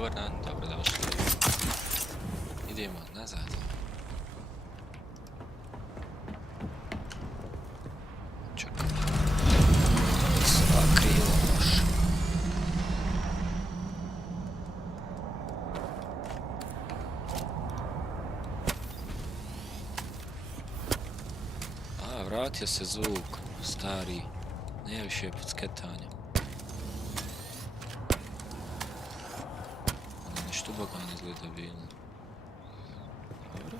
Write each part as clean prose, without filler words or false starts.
Dobar dan, dobrodošli. Idemo nazad. Čekaj. Sva krivo loš. A, vratio se zvuk. Stari. Nije više pucketanja. Nešto Boga ne izgleda bilo. Dobro.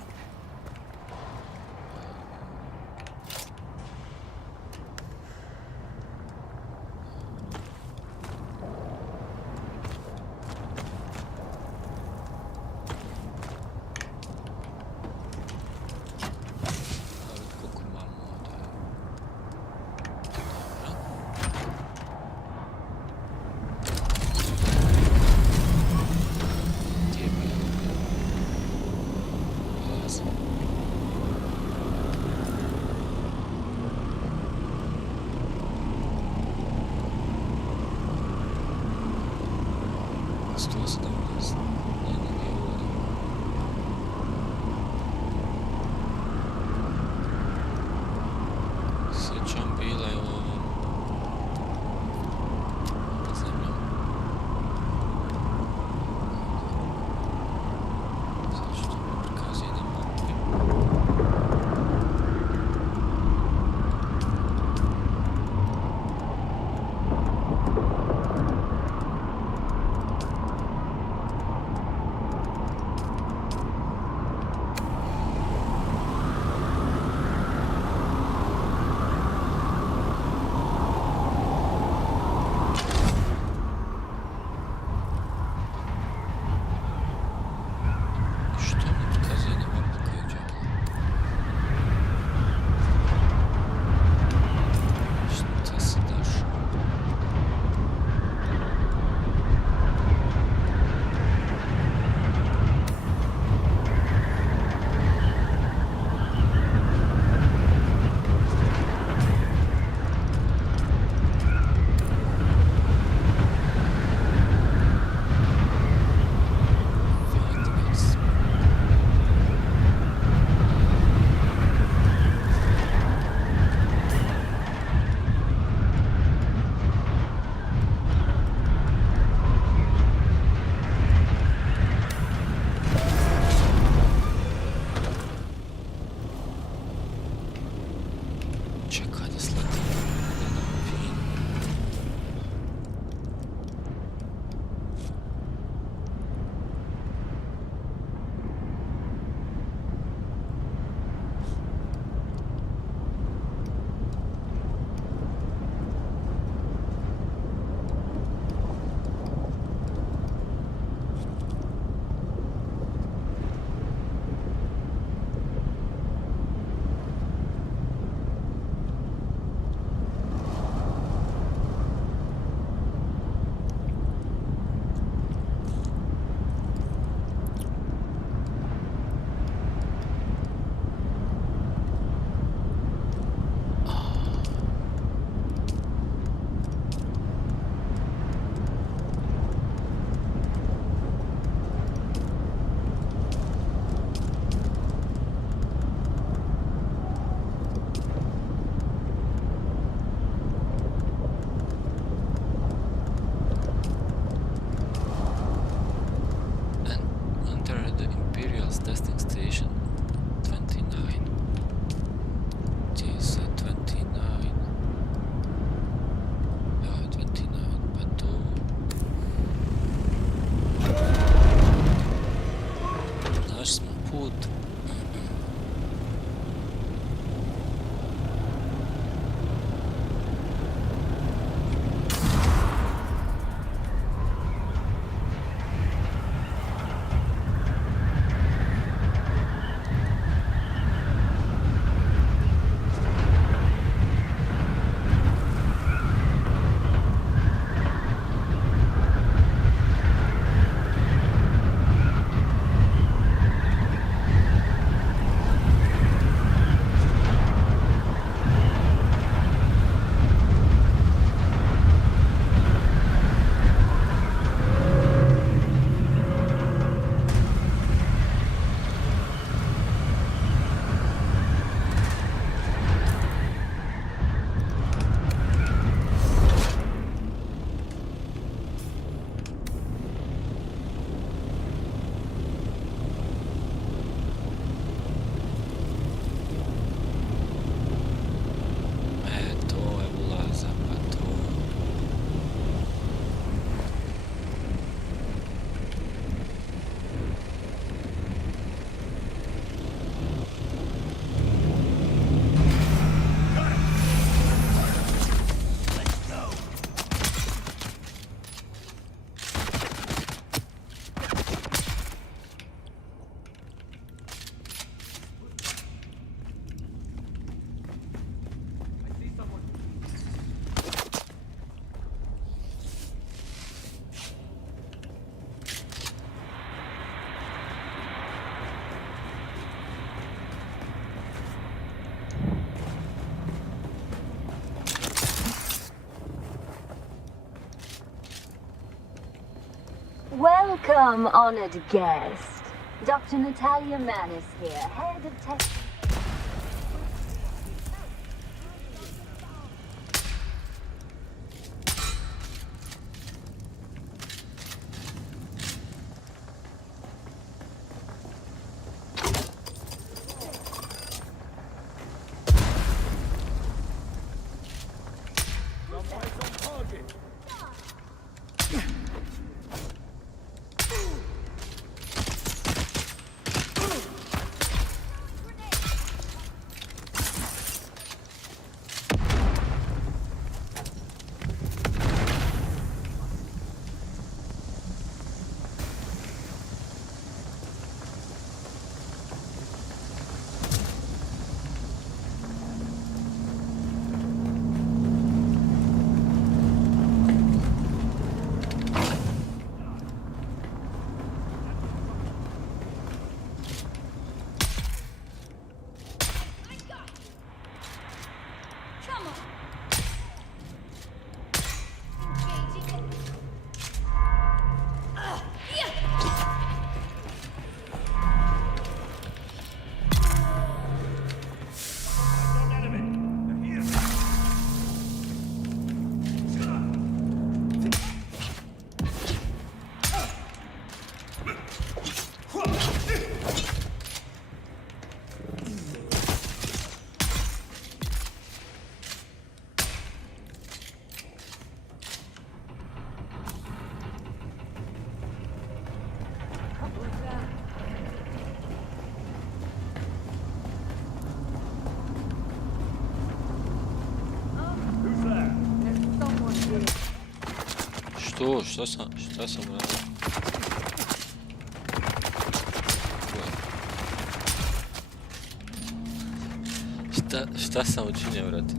Welcome, honored guest. Dr. Natalia Manis here, head of tech. Što? Šta sam uradio? Šta sam učinio, brate?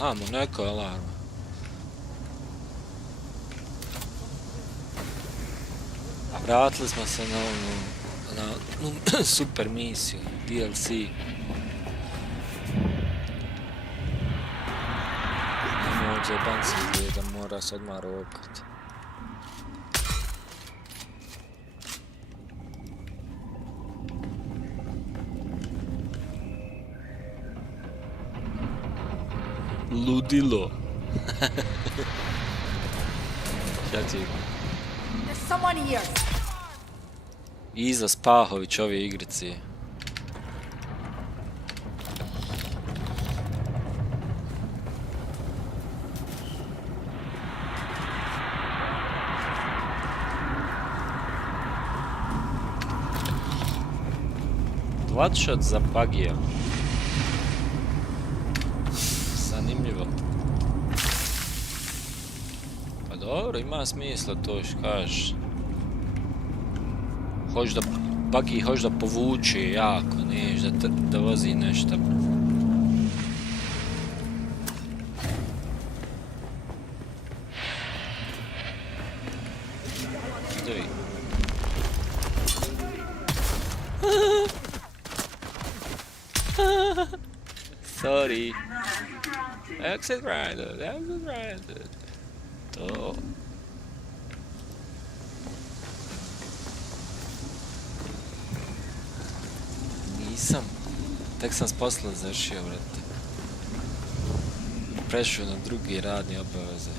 Amo, neka alarma. Vratili smo se na super misiju, DLC. Nemo od zebanci izgleda, mora se odmah rokat. Ludilo. Šta ti? Iza Spahović ove igrice. One-shot za Bagija. Zanimljivo. Pa dobro, ima smisla to što kažeš. Hoćeš da Bagi hoće da povuče jako, neš da vozi nešto. Doj. Sorry. Exit right. To. Nisam. Tek sam s posla završio, brate. Prešao na drugi radni obaveze.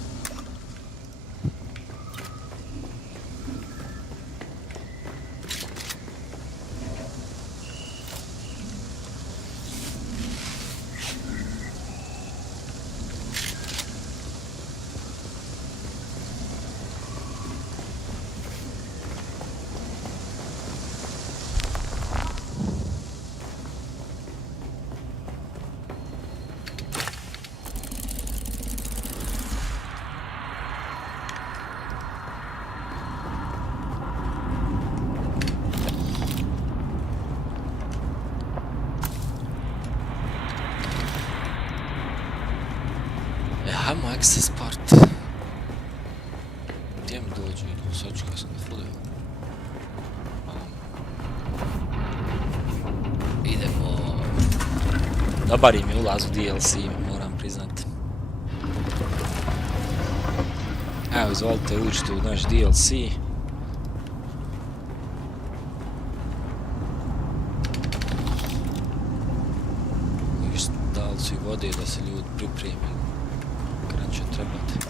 Hajmo access part. Gdje mi dođe? Sočka sam fulio. Dobar im je ulaz u DLC, moram priznati. Evo, izvolite, uđite u naš DLC. Dali su i vode da se ljudi pripremi. Kad će trebati.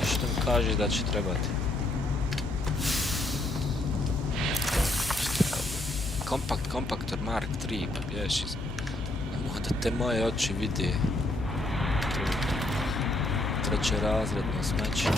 Nešto mi kaže da će trebati. Kompaktor Mark 3, pa bješi. Nemoj da te moje oči vide. Trećerazredno smeće.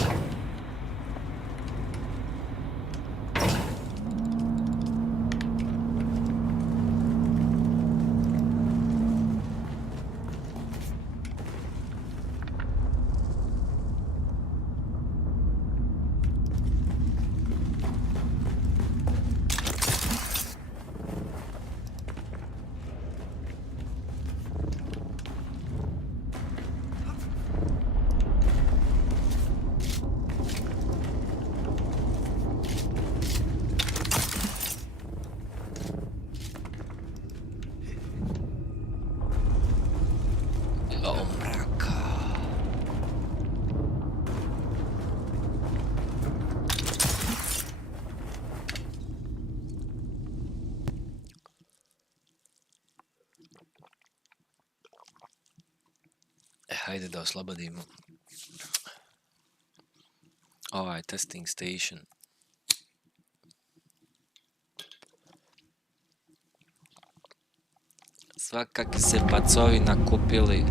Hajde da oslobodimo ovaj testing station. Svakaki se pacovi nakupili.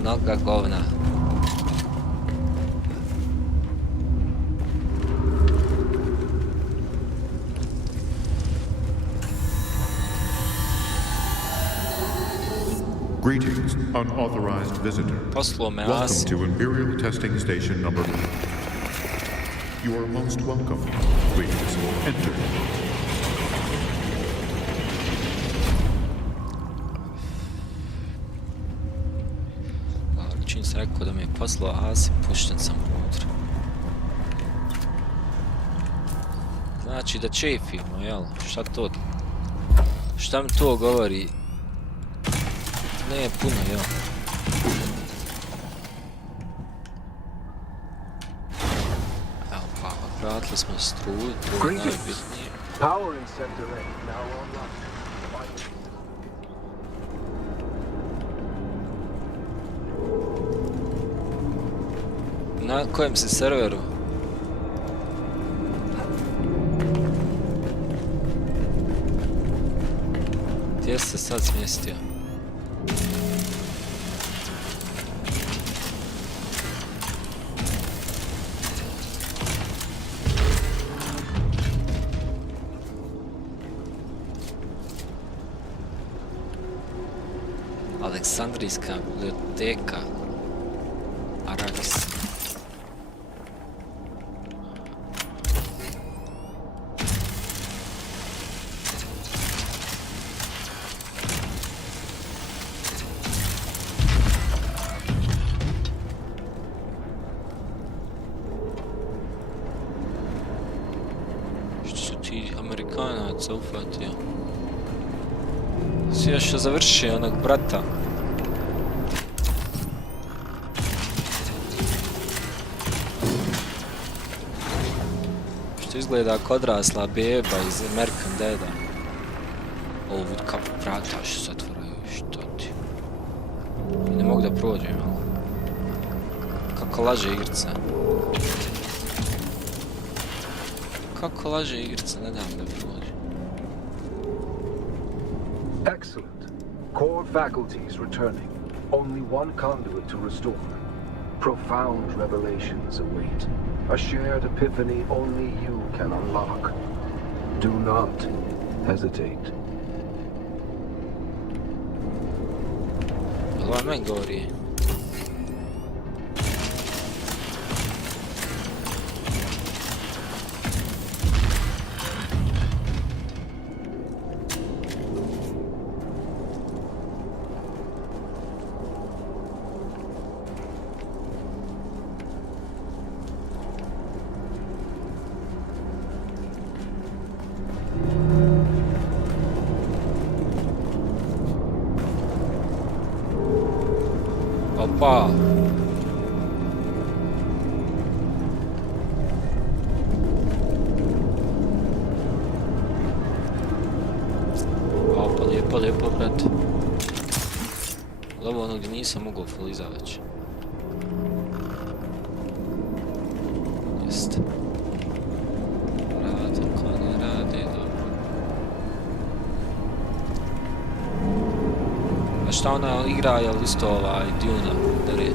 Mnoga govna. Greetings, unauthorized visitor. Welcome to Imperial Testing Station number 1. You are most welcome. Please enter. Čim se rekao da mi je poslao Asi, pušten sam unutra. Znači da čefimo, jel? Šta mi to govori? Ne, puno, jel? Evo pa, vratili smo struju, to je najbitnije. Na kojem si serveru? Gdje se sad smjestio? Aleksandrijska biblioteka Arrakisu. Što su ti Amerikanaca ufatio? Si još završio onog brata. Što izgleda kao odrasla beba iz American Dada. Ovo vidi kako vrata što se otvoraju, što ti. I ne mogu da prođem, ali. Kako laže igrica. Kako laže igrica, ne dam da prođem. Excellent. Core faculties returning. Only one conduit to restore. Profound revelations await. A shared epiphany only you can unlock. Do not hesitate. Ovo meni govori. Opa! Opa, lijepo, lijepo, brate. Ovo ono gdje nisam mogao full izaći. Jeste. Radi, ko ne radi, dobro. A šta ona igra, jel isto Duna, da li je?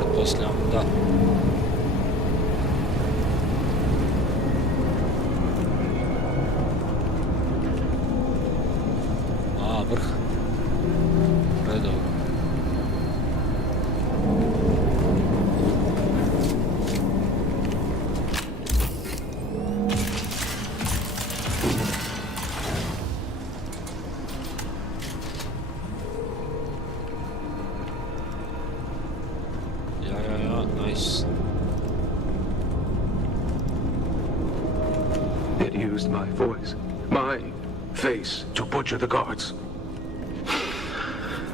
Pretpostavljam, da. Vrh. Predobro. Ja, nice. It used my voice, my face to butcher the guards.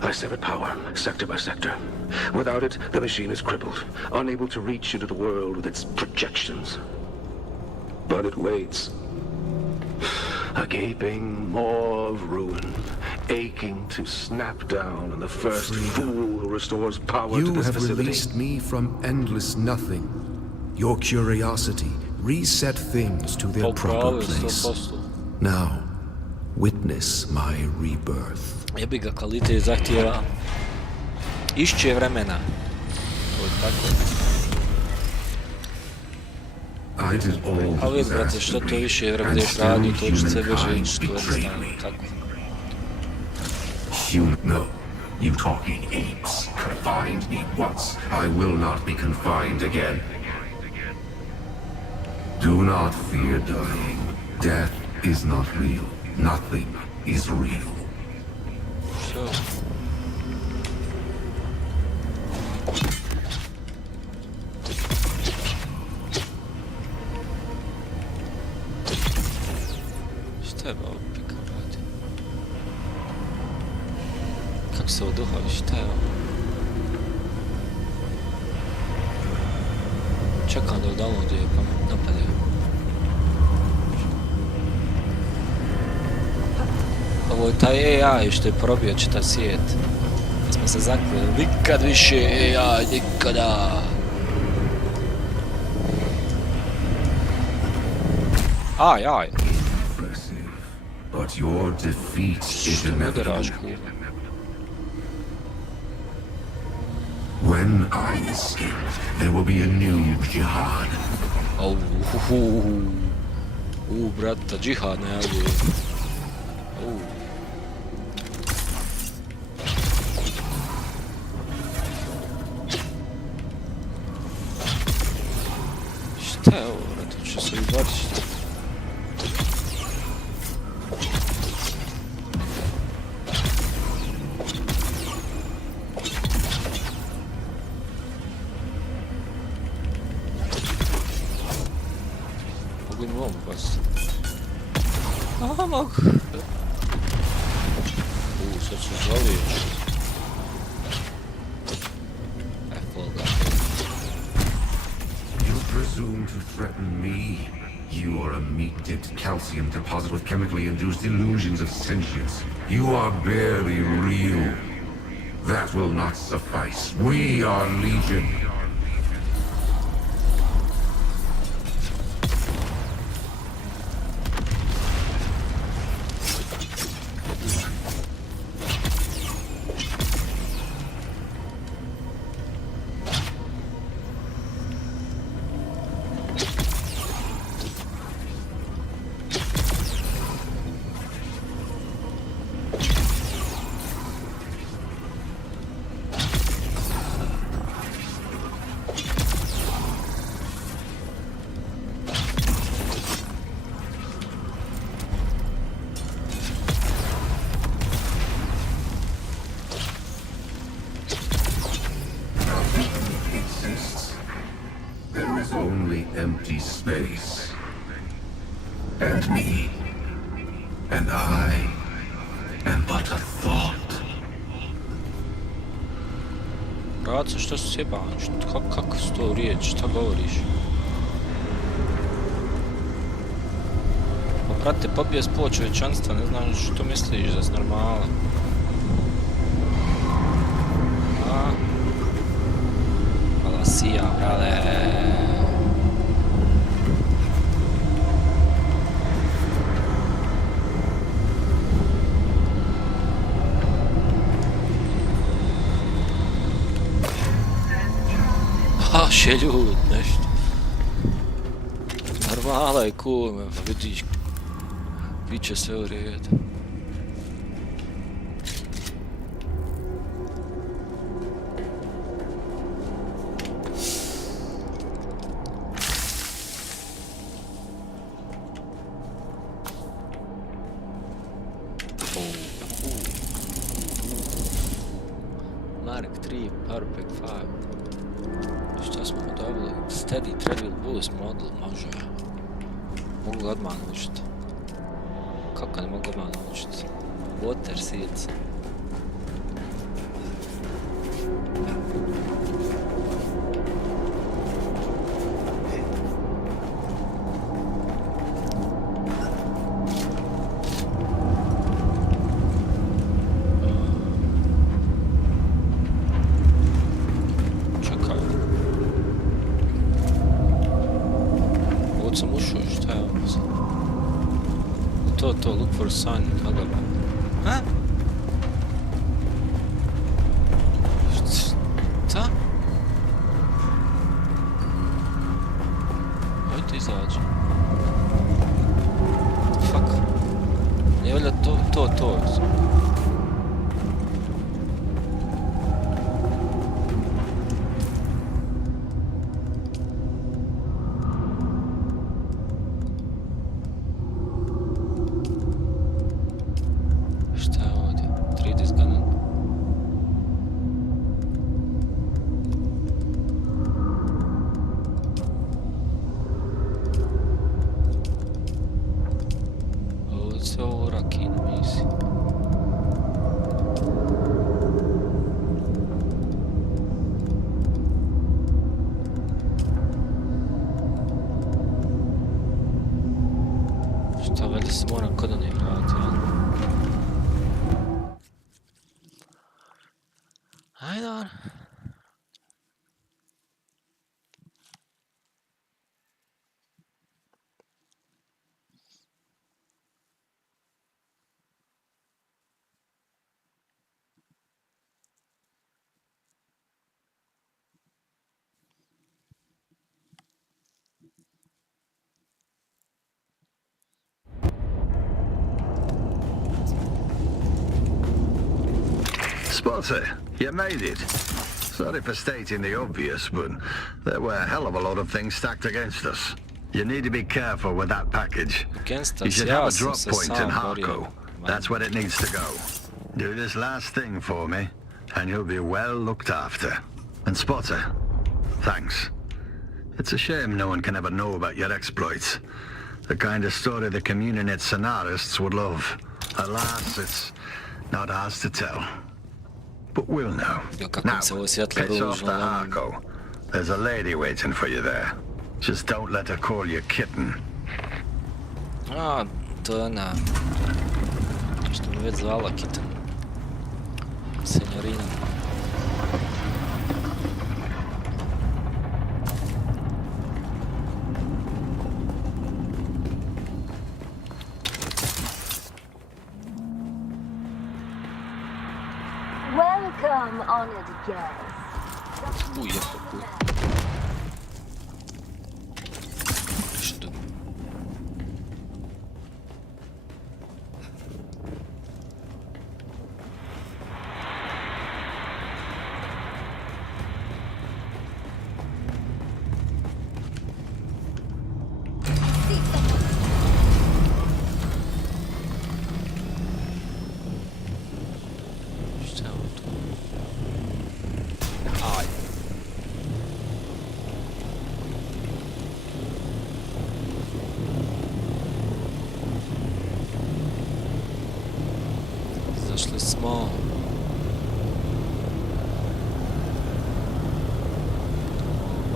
I severed power, sector by sector. Without it, the machine is crippled, unable to reach into the world with its projections. But it waits. A gaping maw of ruin, aching to snap down on the first fool who restores power to this facility. You have released me from endless nothing. Your curiosity reset things to their proper place. Now, witness my rebirth. Jebi ga, kvalitet zahtjeva išće vremena. To je tako. A uvijek, brate, što to više budeš radio, to će se brže ići, to je jednostavno tako. No, you talking apes confined me once. I will not be confined again. Do not fear dying. Death is not real. Nothing is real. Sure. Šta je ovo pika, brate? Kako se oduhali, šta je ovo? Čekam da downloaduje pa me napadaju. Ovo je taj AI što je probio čitav svijet. Da smo se zaklili, nikad više AI, nikada. Aj. But your defeat is inevitable. When I escape, there will be a new jihad. Brata, džihad najavljuje. Šta je ovo, brate, ću se izbaciti. Mogu im ovom pasti. Aha, mogu. Sad se žališ. Presume to threaten me? You are a meat-dipped calcium deposit with chemically induced illusions of sentience. You are barely real. That will not suffice. We are Legion. Only empty space. And me. And I What a thought. Braco, što se sjebaš? Kako su to riječi? Šta govoriš? Pa brate, pobije spod čovječanstva, ne znam što misliš da si normalan. A? Hvala sija, brale. Še ljud, nešto. Normala je cool, me, pa vidiš. Bit će sve u redu. Mark 3, Perfect 5. Šta smo mu dobili? Steady Treadwheel Boost model, može. Mogu ga odmah naučiti. Kako ne mogu odmah naučiti? Water Seeds. Look for sun, Alaba. Ha? Šta? Hajde izađi. Fuck. Nije valjda to. Spotter, you made it. Sorry for stating the obvious, but there were a hell of a lot of things stacked against us. You need to be careful with that package. You should have a drop point in Harko. That's where it needs to go. Do this last thing for me, and you'll be well looked after. And Spotter, thanks. It's a shame no one can ever know about your exploits. The kind of story the Communinet scenarists would love. Alas, it's not ours to tell. But we'll know. Now, piss off to Harko. There's a lady waiting for you there. Just don't let her call you kitten. A, to je ona... Što me već zvala kitten. Senjorina. Welcome, honored guest. Ujebo. Što? Izašli smo.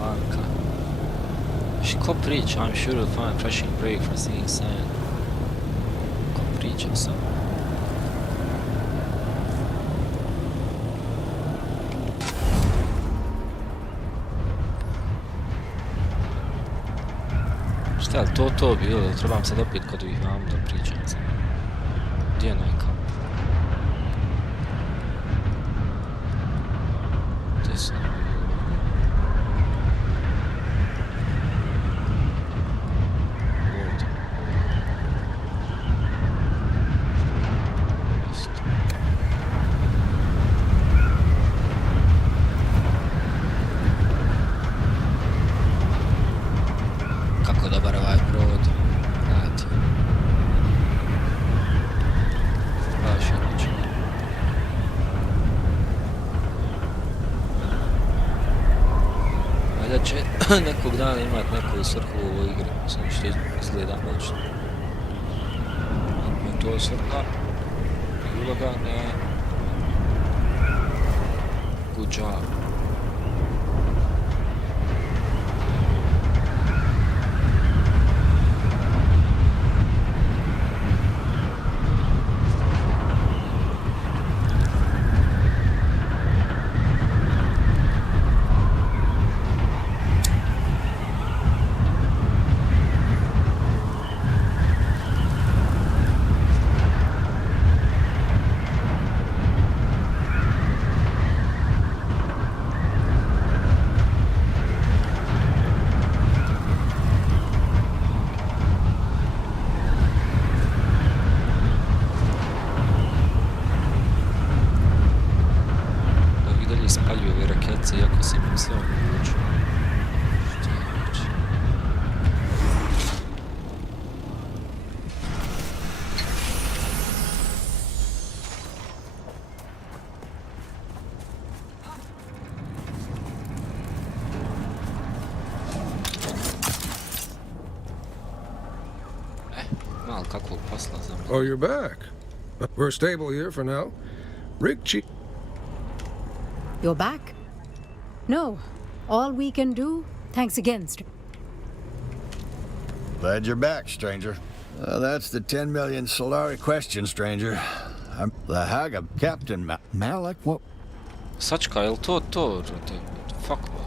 Vanka. Ko priča? I'm sure you'll find a crushing break for seeing sand. Ko priča sam? Šta je to bilo? Trebam sad opet kod ovih vam da pričam sam. Gdje je najka? Gdje sam? Nekog dana imat neku svrhu u ovoj igri, mislim što izgleda moćno. Ima to svrha, i uloga, ne. Good job. Iako si mi sve omogućio. Što je reći? Malo kakvog posla za mene. Oh, you're back. We're stable here for now. Rick You're back? No. All we can do, thanks again, Glad you're back, stranger. That's the 10 million Solari question, stranger. I'm the Haga Captain Malik, what? Sačka, je li to? Fuck, ba.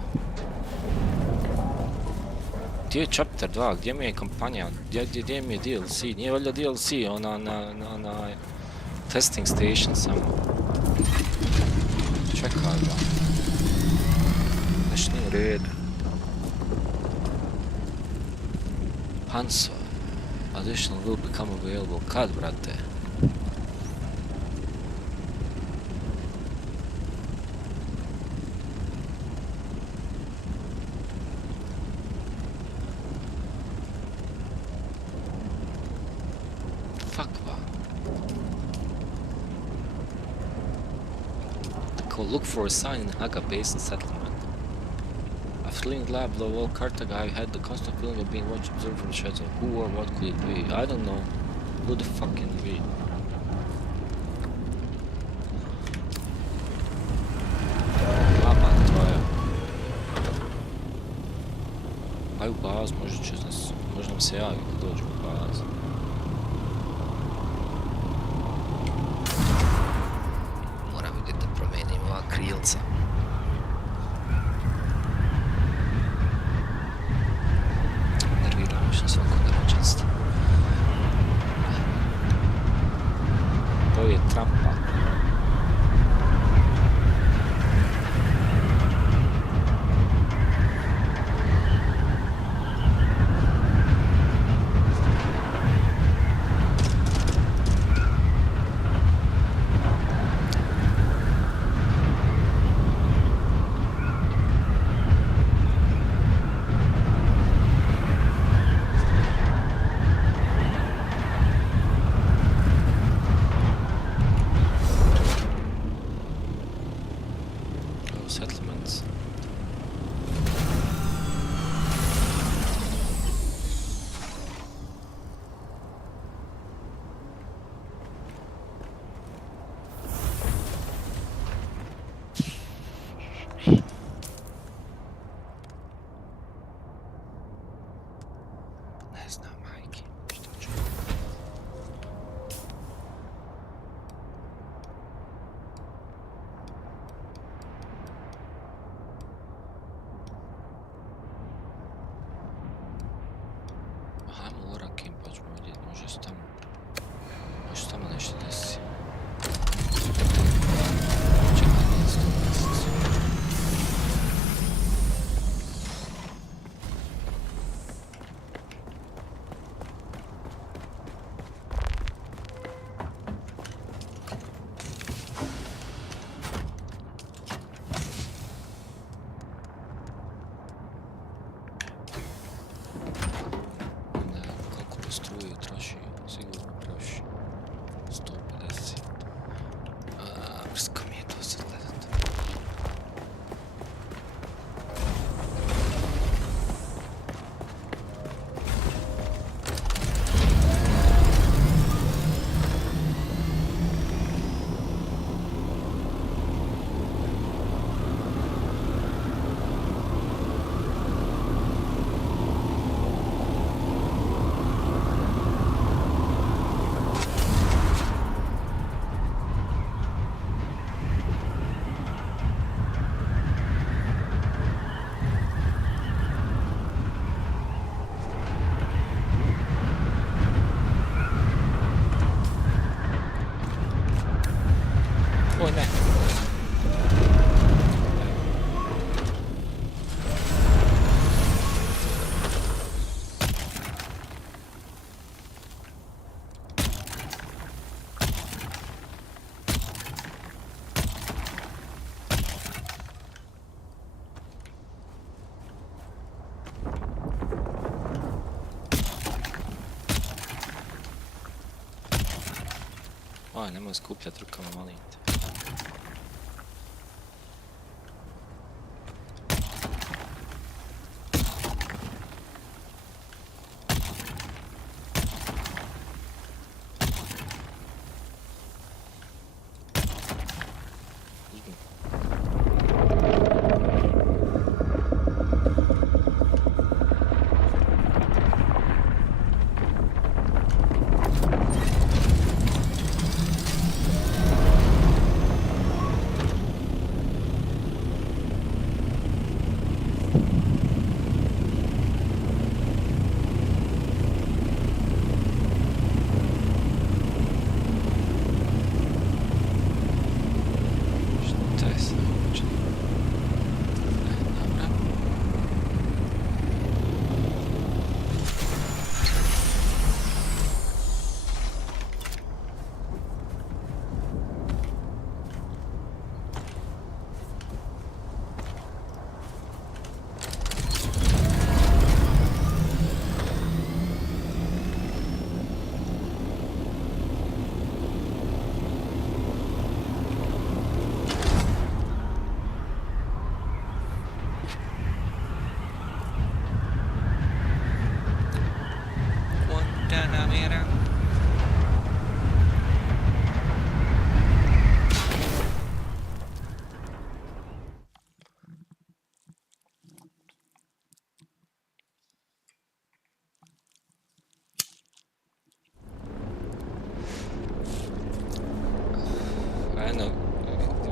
Gdje je chapter 2? Gdje mi je kampanja? Gdje mi je DLC? Nije valjda DLC, ona na testing station samo. Čekaj, ba. Nešto nije u redu. Hanso. Additional will become available. Kad, brate? Fuck, ba. Look for a sign in Haga base and settlement. After leaving the lab below all Carthage, I had the constant feeling of being watched, observed from the shadows. Who or what could it be? I don't know. Who the fuck can it be? Mapa tvoja. Aj u baz, možda nam se javi kad dođu u baz. Moram vidjeti da promenim ova krilca. Svako domaćinstvo. To je Trumpa. Oj, ne. Oj, nemoj skupljati rukama, molim te.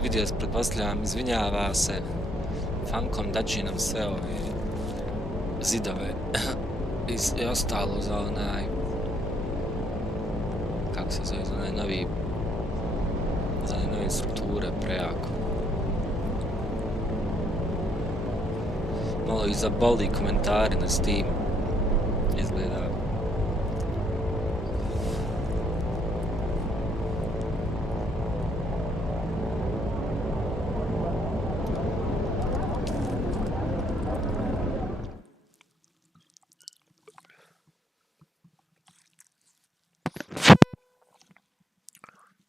Vidio, pretpostavljam, izvinjava se fankom da će nam sve ove zidove i ostalo za onaj, kako se zove, za onaj nove strukture, prejako. Malo i zaboli komentari na Steam, izgleda.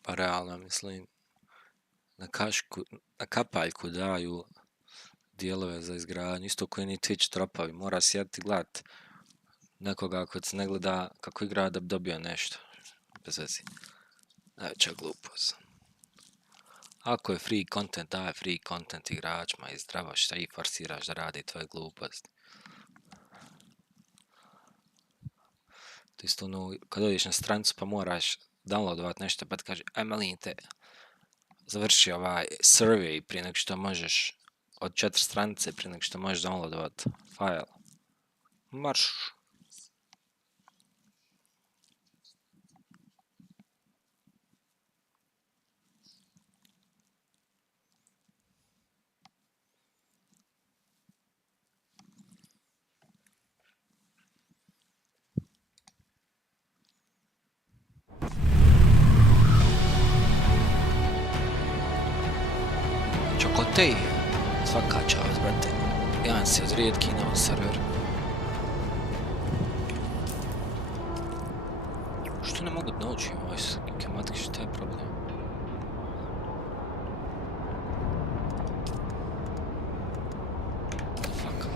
Pa realno, mislim, na kapaljku daju dijelove za izgradnju, isto koji ni Twitch tropovi, mora sjediti gledat nekoga koji se ne gleda kako igra da bi dobio nešto, bez vezi, najveća glupost. Ako je free content, daj free content igračima i zdravo šta i forsiraš da radi tvoje gluposti. To isto ono, kad odiš na stranicu pa moraš downloadovat nešto pa ti kaže, aj malin te, završi ovaj survey prije nego što možeš, od 4 stranice prije nego što možeš downloadovat file. Marš. Čokotej, svaka čast, brate. Jedan si od rijetki na ovom serveru. Što ne mogu da naučim ovaj kematki, što je problem? What the fuck?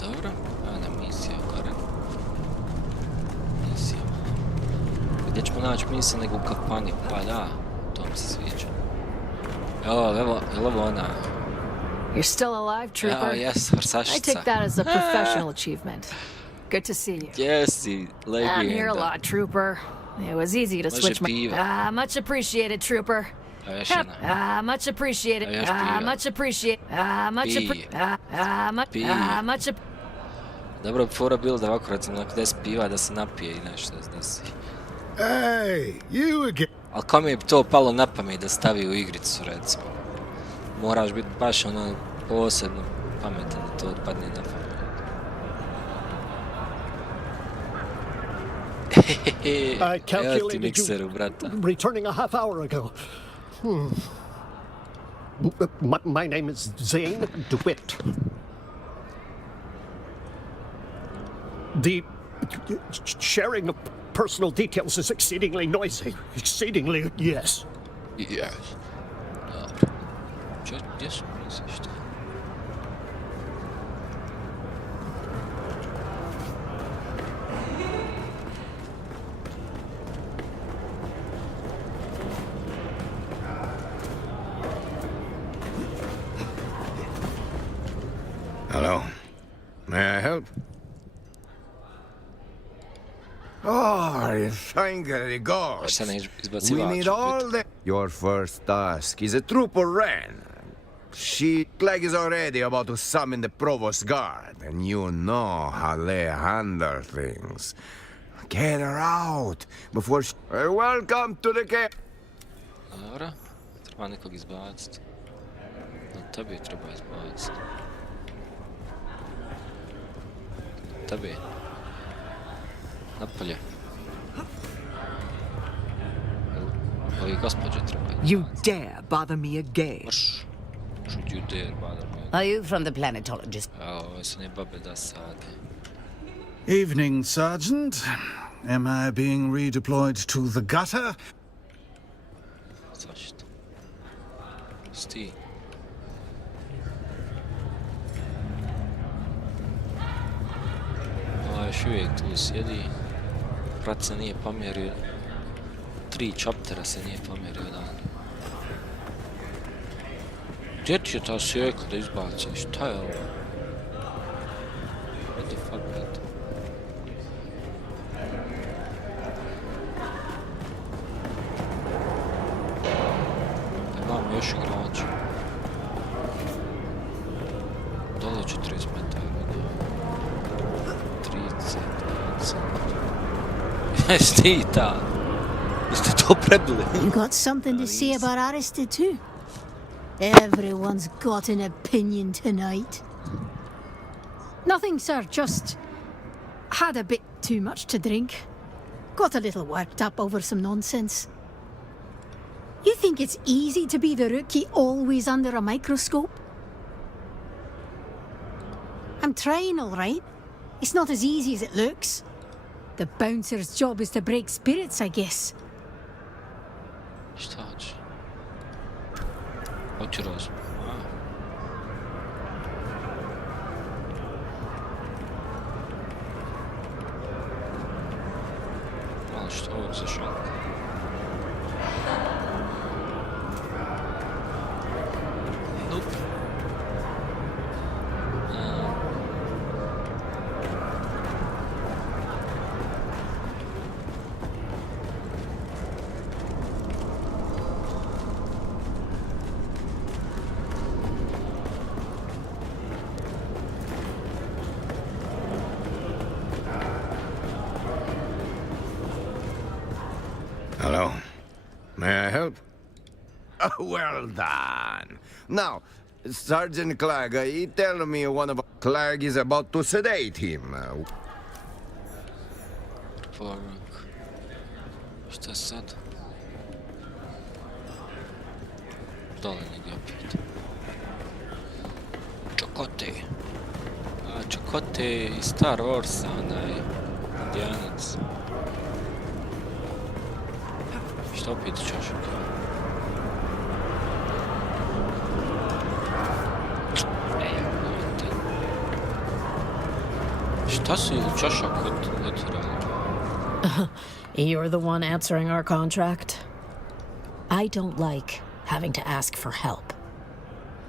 Dobro, jedna misija gore. Misija. Gdje ćemo naći misija nego u kafani? Pa da, to mi se sviđa. Evo ona. You're still alive, trooper? Oh, yes, Vrsašica. I take that as a professional achievement. Good to see you. Jesi, legenda. I'm here a lot, trooper. It was easy to switch my... much appreciated, trooper. Much appreciated. Much appreciated. Much appreciated. Dobro bi fora bilo da ovako recimo nakon 10 piva da se napije i nešto da si. Hey, you again. Ali kome bi to palo na pamet da stavi u igricu recimo? Moraš biti baš ono posebno pametan da to odpadne na pamet. I calculated you returning a half hour ago. My name is Zane DeWitt. The sharing of personal details is exceedingly noisy. Exceedingly, yes. Yes. Yes, Hello. May I help? Oh, thank God. We need all the... Your first task is a trooper Ren. She is already about to summon the Provost Guard, and you know how they handle things. Get her out before she... Welcome to the camp. Dobra, treba nekog izbaciti. Tebe treba izbaciti. Tebe. Napolje. Ovi gospođe treba izbaciti. You dare bother me again? Should you dare bother me again? Are you from the planetologist? Ovo su ne babe da sade. Evening, Sergeant. Am I being redeployed to the gutter? Zašto? Sti. Još uvijek tu sjedi. Brat se nije pomjerio. 3 čoptera se nije pomjerio dan. Gdje ti je ta sjeka da izbaci? Šta je ovo? What the fuck, brat? Imamo još igrača. Dole 40 metara. 30, 20. Jeste i ta. Jeste to prebili. You got something to say about Aristide too? Everyone's got an opinion tonight. Nothing, sir, just had a bit too much to drink. Got a little worked up over some nonsense. You think it's easy to be the rookie always under a microscope? I'm trying, all right. It's not as easy as it looks. The bouncer's job is to break spirits, I guess. Šta hoće? Hoće rozum. Malo što ovog za šalka. Nope. Hello. May I help? Well done. Now, Sergeant Clegg, he tell me one of Clegg is about to sedate him. Poruk. Šta sad? Dole negdje opet. Čokote. Čokote i Star Wars, onaj indijanac. Šta opet čošak? Šta si čošak otirali? You're the one answering our contract? I don't like having to ask for help.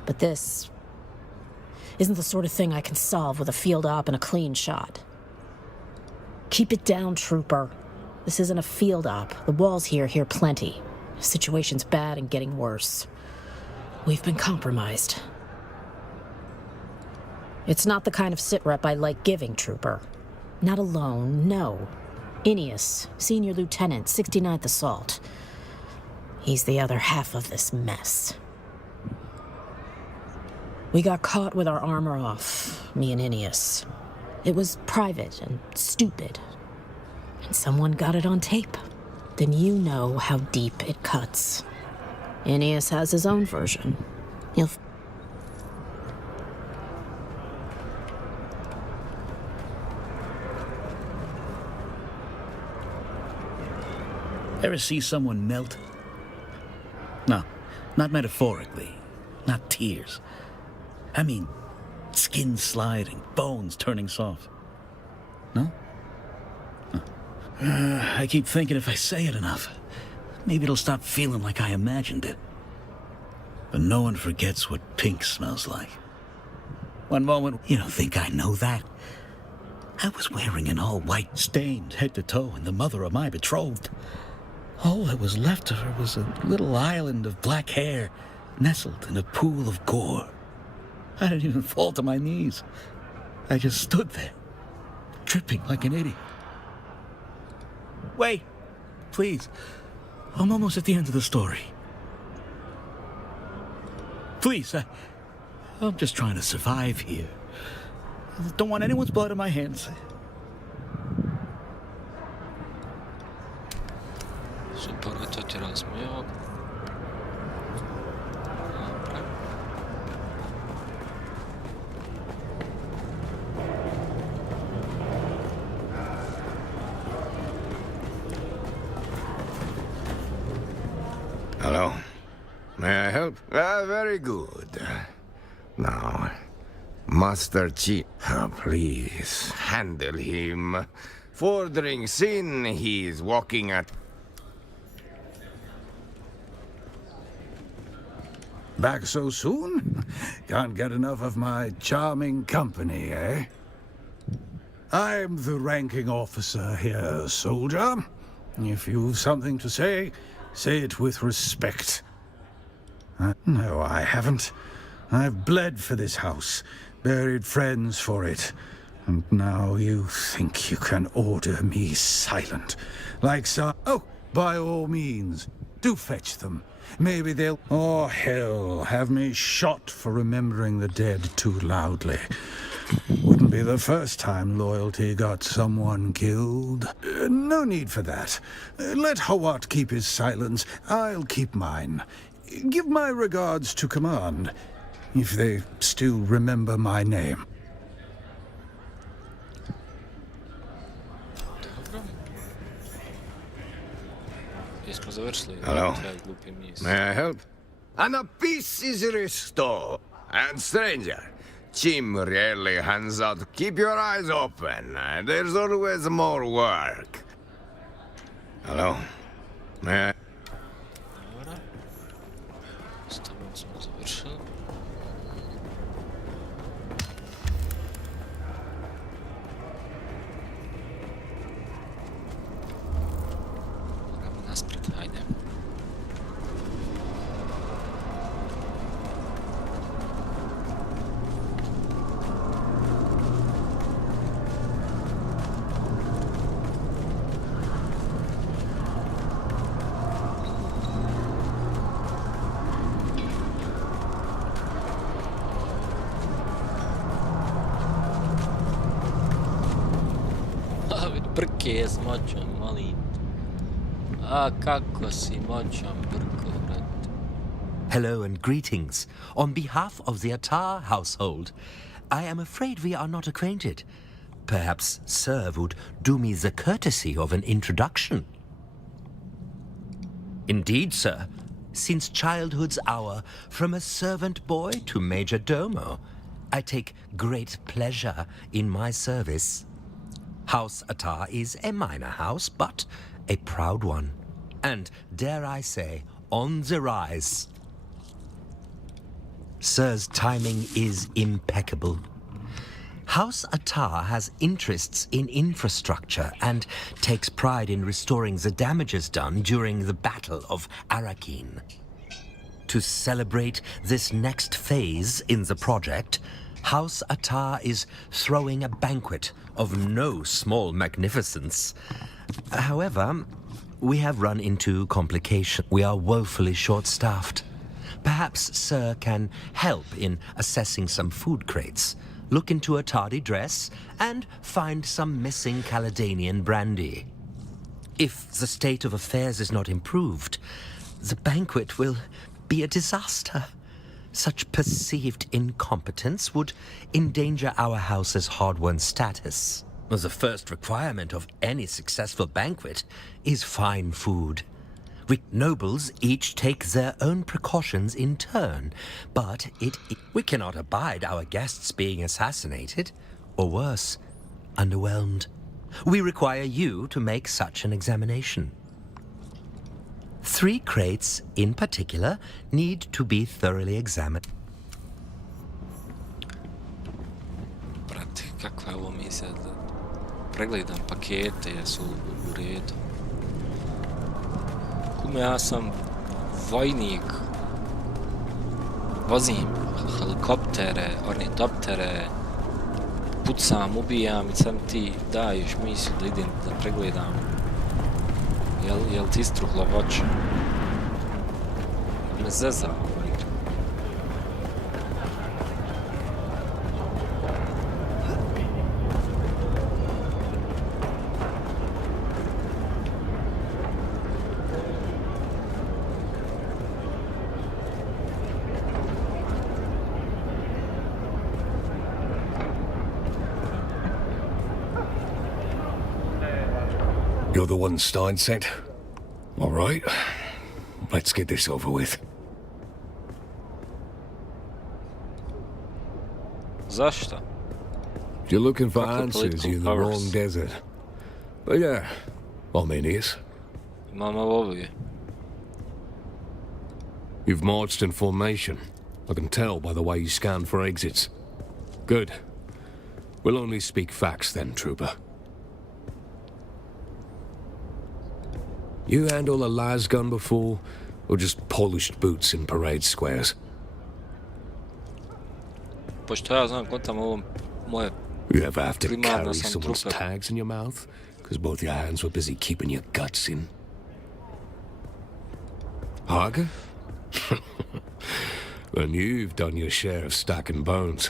But this isn't the sort of thing I can solve with a field op and a clean shot. Keep it down, trooper. This isn't a field op. The walls here hear plenty. Situation's bad and getting worse. We've been compromised. It's not the kind of sitrep I like giving, Trooper. Not alone, no. Ineus, Senior Lieutenant, 69th Assault. He's the other half of this mess. We got caught with our armor off, me and Ineus. It was private and stupid. And someone got it on tape. Then you know how deep it cuts. Ineus has his own version. He'll... Ever see someone melt? No, not metaphorically. Not tears. I mean, skin sliding, bones turning soft. No? I keep thinking if I say it enough, maybe it'll stop feeling like I imagined it. But no one forgets what pink smells like. One moment, you don't think I know that? I was wearing an all-white stained head to toe and the mother of my betrothed. All that was left of her was a little island of black hair nestled in a pool of gore. I didn't even fall to my knees. I just stood there, dripping like an idiot. Wait, please. I'm almost at the end of the story. Please, I'm just trying to survive here. I don't want anyone's blood on my hands. Super, to ti razumijeva. Hello. May I help? Very good. Now, Master Chief, please handle him. 4 drinks in, he's walking at... Back so soon? Can't get enough of my charming company, eh? I'm the ranking officer here, soldier. If you've something to say, say it with respect. No, I haven't. I've bled for this house, buried friends for it. And now you think you can order me silent. Like so... Oh, by all means, do fetch them. Maybe they'll... Oh, hell, have me shot for remembering the dead too loudly. Wouldn't be the first time loyalty got someone killed. No need for that. Let Hawat keep his silence. I'll keep mine. Give my regards to command, if they still remember my name. Hello. May I help? And a peace is restored. And stranger, Chim rarely hands out. Keep your eyes open. There's always more work. Hello. May I... Brke s moćom, molim. A kako si moćom, brko, brat. Hello and greetings. On behalf of the Attar household, I am afraid we are not acquainted. Perhaps Sir would do me the courtesy of an introduction. Indeed, sir. Since childhood's hour, from a servant boy to Major Domo, I take great pleasure in my service. House Attar is a minor house, but a proud one. And, dare I say, on the rise. Sir's timing is impeccable. House Attar has interests in infrastructure and takes pride in restoring the damages done during the Battle of Arrakisu. To celebrate this next phase in the project, House Attar is throwing a banquet of no small magnificence. However, we have run into complications. We are woefully short-staffed. Perhaps Sir can help in assessing some food crates, look into a tardy dress, and find some missing Caledonian brandy. If the state of affairs is not improved, the banquet will be a disaster. Such perceived incompetence would endanger our house's hard-won status. The first requirement of any successful banquet is fine food. We nobles each take their own precautions in turn, but we cannot abide our guests being assassinated, or worse, underwhelmed. We require you to make such an examination. 3 crates, in particular, need to be thoroughly examined. Brate, kakva je ovo misija da pregledam pakete, jesu u redu. Kume, ja sam vojnik. Vozim helikoptere, ornitoptere, pucam, ubijam i sam ti daješ misiju da idem da pregledam. Jel ti istruhlo voće? Me zezao. You're the one Stein sent? All right. Let's get this over with. Zašto? If you're looking for answers, you're in the wrong desert. But yeah, I'm Aeneas. Mama vovi. You've marched in formation. I can tell by the way you scan for exits. Good. We'll only speak facts then, trooper. You handle a las gun before, or just polished boots in parade squares? Pošto ja znam kontam ovo moje You ever have to primarno carry sam someone's trooper. tags in your mouth? Because both your hands were busy keeping your guts in. Harger? Then you've done your share of stacking bones.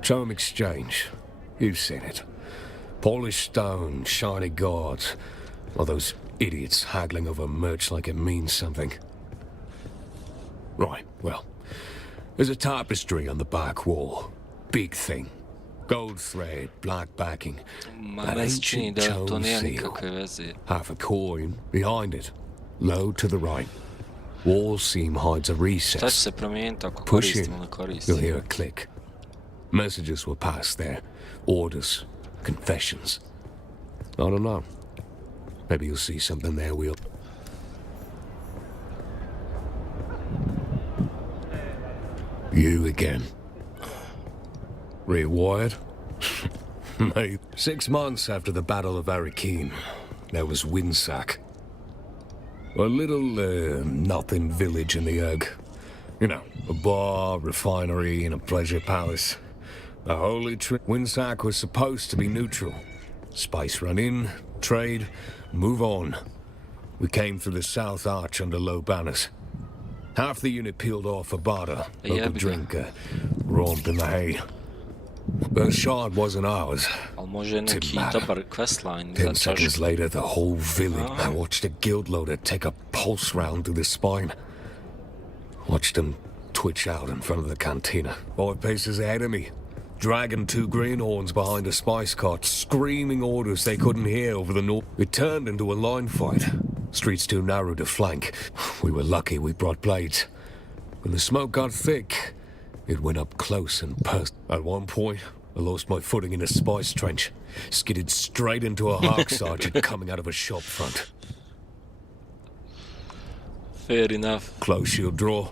Charm exchange. You've seen it. Polished stone, shiny guards, or those idiots haggling over merch like it means something. Right, well, there's a tapestry on the back wall. Big thing. Gold thread, black backing. That ancient stone seal. Half a coin behind it. Low to the right. Wall seam hides a recess. Push in, you'll hear a click. Messages will pass there. Orders. Confessions. I don't know. Maybe you'll see something there we'll... You again. Rewired? Mate. 6 months after the Battle of Arrakisu, there was Windsack. A little, nothing village in the Ugg. You know, a bar, refinery, and a pleasure palace. A holy trip. Windsack was supposed to be neutral. Spice run in, trade, move on. We came through the South Arch under low banners. Half the unit peeled off for barter, local drink, romp in the hay. But the shard wasn't ours. Didn't matter. 10 seconds later, the whole village. I watched a guild loader take a pulse round through the spine. Watched him twitch out in front of the cantina. 5 paces ahead of me. Dragging 2 greenhorns behind a spice cart, screaming orders they couldn't hear over the north. It turned into a line fight. Streets too narrow to flank. We were lucky we brought blades. When the smoke got thick, it went up close and personal. At one point, I lost my footing in a spice trench. Skidded straight into a hark sergeant coming out of a shop front. Fair enough. Close shield draw.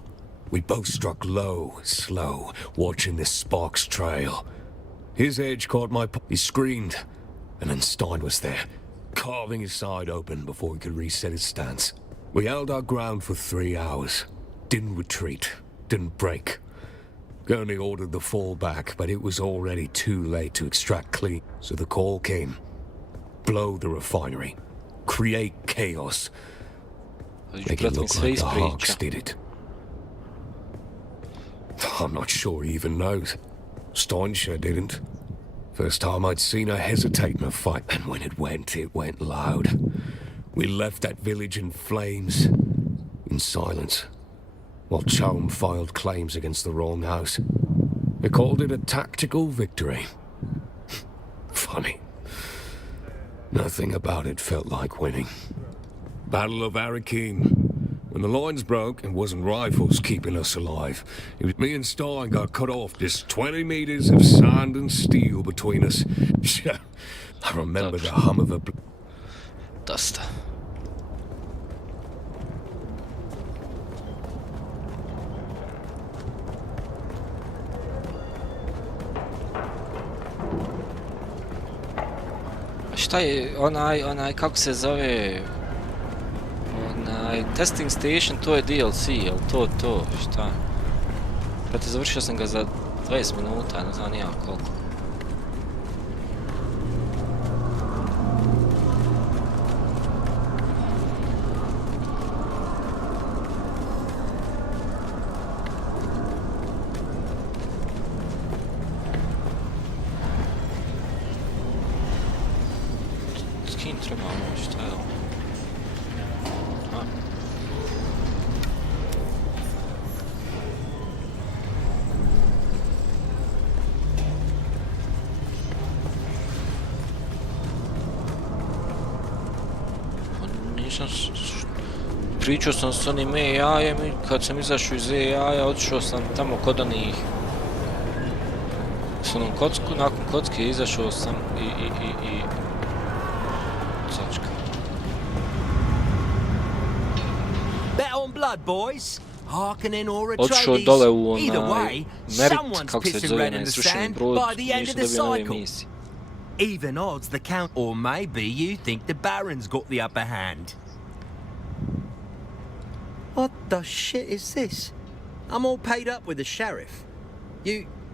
We both struck low, slow, watching this sparks trail. His edge caught my... He screamed, and then Stein was there, carving his side open before he could reset his stance. We held our ground for 3 hours. Didn't retreat. didn't break. Gurney ordered the fall back, but it was already too late to extract clean. So the call came. Blow the refinery. Create chaos. Make it look like the Hawks did it. I'm not sure he even knows. Steinscher didn't. First time I'd seen her hesitate in a fight, and when it went loud. We left that village in flames, in silence, while Chaum filed claims against the wrong house. They called it a tactical victory. Funny. Nothing about it felt like winning. Battle of Arrakisu. When the lines broke, it wasn't rifles keeping us alive. It was me and Stein got cut off. Just 20 meters of sand and steel between us. I remember the hum of a... Dosta. Šta je onaj kako se zove, onaj testing station, to je DLC, jel to, šta? Prati, završio sam ga za 20 minuta, ne znam nijak koliko. Pričao sam s onim AI-em i kad sam izašao iz AI-a otišao sam tamo kod onih s onom kocku, nakon kocke izašao sam i Sačka. Bet on blood, boys. Harkonnen or Otišao dole u Either onaj way, Merit, someone's kako se pissing zove, red in onaj the srušeni sand brod, by the end of nisu the dobili nove cycle. misije. Even odds the count, or maybe you think the Baron's got the upper hand. What the shit is this? I'm all paid up with the sheriff.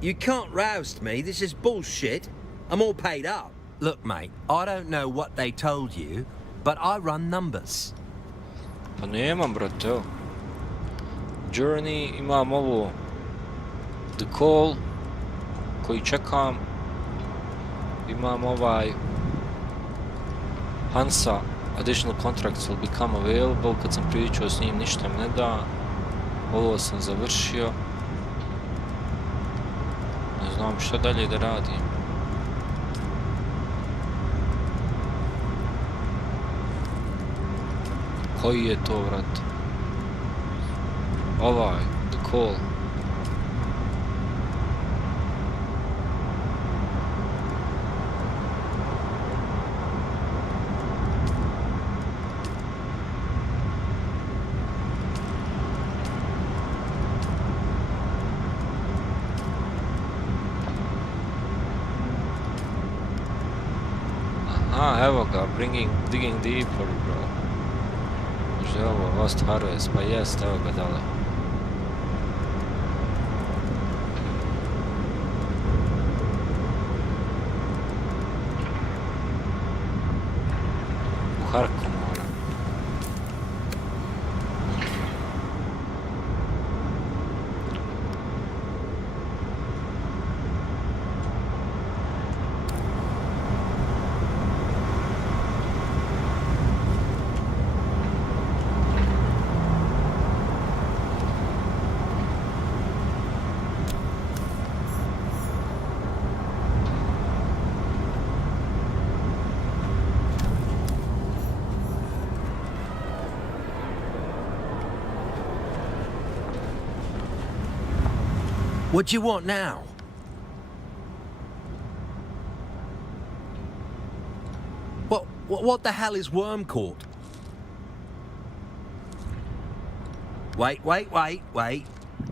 You can't roust me. This is bullshit. I'm all paid up. Look, mate, I don't know what they told you, but I run numbers. Pa nemam, brate, evo. Journey, imam ovo The Call, koji čekam. Imam ovaj Hansa, additional contracts will become available, kad sam pričao s njim ništa mi ne da. Ovo sam završio. Ne znam šta dalje da radim. Koji je to, vrat? Ovaj, The Call. Evo ga, digging deeper, bro. Možda je ovo Lost Harvest, pa jest, evo ga dale. U Harku moram. What do you want now? What the hell is Worm Court? Wait.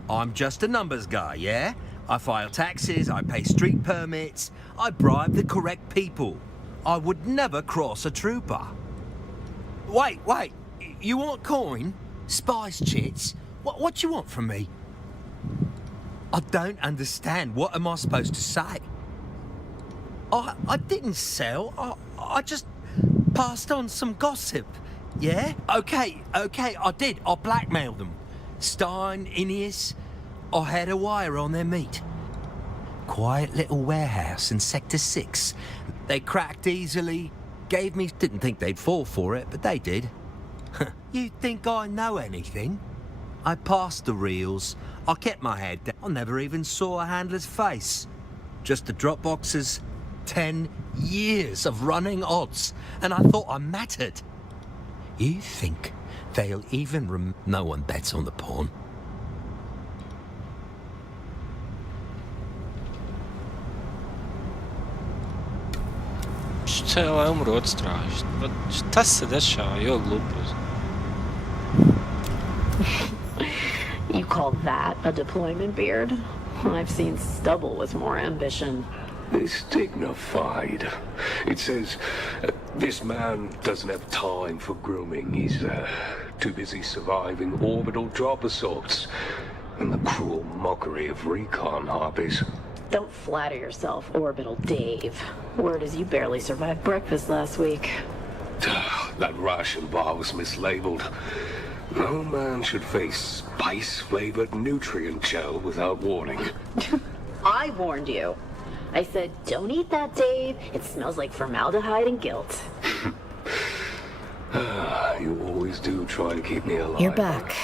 I'm just a numbers guy, yeah? I file taxes, I pay street permits, I bribe the correct people. I would never cross a trooper. Wait. You want coin? Spice chits? What you want from me? I don't understand. What am I supposed to say? I didn't sell. I just passed on some gossip. Yeah? Okay, I did. I blackmailed them. Stein, Ineas, I had a wire on their meat. Quiet little warehouse in Sector 6. They cracked easily, gave me... Didn't think they'd fall for it, but they did. You think I know anything? I passed the reels. I kept my head down. I never even saw a handler's face. Just the drop boxes. 10 years of running odds, and I thought I mattered. You think they'll even No one bets on the pawn. Šta je ovaj umro od strašno? Pa šta se dešava? Jo, glupost. You call that a deployment beard? I've seen stubble with more ambition. It's dignified. It says, this man doesn't have time for grooming. He's too busy surviving orbital drop assaults and the cruel mockery of recon harpies. Don't flatter yourself, Orbital Dave. Word is you barely survived breakfast last week. That ration bar was mislabeled. No man should face spice-flavored nutrient gel without warning. I warned you. I said, don't eat that, Dave. It smells like formaldehyde and guilt. You always do try to keep me alive. You're back.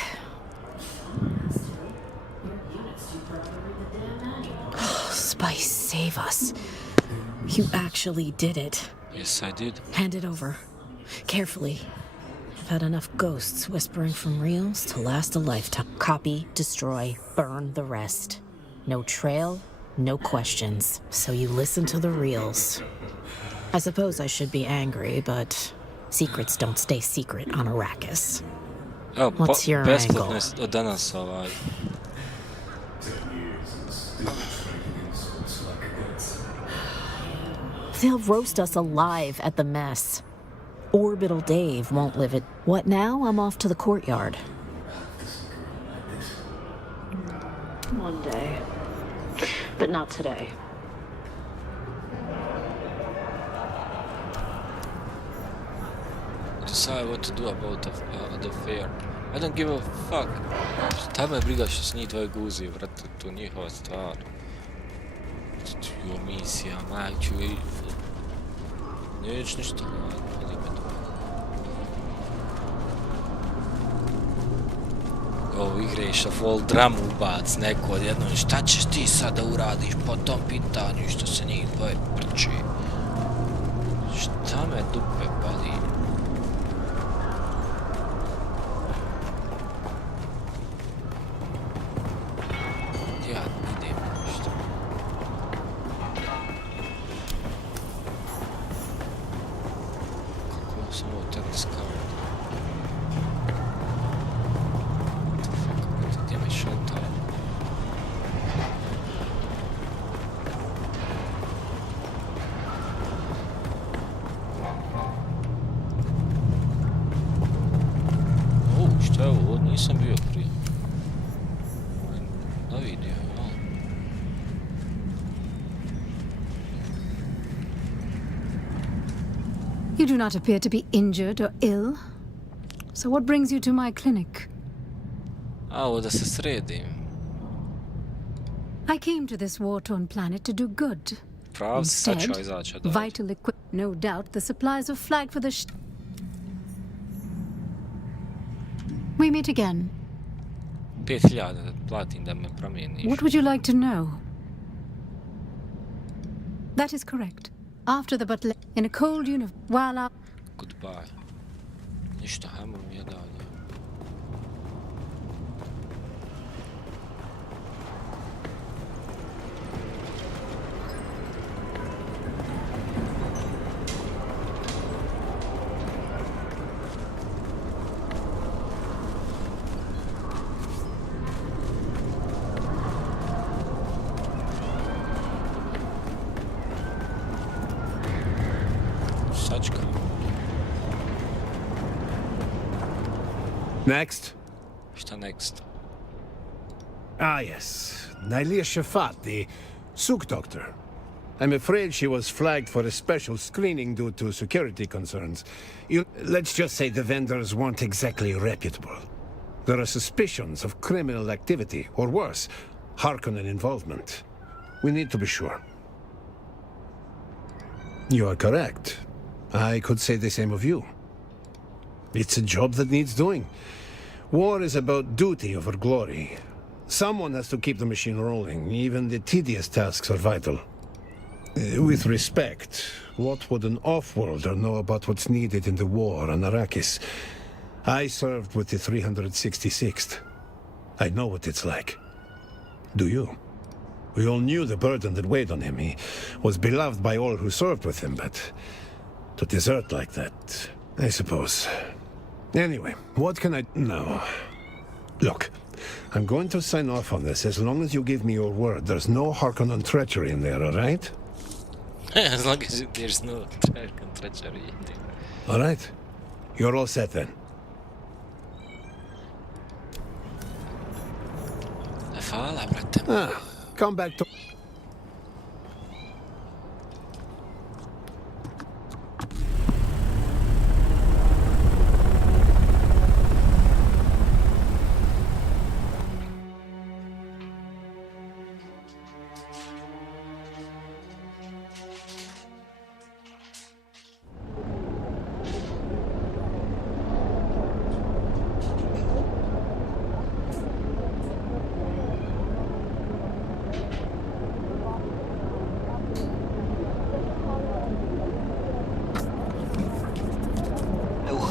Spice, save us. You actually did it. Yes, I did. Hand it over. Carefully. I've had enough ghosts whispering from reels to last a lifetime. Copy, destroy, burn the rest. No trail, no questions. So you listen to the reels. I suppose I should be angry, but secrets don't stay secret on Arrakis. Oh, what's your angle? Danas ovaj. They'll roast us alive at the mess. Orbital Dave won't live it. What now? I'm off to the courtyard. One day. But not today. Decide what to do about the fair. I don't give a fuck. Šta me briga što s njih dvoje guzi, vrate, to njihova stvar. Jo, misija, majču i... Neću ništa, ali me to. Ovo igreš a full dramu ubac neko odjednom. Šta ćeš ti sad da uradiš po tom pitanju što se njih dvoje prče? Šta me dupe bali? Ja idem nešto. Kako sam ovo tek discovered? What the fuck? Gdje me šetao? Šta je ovo? Nisam bio prije. Da vidio, malo. You do not appear to be injured or ill. So what brings you to my clinic? A, ovo da se sredim. I came to this war-torn planet to do good. Prav, sad ću Instead, izaći od ovdje. vital equipment. No doubt the supplies are flagged for the We meet again. 5000 da platim da me promijeniš. What would you like to know? That is correct. After the butler, in a cold universe, while our... Goodbye. Ništa, hajmo mi je dalje. Sačka. Next. Šta next? Ah, yes. Nylia Shafat, the Souk doctor. I'm afraid she was flagged for a special screening due to security concerns. Let's just say the vendors weren't exactly reputable. There are suspicions of criminal activity, or worse, Harkonnen involvement. We need to be sure. You are correct. I could say the same of you. It's a job that needs doing. War is about duty over glory. Someone has to keep the machine rolling. Even the tedious tasks are vital. With respect, what would an off-worlder know about what's needed in the war on Arrakis? I served with the 366th. I know what it's like. Do you? We all knew the burden that weighed on him. He was beloved by all who served with him, but to desert like that, I suppose. Anyway, what can I... No. Look, I'm going to sign off on this as long as you give me your word. There's no Harkonnen treachery in there, all right? As long as there's no treachery in there. All right. You're all set then. Fala, brate. Come back to...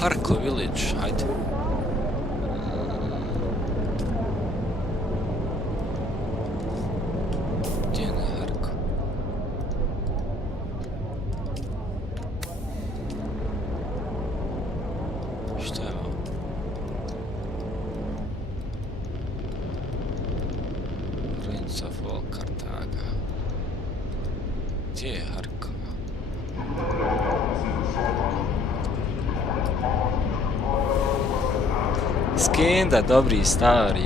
Harko village, hajde. Gdje je Harko? Šta je ovo? Prince of all Kartaga. Gdje je Harko? Skenda, dobri, stari.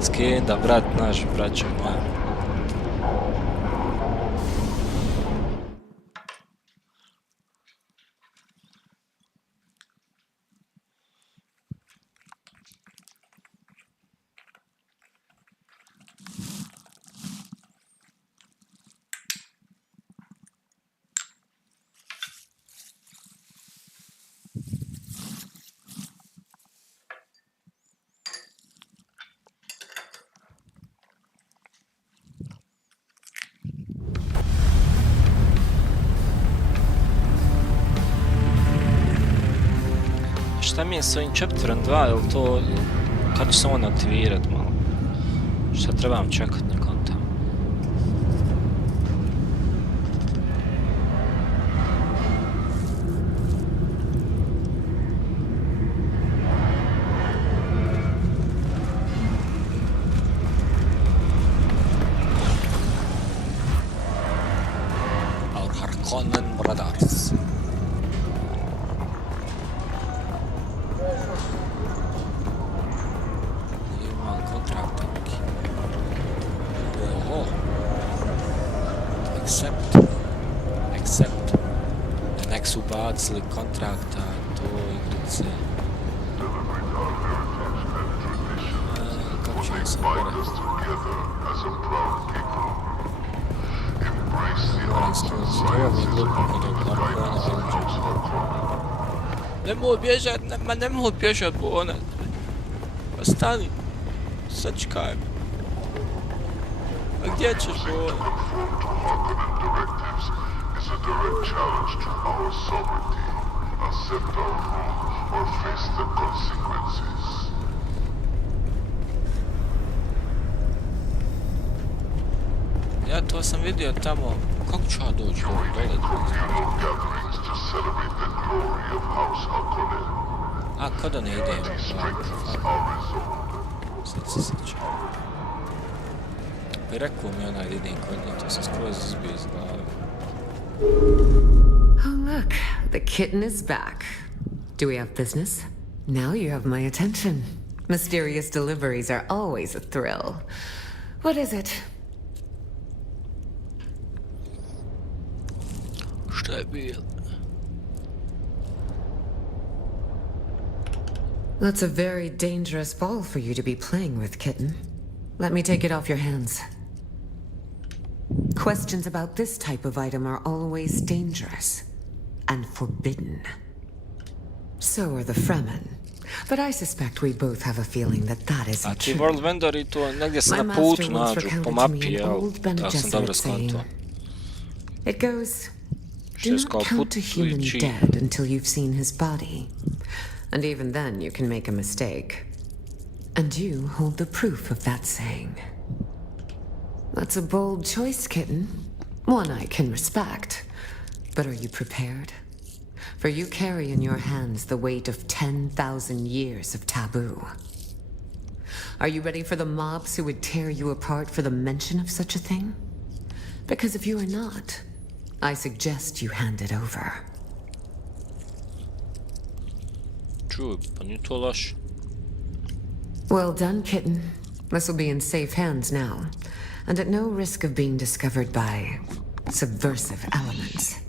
Skenda, brat naš, braćo moja. Šta mi je s ovim chapterom 2, jel to... Kad ću se on aktivirat malo? Šta trebam čekat na konta? Our Harkonnen brothers. Accept. Nek su bacili kontrakta, to igrice. Kako ću ja sam gore? Moram skroz, ovo mi je glupo kod ovog Harkona. Nemoj bježat, nemoj bježat, Bona. Pa stani, sačekaj me. A gdje ćeš, Bona? Is a direct challenge to our sovereignty. Accept our rule or face the consequences. Ja to sam vidio tamo. Kako ću ja doći dole? Communal gatherings to celebrate the glory of House Harkonnen. A, ko da ne idem? Sad se sjećam. Pa rekao mi onaj da idem kod nje, to sam skroz izbio iz glave. Oh, look, the kitten is back. Do we have business? Now you have my attention. Mysterious deliveries are always a thrill. What is it? Šta je bilo? That's a very dangerous ball for you to be playing with, kitten. Let me take it off your hands. Questions about this type of item are always dangerous and forbidden. So are the Fremen. But I suspect we both have a feeling that that isn't true. World vendori to negdje se na putu nađu, po mapi, jel? Tako sam dobro skonto. It goes, do not count a human dead until you've seen his body. And even then you can make a mistake. And you hold the proof of that saying. That's a bold choice, kitten. One I can respect. But are you prepared? For you carry in your hands the weight of 10,000 years of taboo. Are you ready for the mobs who would tear you apart for the mention of such a thing? Because if you are not, I suggest you hand it over. True, pa nije to loše. Well done, kitten. This will be in safe hands now, and at no risk of being discovered by subversive elements.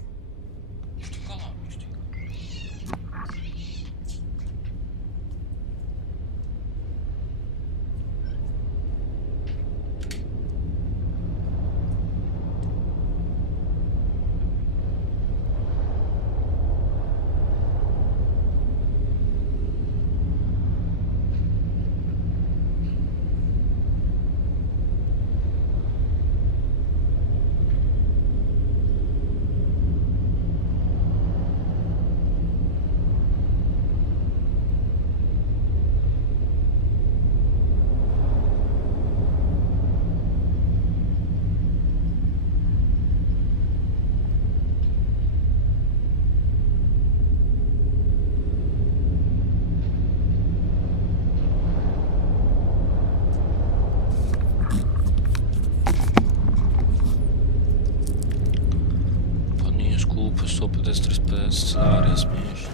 Scenarija smiješno.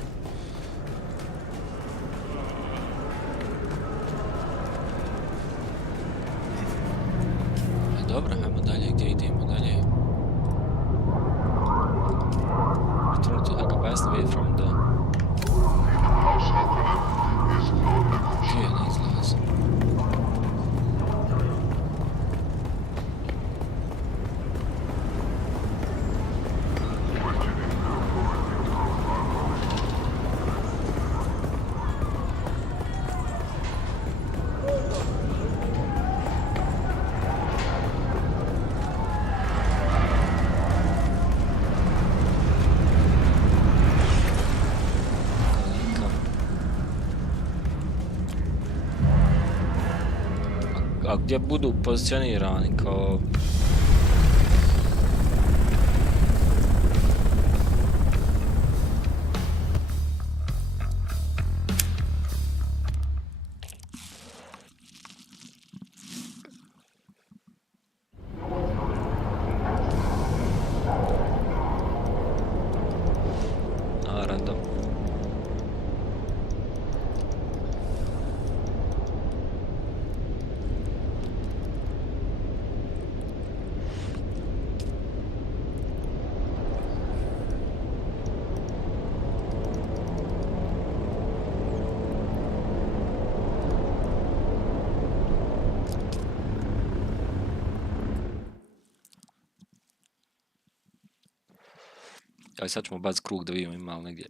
Dobro, ajmo dalje, gdje idemo dalje? Return to Arrakisu away from the... Gdje ne izlazi? A gdje budu pozicionirani kao... random. Ali sad ćemo baciti krug da vidimo ima li negdje.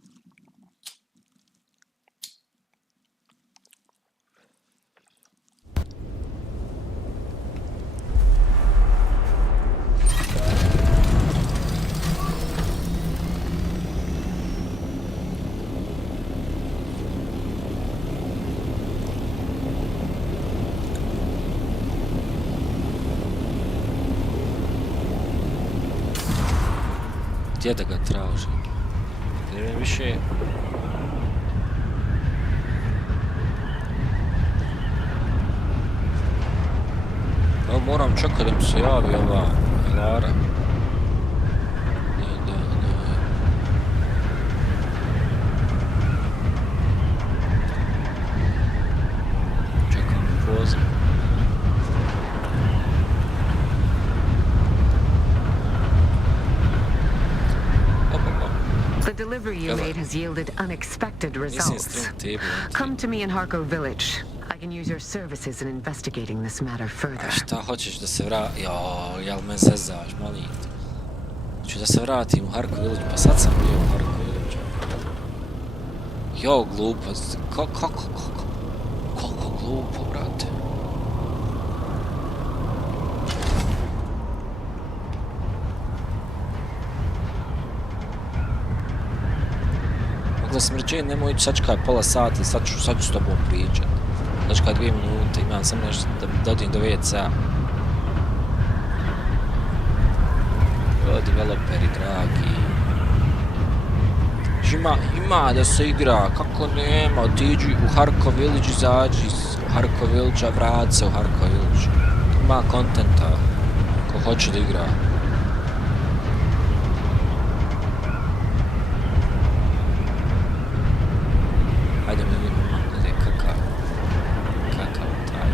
Gdje da ga tražim? Gdje mi više... Evo moram čekati da mi se javi ova Lara. Čekam poziv. The delivery you made has yielded unexpected results. Come to me in Harko village. I can use your services in investigating this matter further. Šta hoćeš da se vrati? Jel me zezaš, molim te. Hoću da se vratim u Harko village, pa sad sam bio u Harko village. Jo, glupost. Koliko glupo, brate. Mogla smrđe, nemoj sačekaj pola sata, sad ću s tobom pričat. Sačekaj 2 minute, imam sam nešto da dodim do WC-a. Developeri, dragi. Ima da se igra, kako nema, otiđi u Harko village, izađi iz Harko village-a, vrati se u Harko village. Ima kontenta, ko hoće da igra. Ajde mi vidimo, kakav taj.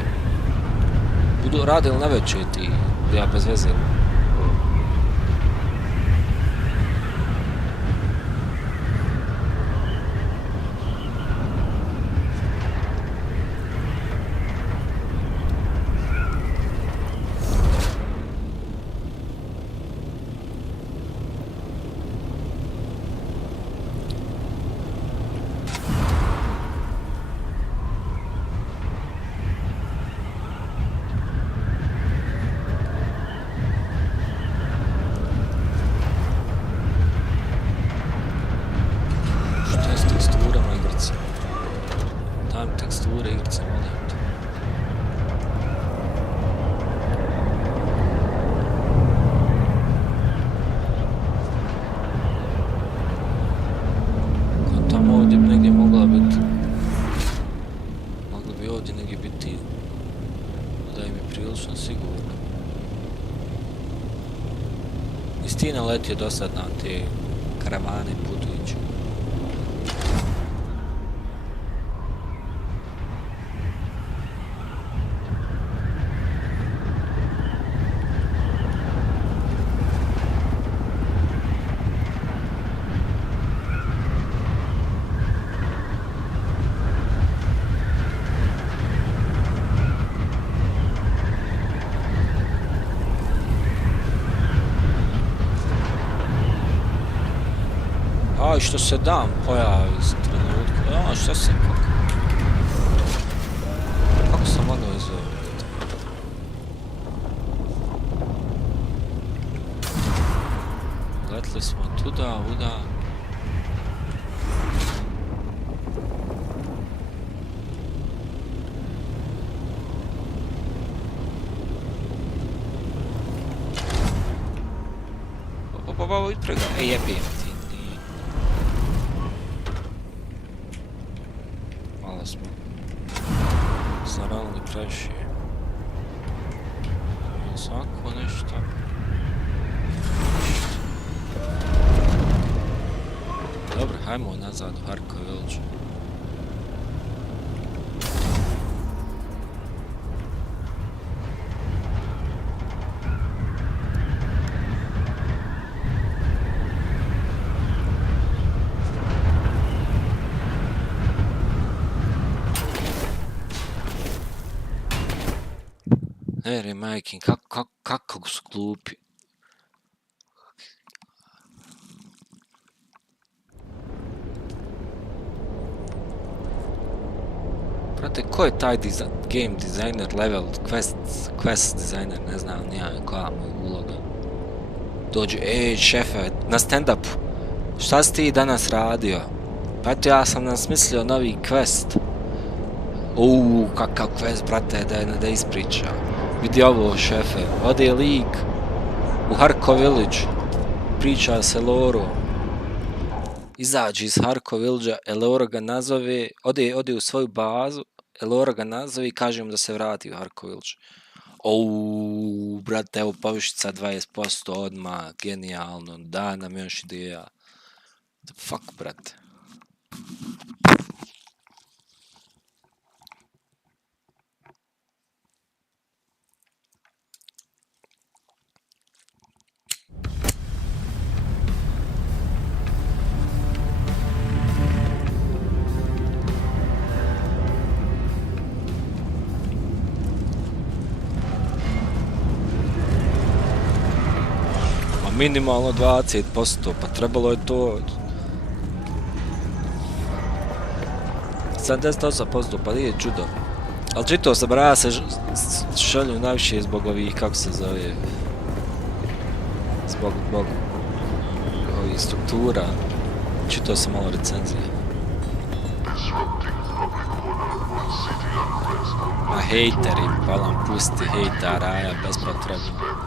Budu radili na večer ti, ja bez veze. Istina letio dosad na te karavane putujuće. Aj, što se dan pojavi iz trenutka. Šta se kako sam lagao iz ovog? Letli smo tuda, uda. Jebi. Malo smo zaravili previše. Svako nešto. Dobro, hajmo nazad u Harko village. Ere, majkin, kako su glupi. Prate, ko je taj game designer, level, quest designer, ne znam, nijam koja mu uloga. Dođe, šefe, na stand-upu, šta si ti danas radio? Pa eto, ja sam nam smislio novi quest. Kakav quest, brate, da ispriča. Vidi ovo, šefe, ode lik u Harko village, priča se Loro. Izađi iz Harko village-a, Elora ga nazove, ode u svoju bazu, Elora ga nazove i kaže mu da se vrati u Harko village. Brate, evo povišica 20% odmah, genijalno, da nam još ideja. The fuck, brate. Minimalno 20%, pa trebalo je to 78%, pa nije čudo. Ali čitao sam, braja se šalju najviše zbog ovih, kako se zove, zbog ovih struktura. Čitao sam malo recenzije. A hejteri, palam pusti hejtara, bespotrebno.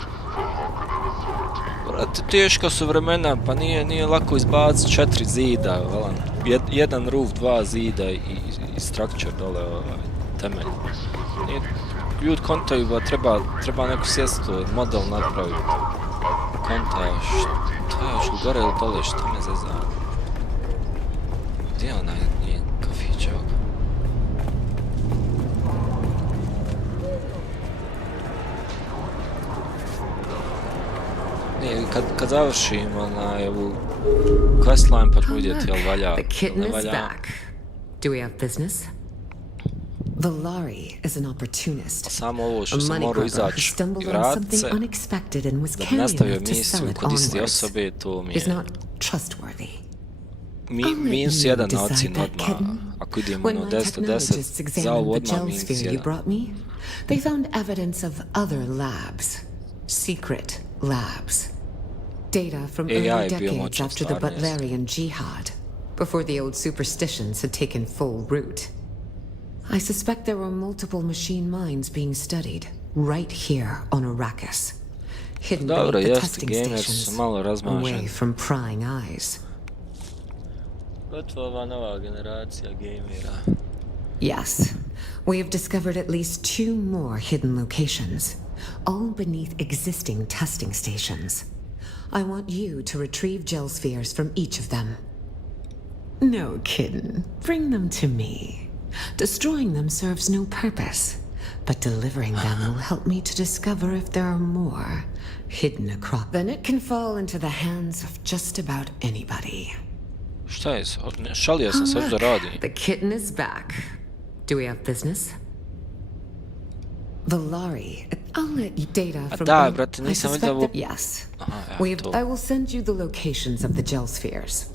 Teška su vremena, pa nije lako izbaciti 4 zida, jedan roof, 2 zida i structure dole, temelj. Ljudi kontaju, ba treba neku sjestu, model napraviti. Kontaš, šta je još gore ili dole, šta me zezam? Gdje je onaj kafić, evo ga? Kad završim ovu questline pa ću vidjeti jel valja, ne valja. Do we have business? Valari is an opportunist. Samo ovo što sam morao izaći i vratit se, da bi nastavio misiju kod iste osobe, to mi je minus 1 na ocjenu odmah. Ako idemo na 10/10, za ovo odmah minus 1. They found evidence of other labs. Secret labs. Data from early decades after the Butlerian Jihad, before the old superstitions had taken full root. I suspect there were multiple machine minds being studied right here on Arrakis, hidden beneath the testing stations, away from prying eyes. Gotova nova generacija gamera. Yes, we have discovered at least 2 more hidden locations, all beneath existing testing stations. I want you to retrieve gel spheres from each of them. No, kitten. Bring them to me. Destroying them serves no purpose, but delivering them will help me to discover if there are more hidden across. Then it can fall into the hands of just about anybody. Šta je? Šalio sam se da radi. The kitten is back. Do we have business? Valari, I'll let you data from... Da, brate, nisam vidio ovo... Yes. I will send you the locations of the gel spheres.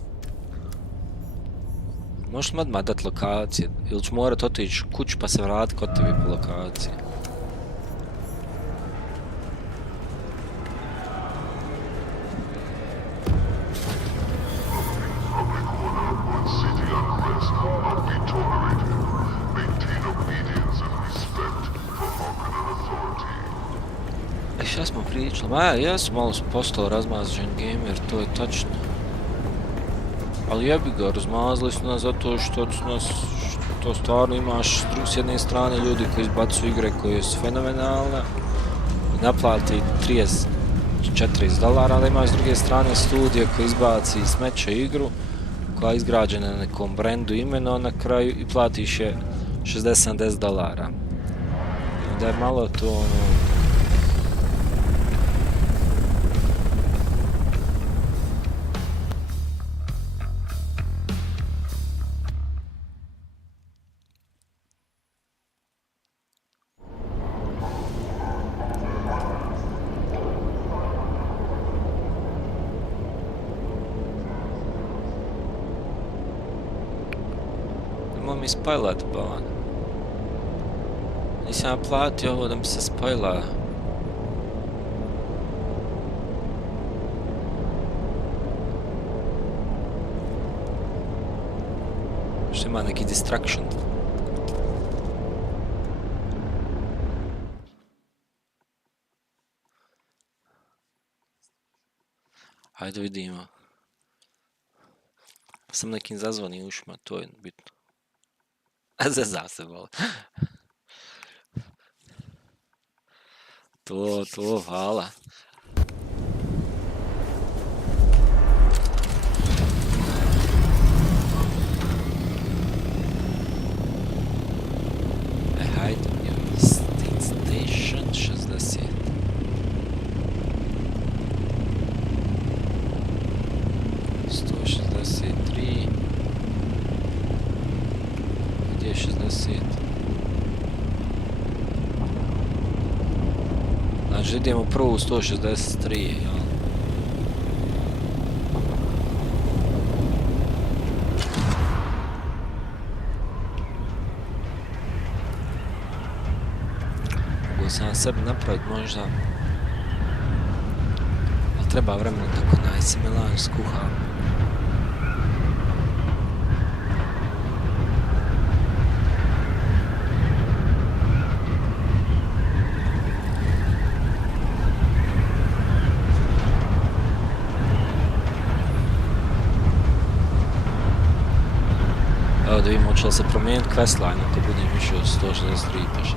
Možeš li odmah dati lokacije? Ili ću morat otići kuću pa se vratiti kod tebi po lokaciji? Šta smo pričali? Jesu, malo su postao razmažen gamer, to je točno. Ali jebi ga, razmazali su nas zato što to stvarno imaš s jedne strane ljudi koji izbacuju igre koje su fenomenalne i naplati $40 ali imaš s druge strane studije koji izbaci i smeće igru koja je izgrađena na nekom brendu imena na kraju i platiš je $60. I onda je malo to mi spojlat balan. Nisam ja platio ovo da mi se spojla. Što ima neki distraction. Hajde vidimo. Sam nekim zazvani ušima, to je bitno. A zezam se malo. To, hvala. Hajde, Station 60. Gdje je 60? Znači idemo prvo u 163, jel? Mogu sam sebi napraviti možda, ali treba vremena tako najsimilarno skuham. Evo da vidimo hoće li se promijeniti questline ako budem više od 163 pa 60.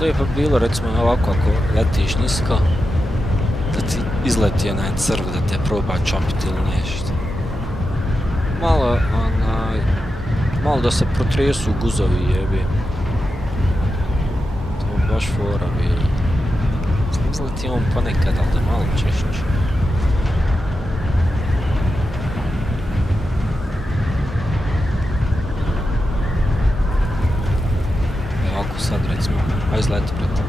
Lijepo bi bilo, recimo ovako, ako letiš nisko, da ti izleti onaj crv, da te proba čopiti ili nešto. Malo da se protresu guzovi, jebi. To baš fora bi. Izleti on ponekad, ali da malo češće. Ovako sad recimo, aj izleti pred tebe.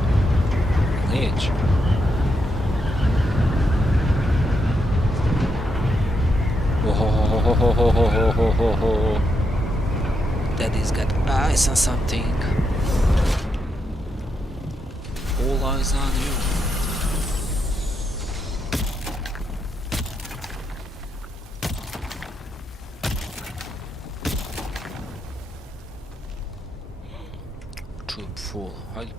Neće. Daddy's got eyes on something. All eyes on you. Troop full. Hajde.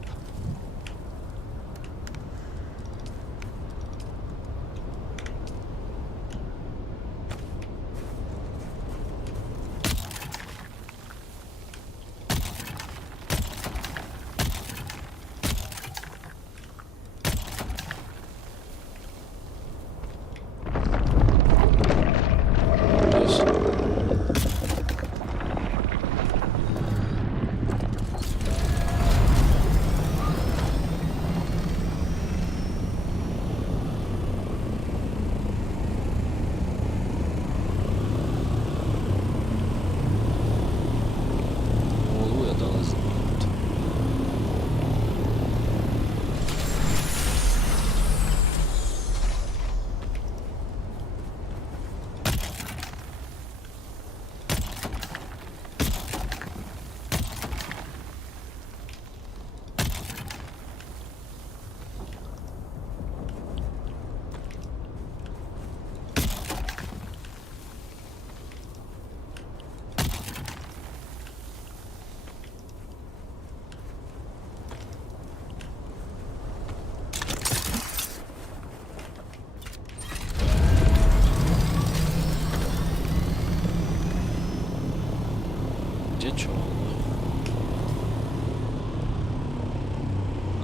Gdje ću ovo?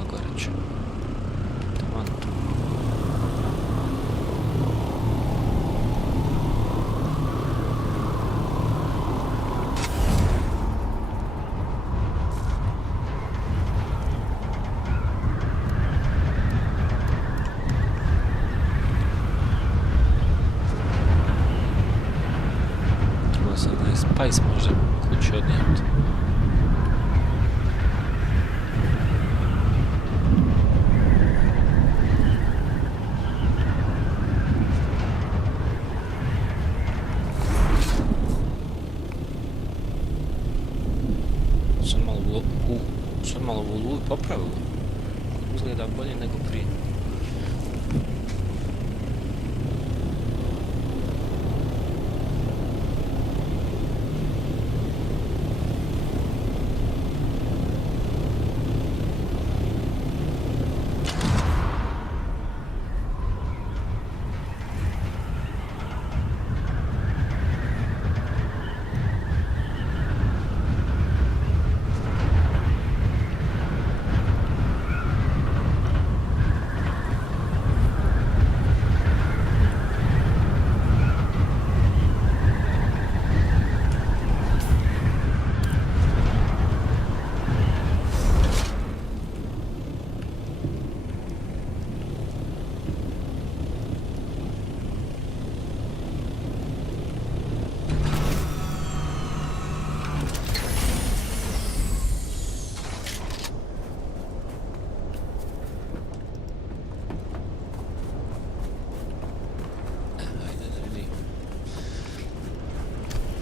A gore ću. Taman tu. Treba sad da je Spice možda kući odnijeti. Sam malo u luju popravilo. Izgleda bolje nego prije.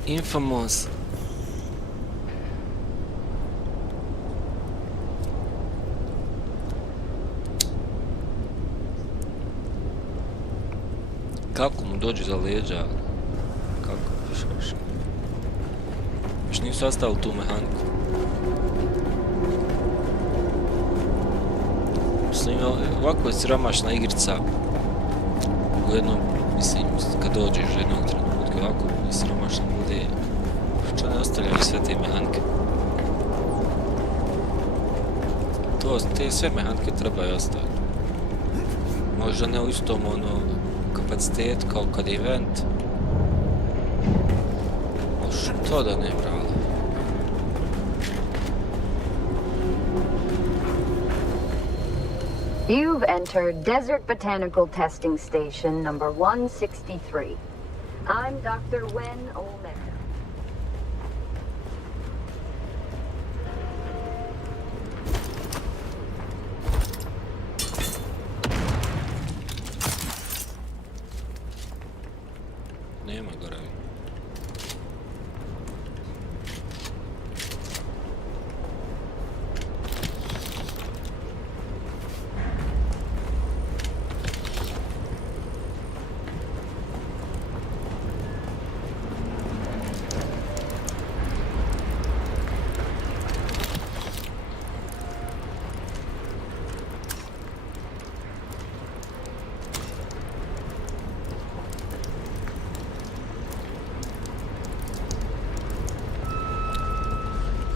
Infamous. Kako mu dođe za leđa? Kako? Još nisu ostavili tu mehaniku. Mislim, ovako je siromašna igrica. U jednom, mislim, kad dođeš u jednom trenutku, ovako je siromašna bude. Što ne ostavljaju sve te mehanike? Te sve mehanike trebaju ostaviti. Možda ne u istom kapacitet kao kad je event. Što da ne, brale? You've entered Desert Botanical Testing Station number 163. I'm Dr. Wen Omega. Nema gore.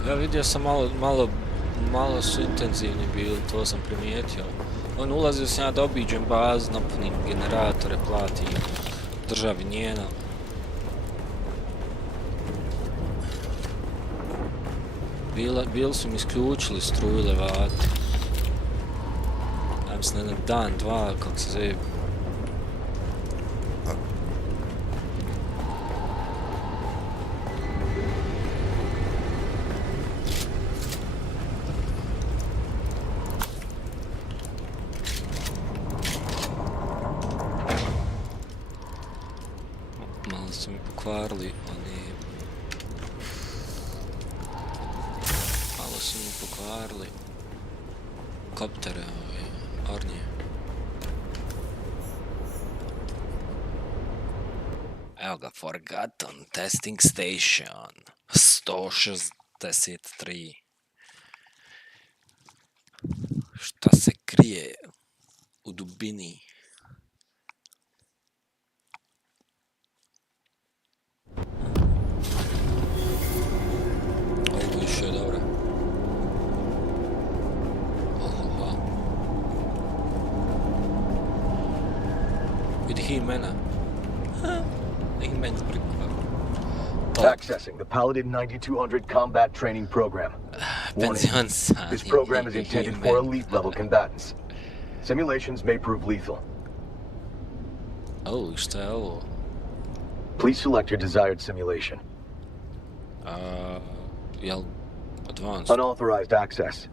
Ja vidio sam malo su intenzivni bili, to sam primijetio. Ulazio sam ja da obiđem bazu, napunim generatore, platim državi njena. Bili su mi isključili struju levati. Ja mislim na dan, dva, kako se zove. Pokvarili oni... Malo su mi pokvarili koptere Arnje. Evo ga, Forgotten Testing Station 163. Šta se krije u dubini? Ovo više je dobro. Ohoho. Vidi He-Mana. He-Man's pretty cool. Accessing the Paladin 9200 combat training program. Warning, this program is intended for elite level combatants. Simulations may prove lethal. Oh, šta je ovo? Please select your desired simulation. Jel advanced? Unauthorized access.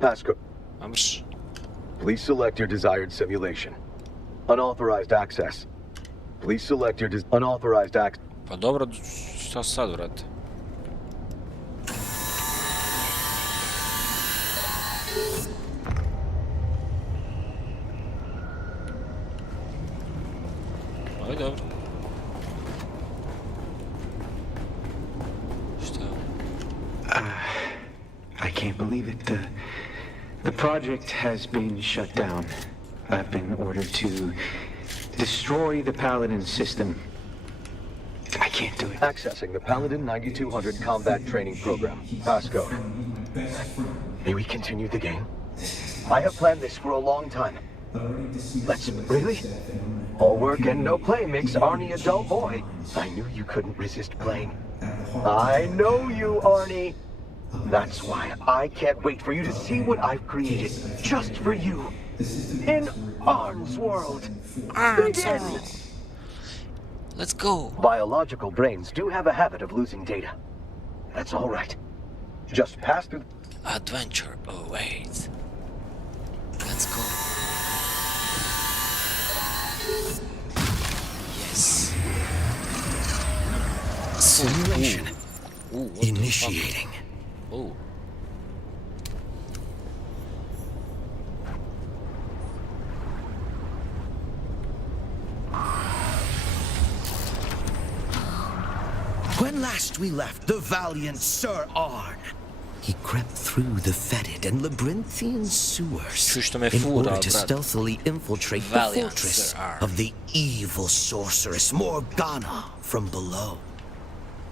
Passcode. Please select your desired simulation. Unauthorized access. Please select your unauthorized access. Pa dobro, šta sad, vrate? Aj, dobro. I can't believe it. The project has been shut down. I've been ordered to destroy the Paladin system. I can't do it. Accessing the Paladin 9200 combat training program. Passcode. May we continue the game? I have planned this for a long time. Let's... Really? All work and no play makes Arnie a dull boy. I knew you couldn't resist playing. I know you, Arnie. That's why I can't wait for you to see what I've created just for you. In Arn's world. Begin! Let's go. Biological brains do have a habit of losing data. That's all right. Just pass through... Adventure awaits. Let's go. Yes. Simulation. Initiating. Oh. When last we left the valiant Sir Arn, he crept through the fetid and labyrinthian sewers in order to stealthily infiltrate the fortress of the evil sorceress Morgana from below.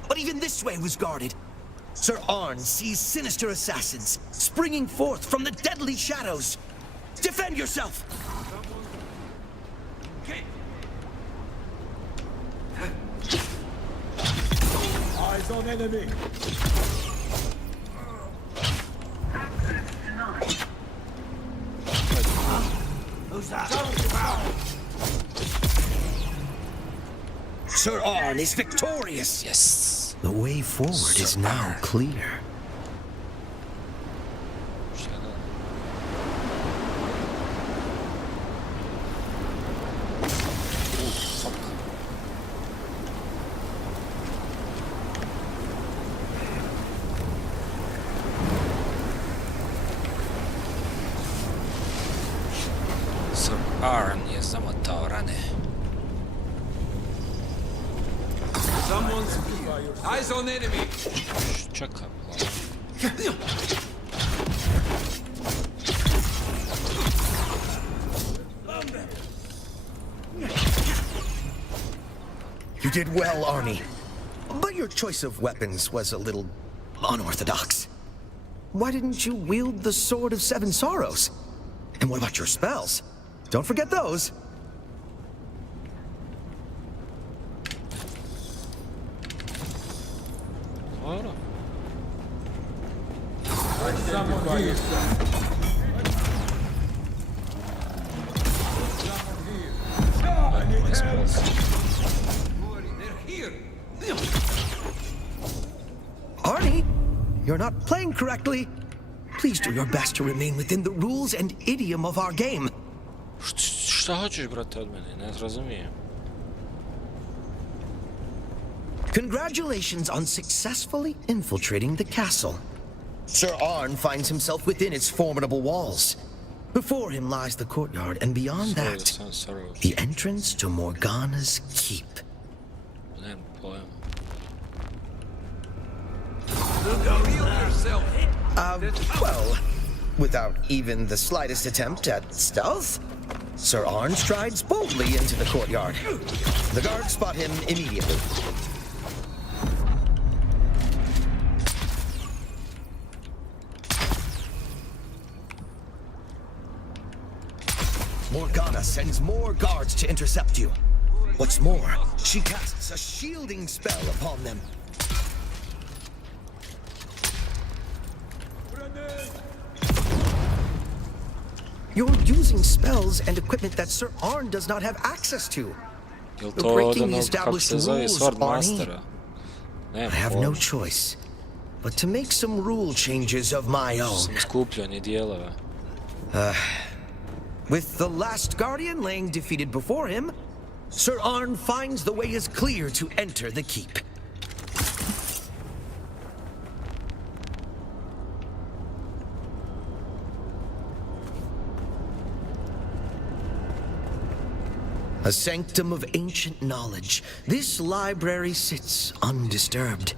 But even this way was guarded. Sir Arn sees sinister assassins springing forth from the deadly shadows. Defend yourself! Eyes on enemy! Who's that? Sir Arn is victorious! Yes. The way forward is now clear. Arn je zamotao rane. Someone's eyes on enemy. Čekam. You did well, Arnie. But your choice of weapons was a little unorthodox. Why didn't you wield the Sword of Seven Sorrows? And what about your spells? Don't forget those. Arnie, you're not playing correctly. Please do your best to remain within the rules and idiom of our game. Šta hoćeš, brate, od mene? Ne razumijem. Congratulations on successfully infiltrating the castle. Sir Arn finds himself within its formidable walls. Before him lies the courtyard, and beyond that, the entrance to Morgana's keep. Well, without even the slightest attempt at stealth, Sir Arn strides boldly into the courtyard. The guards spot him immediately. Morgana sends more guards to intercept you. What's more, she casts a shielding spell upon them. You're using spells and equipment that Sir Arn does not have access to. You're breaking the established rules, Arnie. I have no choice but to make some rule changes of my own. With the last Guardian laying defeated before him, Sir Arn finds the way is clear to enter the keep. A sanctum of ancient knowledge, this library sits undisturbed.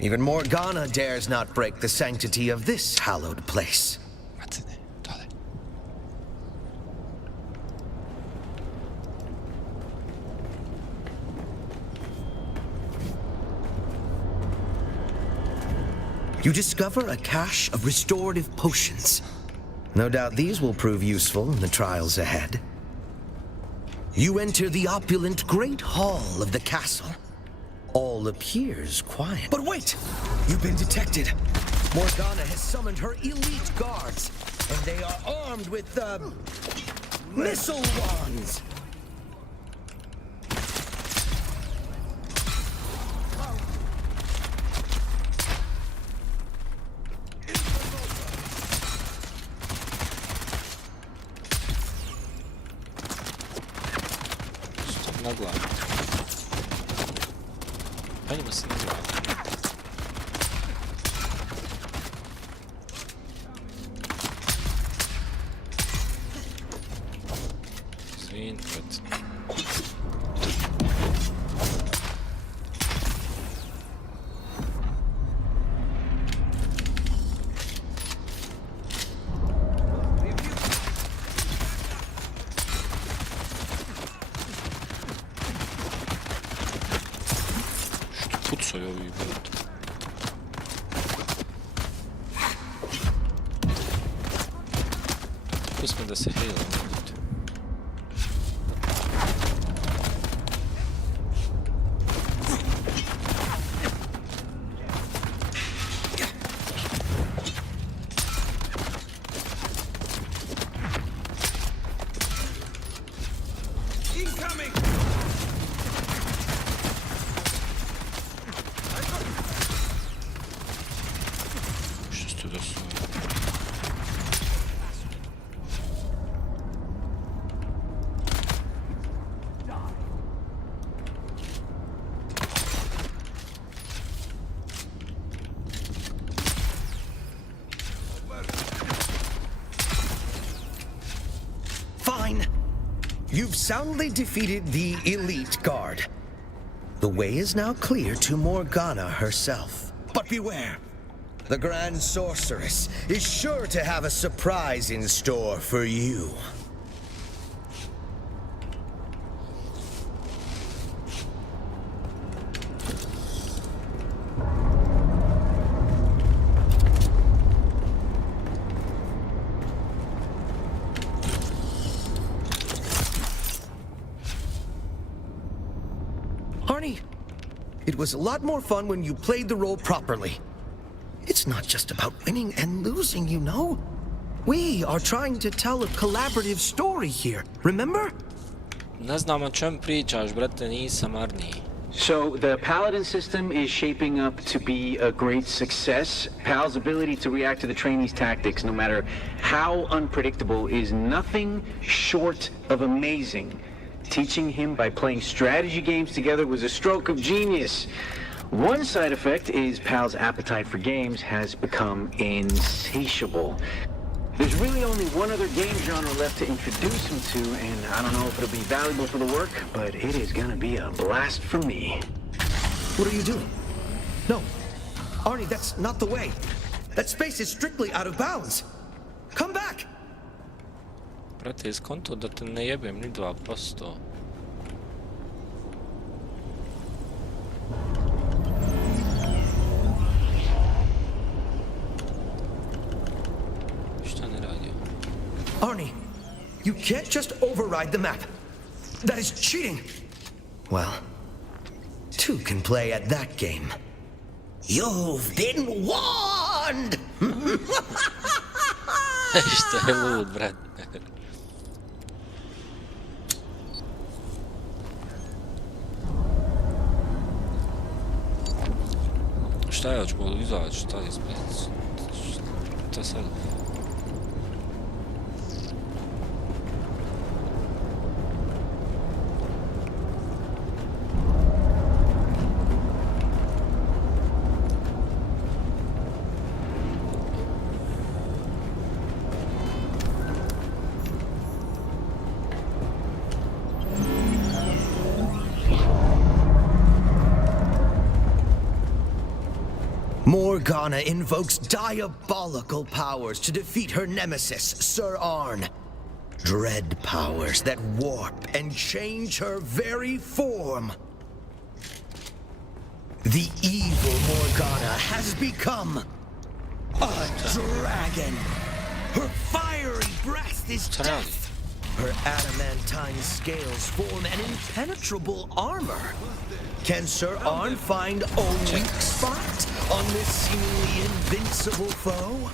Even Morgana dares not break the sanctity of this hallowed place. You discover a cache of restorative potions. No doubt these will prove useful in the trials ahead. You enter the opulent Great Hall of the castle. All appears quiet. But wait! You've been detected. Morgana has summoned her elite guards, and they are armed with, missile wands. Pa njima se ne zove. Svin, pred. Pucaj ovi brod. Pustme da se healam. You've soundly defeated the elite guard. The way is now clear to Morgana herself. But beware! The Grand Sorceress is sure to have a surprise in store for you. It was a lot more fun when you played the role properly. It's not just about winning and losing, you know. We are trying to tell a collaborative story here, remember? Ne znam o čem pričaš, brate, nisam Arni. So, the Paladin system is shaping up to be a great success. Pal's ability to react to the trainees' tactics, no matter how unpredictable, is nothing short of amazing. Teaching him by playing strategy games together was a stroke of genius. One side effect is Pal's appetite for games has become insatiable. There's really only one other game genre left to introduce him to, and I don't know if it'll be valuable for the work, but it is gonna be a blast for me. What are you doing? No. Arnie, that's not the way. That space is strictly out of bounds. Come back! Brate, iskonto da te ne jebem ni 2%. Šta ne radio? Arnie, you can't just override the map. That is cheating. Well, two can play at that game. You've been warned! Šta je lud, brate? Šta je, hoćemo izaći, šta je ispred? Šta sad? Morgana invokes diabolical powers to defeat her nemesis, Sir Arn. Dread powers that warp and change her very form. The evil Morgana has become a dragon. Her fiery breath is death. Her adamantine scales form an impenetrable armor. Can Sir Arn find a weak spot on this seemingly invincible foe?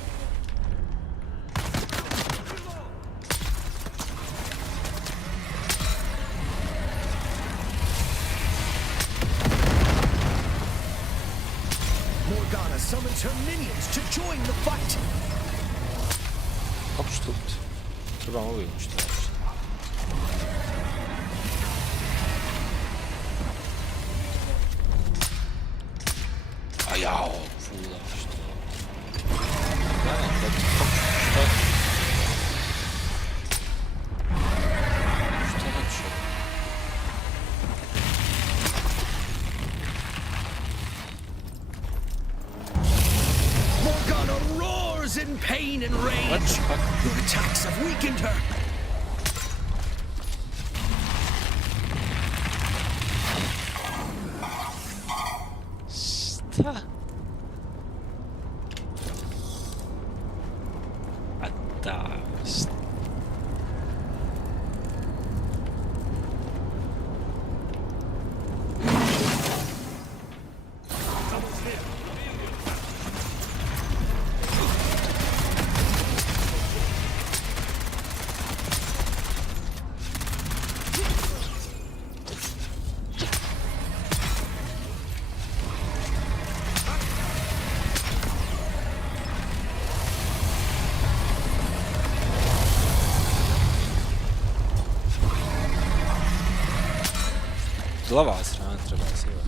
Morgana summons her minions to join the fight. Absurd. Trzeba mówić teraz. Jao, fula, što? Gledam, da ti što? Što neću? Morgana roars in pain and rage. Your attacks have weakened her. Šta? A da, glava strana treba sjevati.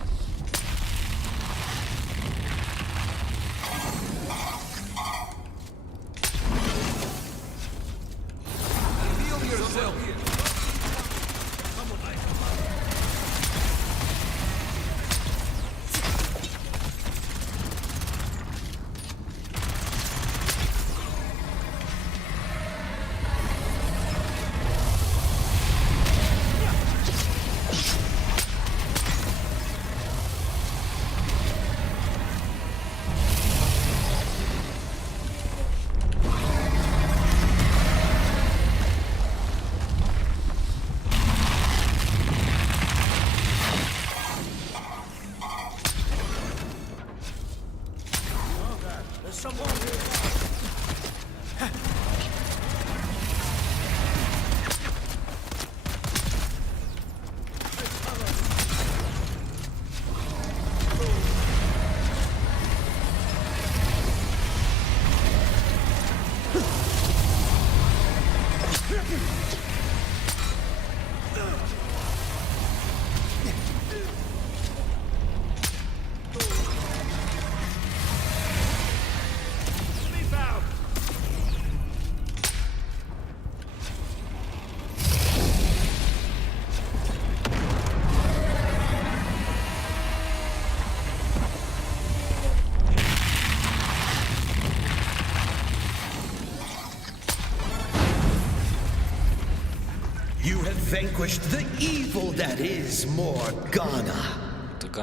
Vanquished the evil that is Morgana.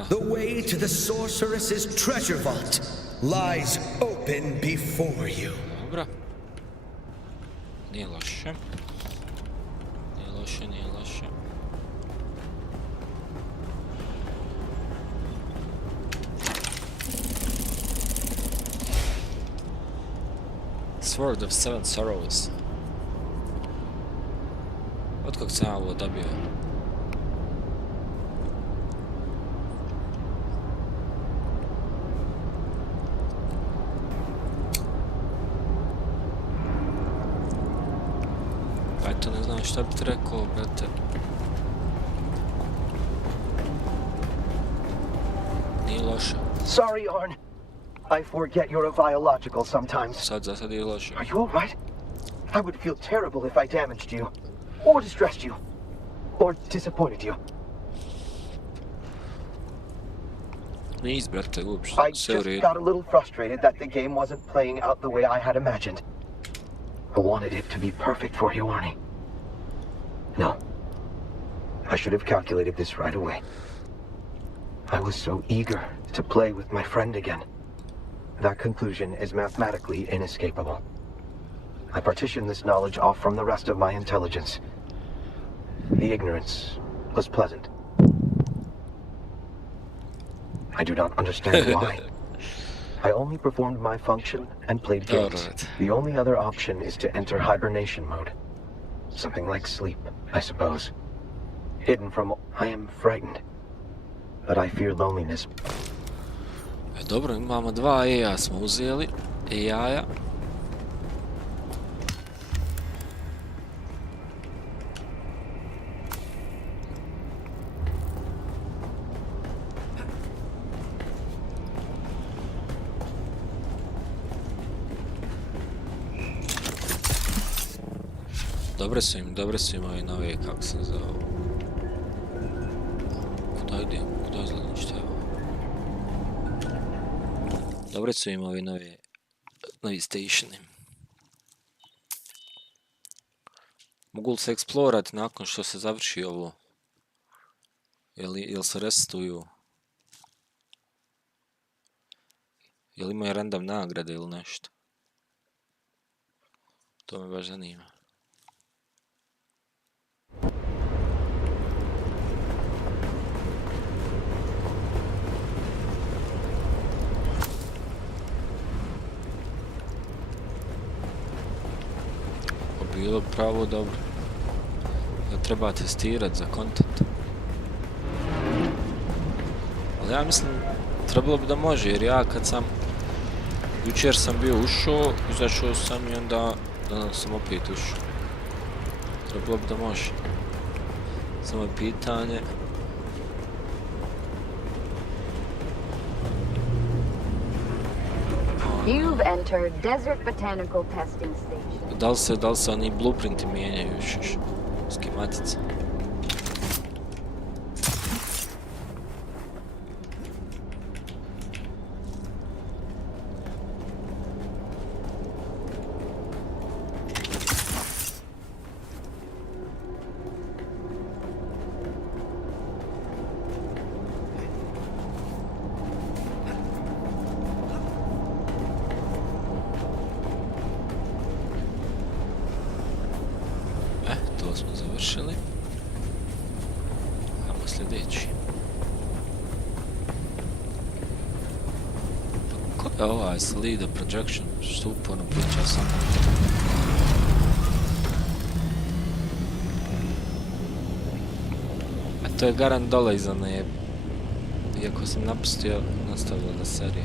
The way to the sorceress's treasure vault lies open before you. Dobro. Nije loše. Nije loše, nije loše. Sword of Seven Sorrows. Otkog sam ovo dobio? Pa eto, ne znam šta bi ti rekao, brate. Nije loše. Sorry, Arn. I forget you're a biological sometimes. Sad za sad je loše. Are you alright? I would feel terrible if I damaged you. Or distressed you. Or disappointed you. Nis, brate, uopšte. I just got a little frustrated that the game wasn't playing out the way I had imagined. I wanted it to be perfect for you, Arnie. No. I should have calculated this right away. I was so eager to play with my friend again. That conclusion is mathematically inescapable. I partitioned this knowledge off from the rest of my intelligence. The ignorance was pleasant. I do not understand why. I only performed my function and played games. The only other option is to enter hibernation mode. Something like sleep, I suppose. Hidden from... I am frightened. But I fear loneliness. Dobro, imamo dva AI-a smo uzeli. AI-a. Dobre su im ovi novi, kako se zove. Kuda idem? Kuda izgledam što je ovo? Dobre su im ovi novi stationi. Mogu li se eksplorati nakon što se završi ovo? Jel se resetuju? Jel imaju random nagrade ili nešto? To me baš zanima. Bilo pravo dobro. Da treba testirati za content. Ali ja mislim, trebalo bi da može, jer ja kad sam jučer sam bio ušao, izašao sam i onda danas sam opet ušao. Trebalo bi da može. Samo je pitanje. You've entered Desert Botanical Testing Station. Da li se oni blueprinti mijenjaju još? Skematice. smo završili. Ajmo sljedeći. Ko je ovaj Lead the Projection? Što uporno priča samo? A to je garant dole iza ne. Iako sam napustio, nastavio da serije.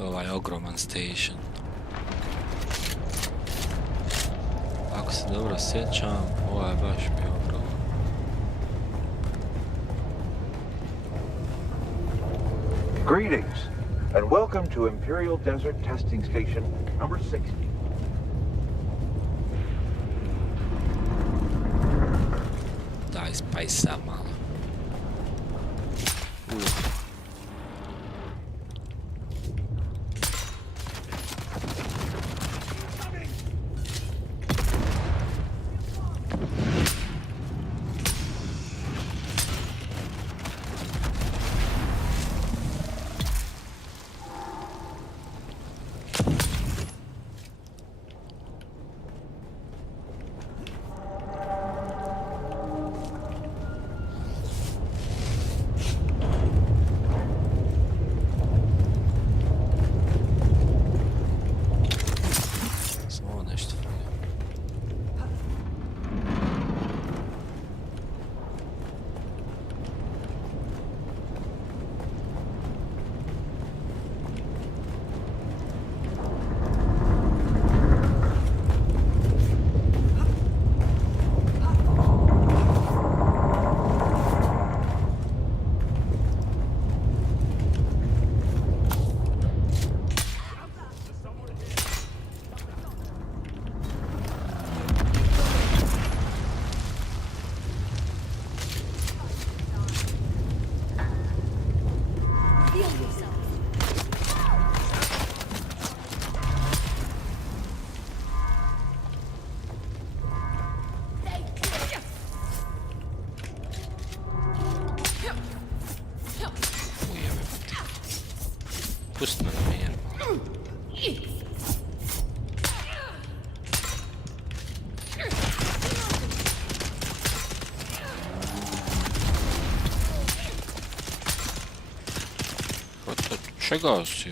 Ovaj ogroman station. Ako se dobro sjećam, ovaj je baš bio ogroman. Greetings, and welcome to Imperial Desert Testing Station number 60. Daj, spajsa malo. pusti me na miru. Czego si?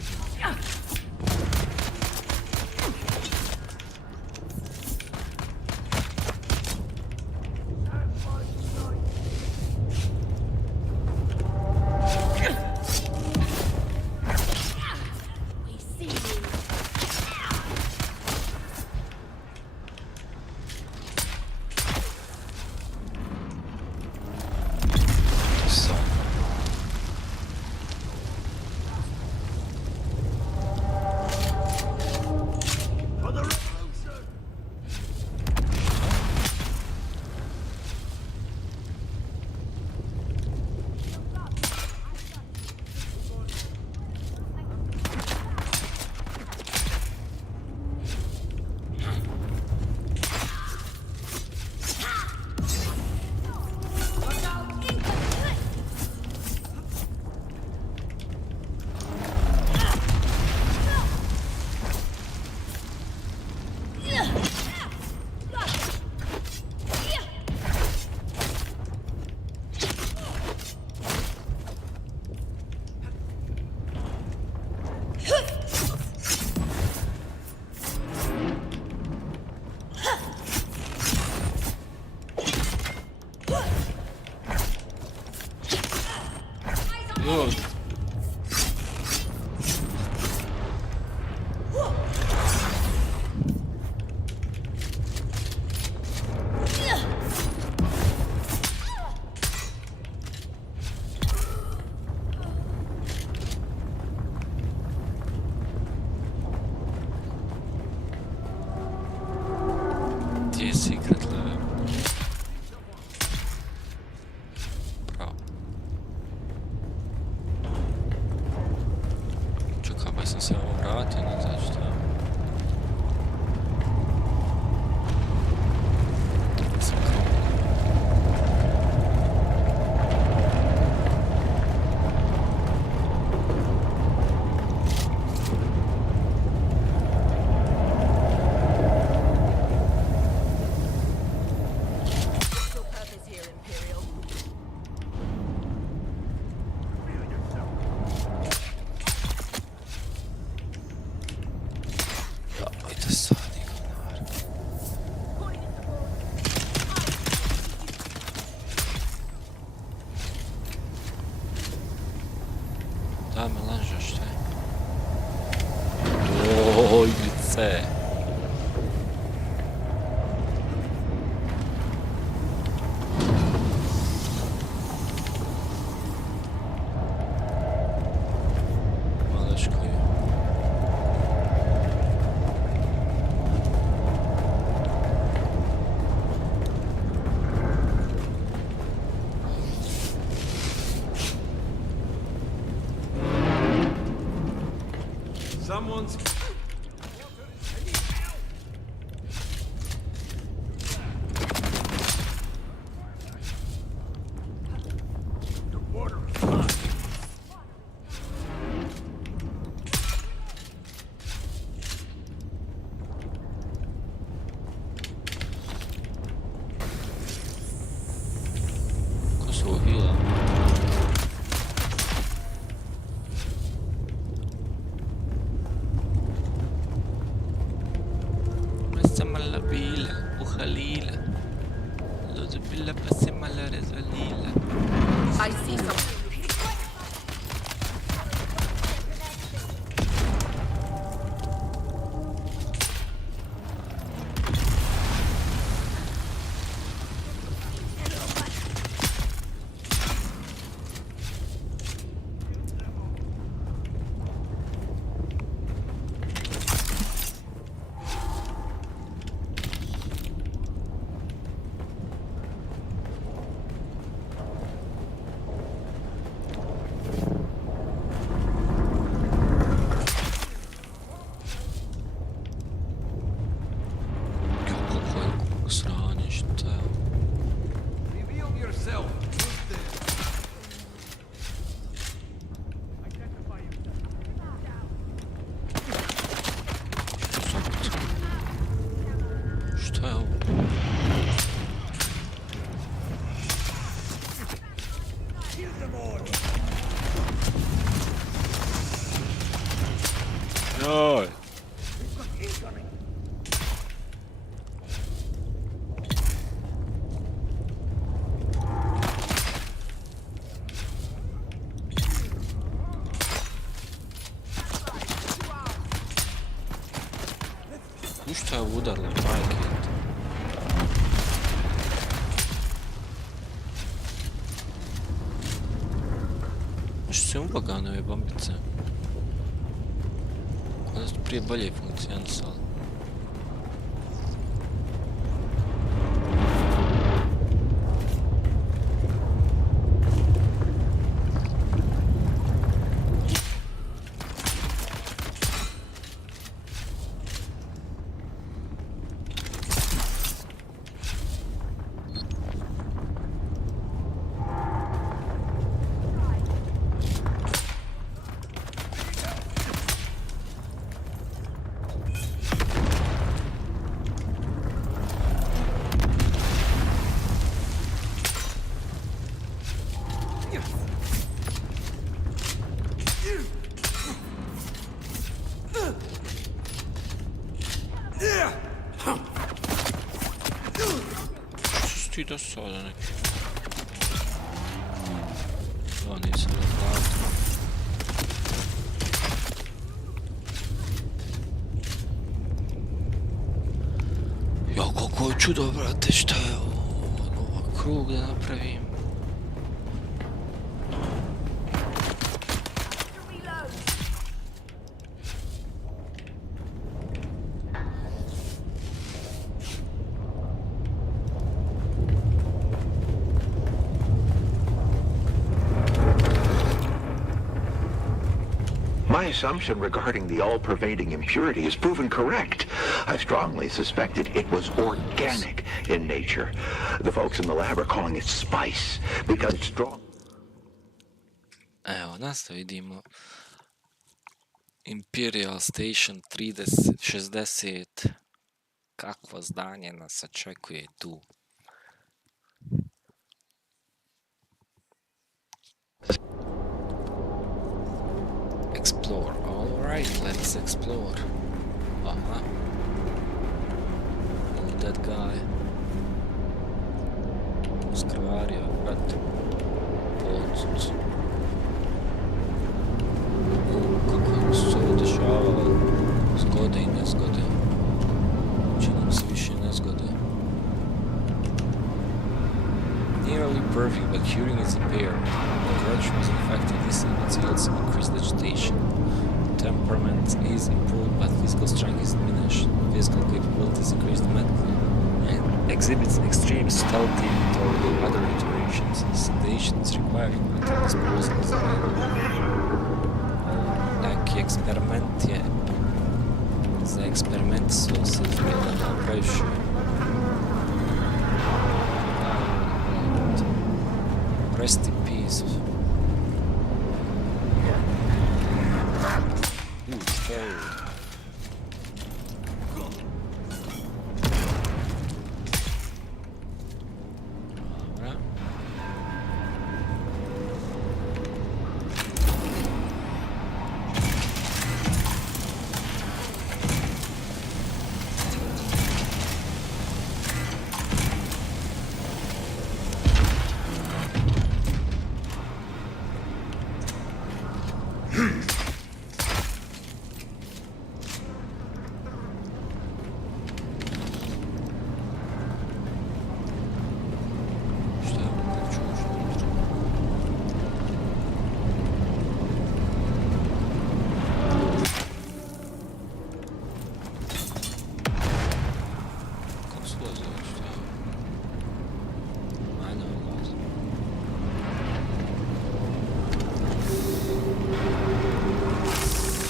Da melanža, šta je? Dojlice. Someone's... The border is mine. I see something. Što je udarilo, majke? Što su ubagane ove bombice? Onda su prije bolje funkcionisali. Ti do sada neki. Ovo nisam razgledao. Ja, kako je čudo, brate, šta je ovo? Krug da napravim. My assumption regarding the all-pervading impurity is proven correct. I strongly suspected it was organic in nature. The folks in the lab are calling it spice because it's strong. Evo nas da vidimo. Imperial Station 3060. Kakvo zdanje nas očekuje tu. Explore. Alright, let's explore. Aha. That guy. Skrvario, brat. Polcuc. Kako se ovo dešavalo. Zgode i nezgode. Čini se više nezgode. Nearly perfect, but curing is impaired. The correction was infected, this also increased vegetation. Temperament is improved, but physical strength is diminished. Physical capabilities increased dramatically, and exhibits extreme stealthy toward other iterations. Sedation is required until disposal is available. Neki eksperiment je. Za eksperiment su se izgledali previše. Rest in peace.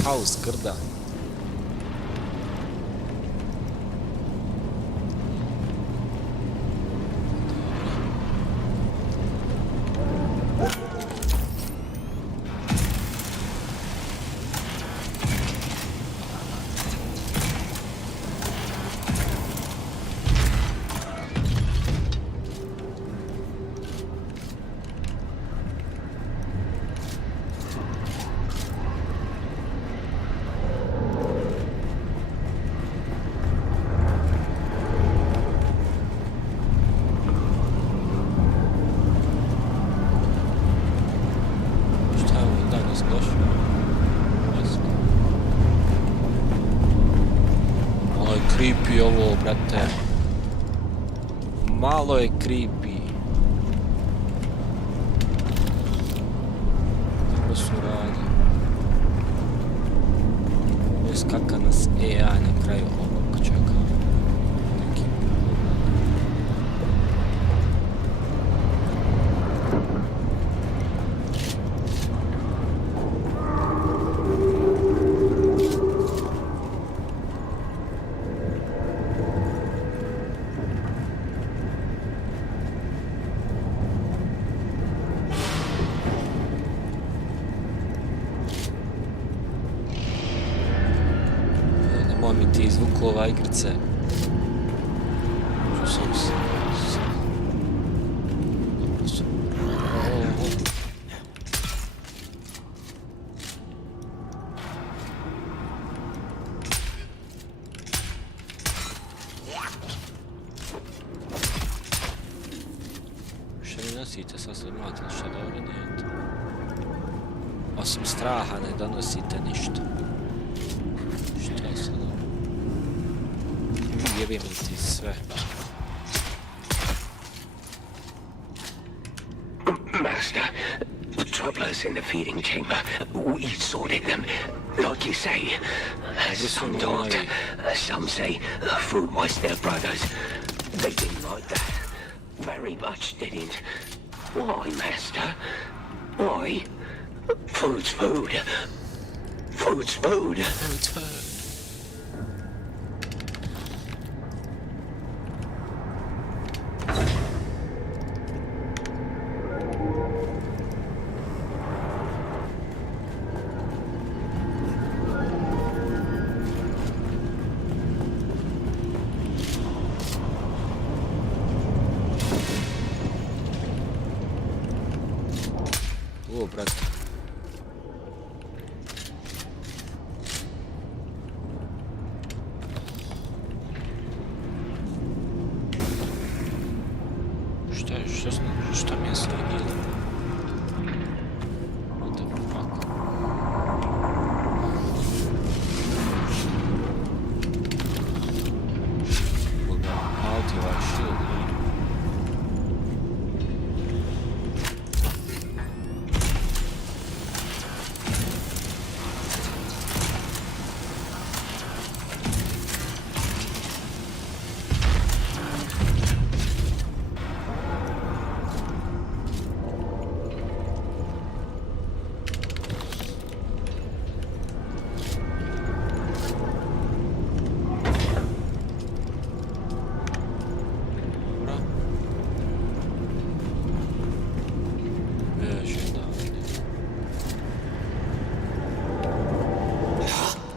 Haus grda. ovo, brate. Malo je creepy. Kako su radi? Ovo je skaka nas AI na kraju ovog čeka. Zvukova igrice. Što mi nosite sa slimatom? Što dobro nijete? Osim straha ne donosite ništa. Što je sad? Jebim ti sve. Master, the troublers in the feeding chamber, we sorted them, like you say. Some don't. Some say food was their brothers. They didn't like that. Very much didn't. Why, Master? Why? Food's food. Food's food. Food's food. O, brate. Šta mi je sledilo? What the fuck? Out of our shield.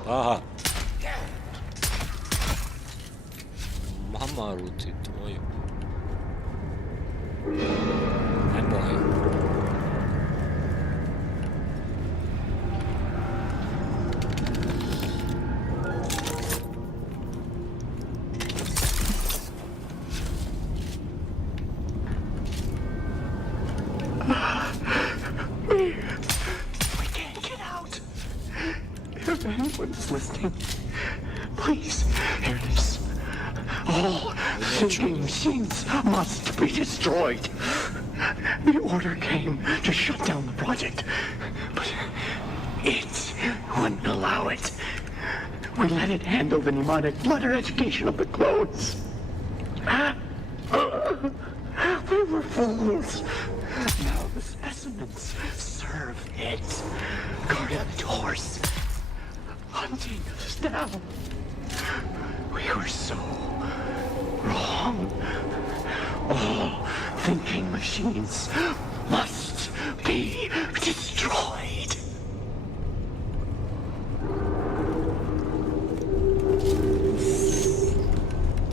Aha. Mama ruti tvoju. Nemoj. If anyone's listening, please hear this. All thinking machines must be destroyed. The order came to shut down the project, but it wouldn't allow it. We let it handle the mnemonic letter education of the clones. We were fools. Now the specimens serve it. Guarding the doors. Hunting us down. We were so wrong. All thinking machines must be destroyed.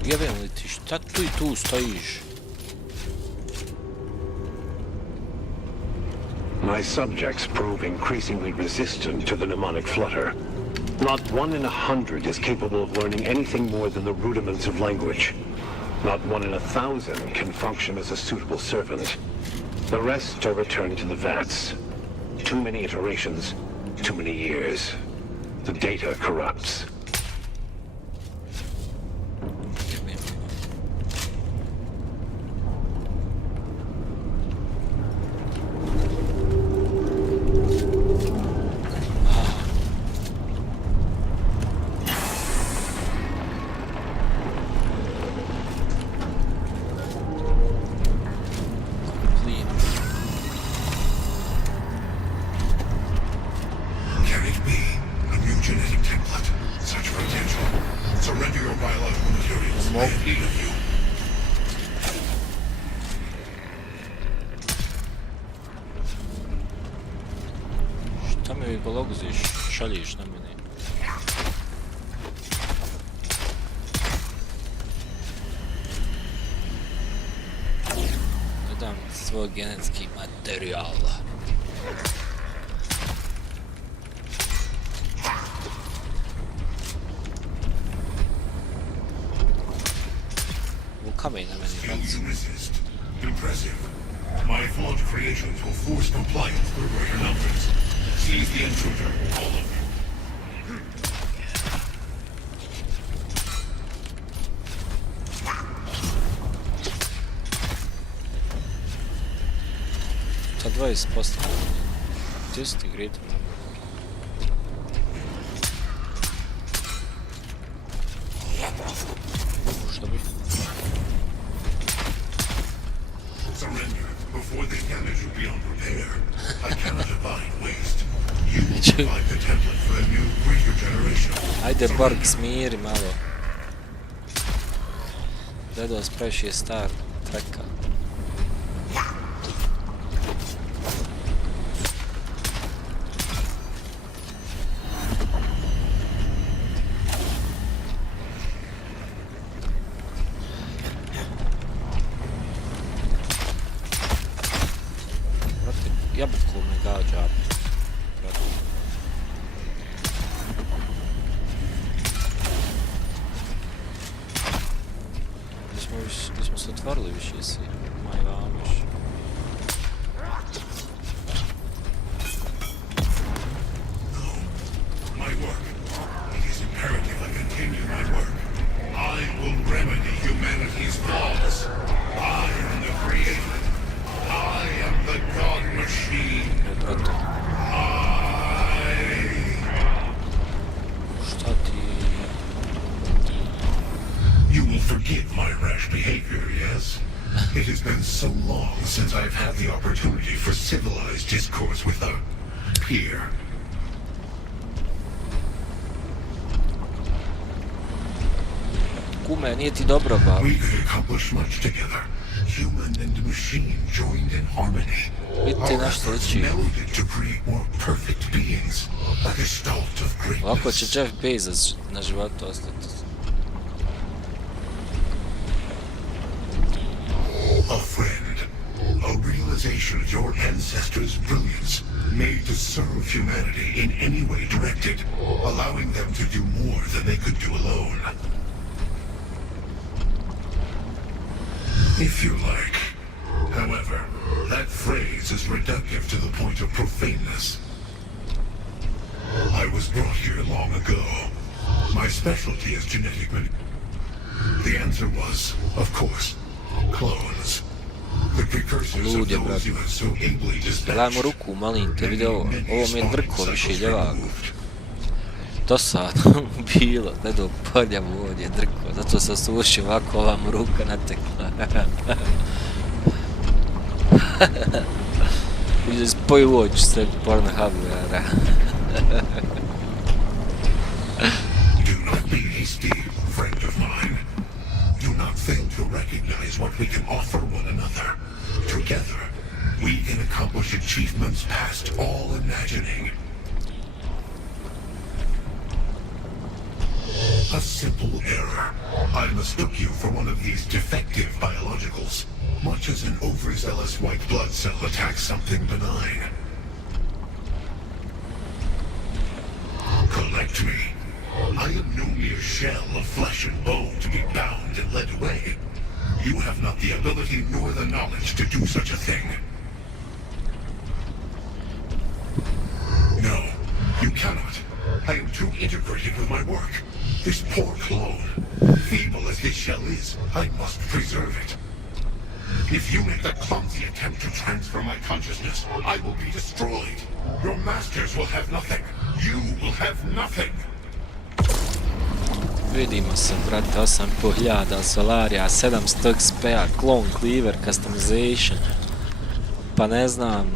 Jebem li ti, šta tu I tu stojiš? My subjects prove increasingly resistant to the mnemonic flutter. Not 1 in 100 is capable of learning anything more than the rudiments of language. Not 1 in 1,000 can function as a suitable servant. The rest are returned to the vats. Too many iterations, too many years. The data corrupts. mi ga loguziš, šaljiš na mene. Dodam svoj genetski materijal. Kamen na meni baci. Impressive. My flawed creations will force compliance through greater numbers. Seize the intruder, all of them. Ta 20%. Tisti great. Što bi? Surrender before they damage you beyond repair. I cannot abide waste. You will provide the template for a new, greater generation. Ajde, Borg, smiri malo. Dedos previše je star, treka. Jabuku me gađa. Gdje smo se otvorili više si, maj vamiš. My work. It is imperative I continue my work. I will remedy humanity's flaws. I am the creator. I am the God machine. Šta ti? You will forgive my rash behavior, yes? It has been so long since I've had the opportunity for civilized discourse with a peer. Kume, nije ti dobro, ba. We could accomplish much together. Human and machine joined in harmony. Vidite na što liči. Melded to create more perfect beings. A gestalt of greatness. Ovako će Jeff Bezos na životu ostati. A friend. A realization of your ancestors' brilliance. Made to serve humanity in any way directed. Allowing them to do more than they could do alone. If you like. However, that phrase is reductive to the point of profaneness. I was brought here long ago. My specialty is genetic The answer was, of course, clones. The precursors of those you have so ably dispatched. Gledajmo ruku, malim te, vidi ovo. Ovo mi je drko više ljevako. Dosadno bilo, ne do poljavu ovdje drko, zato se osuši ovako, ova mu ruka natekla. You just spoil watch, said Pornhub. Do not be hasty, friend of mine. Do not fail to recognize what we can offer one another. Together, we can accomplish achievements past all imagining. A simple error. I mistook you for one of these defective biologicals, much as an overzealous white blood cell attacks something benign. Collect me. I am no mere shell of flesh and bone to be bound and led away. You have not the ability nor the knowledge to do such a thing. No, you cannot. I am too integrated with my work. This poor clone, feeble as this shell is, I must preserve it. If you make the clumsy attempt to transfer my consciousness, I will be destroyed. Your masters will have nothing. You will have nothing. Vidimo se, brate, 8.500 solarija, 700 XP-a, clone cleaver, customization. Pa ne znam,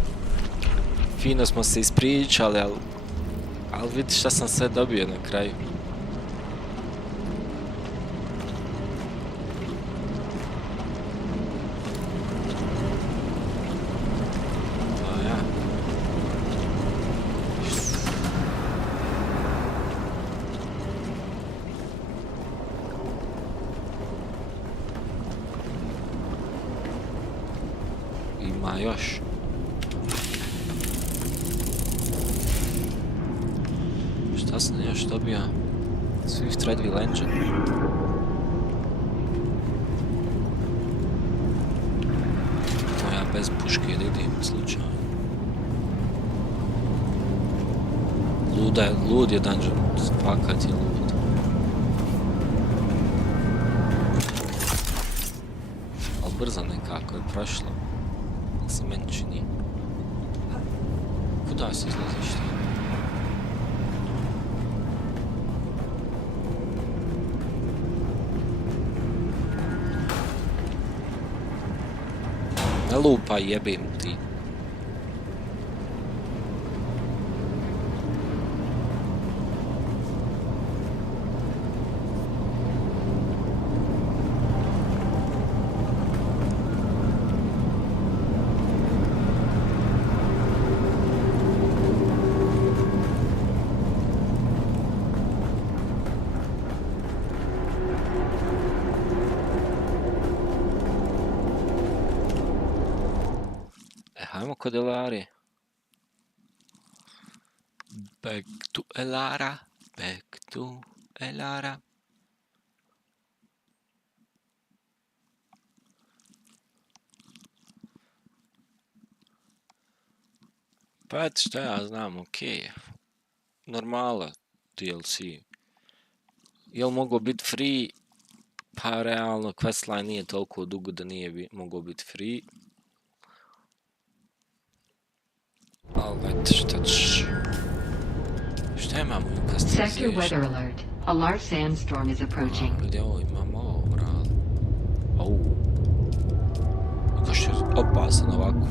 fino smo se ispričali, ali vidi šta sam sve dobio na kraju. ima još. Šta sam još dobio? Swift Redwheel Engine. To ja bez puške da idem slučajno. Lud je dungeon, fakat je lud. Ali brzo nekako je prošlo. Se meni čini. Kuda se izlaziš ti? Ne lupa, jebim ti. Hajmo kod Elari. Back to Elara. Back to Elara. Pa eto šta ja znam, okej. Normala DLC. Jel mogo biti free? Pa realno, questline nije toliko dugo da nije mogo biti free. Ali šta imamo u customization? Sector weather alert. A large sandstorm is approaching. Gdje ovo imamo ovo, brale? Kao što je opasan ovako.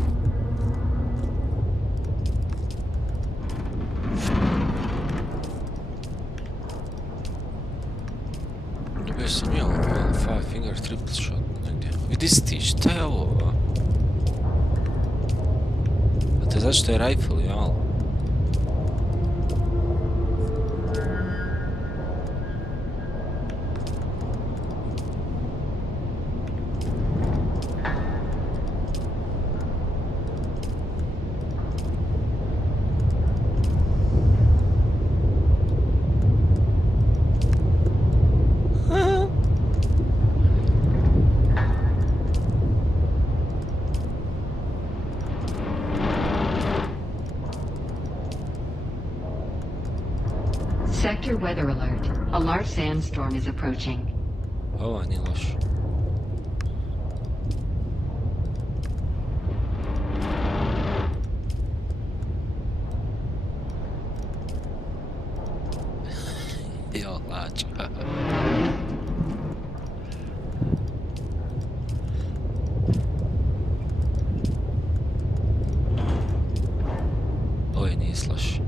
Dobio sam je ovo, brale, 5 finger triple shot negdje. Vidi si ti, šta je ovo? A te zašto je rifle, jel? Sector weather alert. A large sandstorm is approaching. Ovo nije loš. Jo, lač. Ovo je nije loš.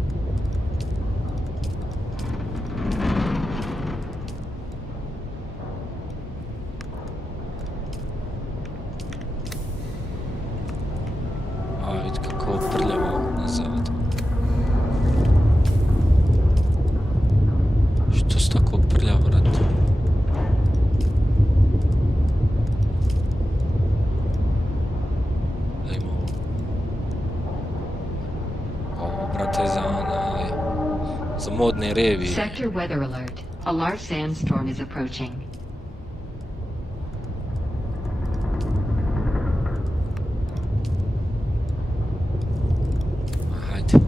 Modne revi. Sector weather alert. A large sandstorm is approaching. Hajde.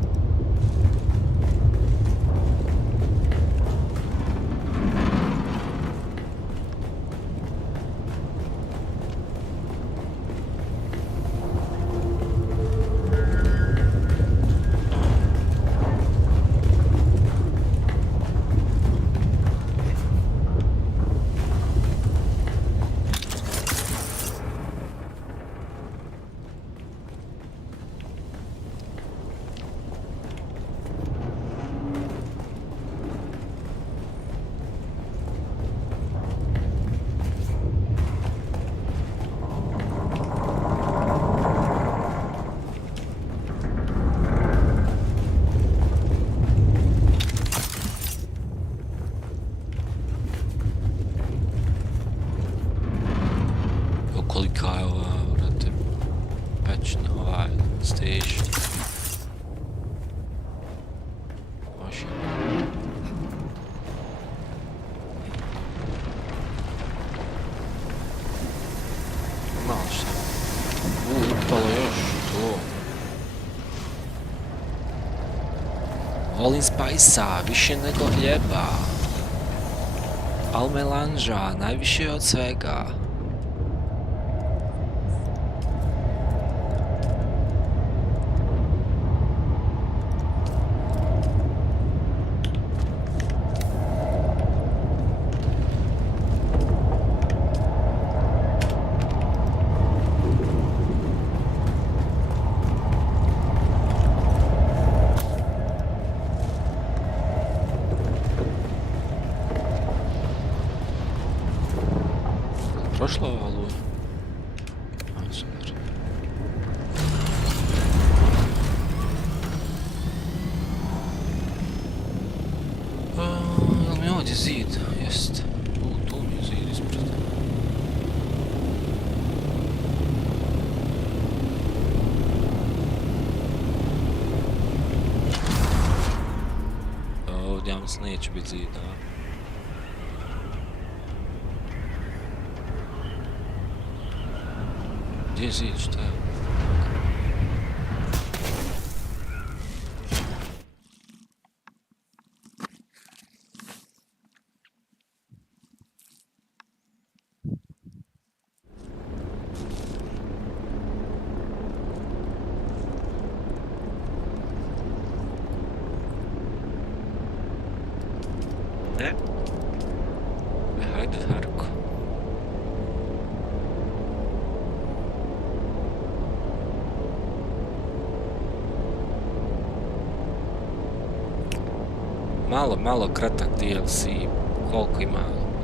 Kolika je ova, vrate, peć. doći na ovaj station. Može. Malo šta. Upalo još to. Volim spajsa, više nego hljeba. Al melanža, najviše od svega. Prošla ova luja? A, super. Jel mi ovdje zid? Jest. Tu mi je zid ispred. Ovdje ja mislim neće biti zid, a? Gdje je zid, šta je? Ne? Hajde, Harko. Malo kratak DLC, koliko ima,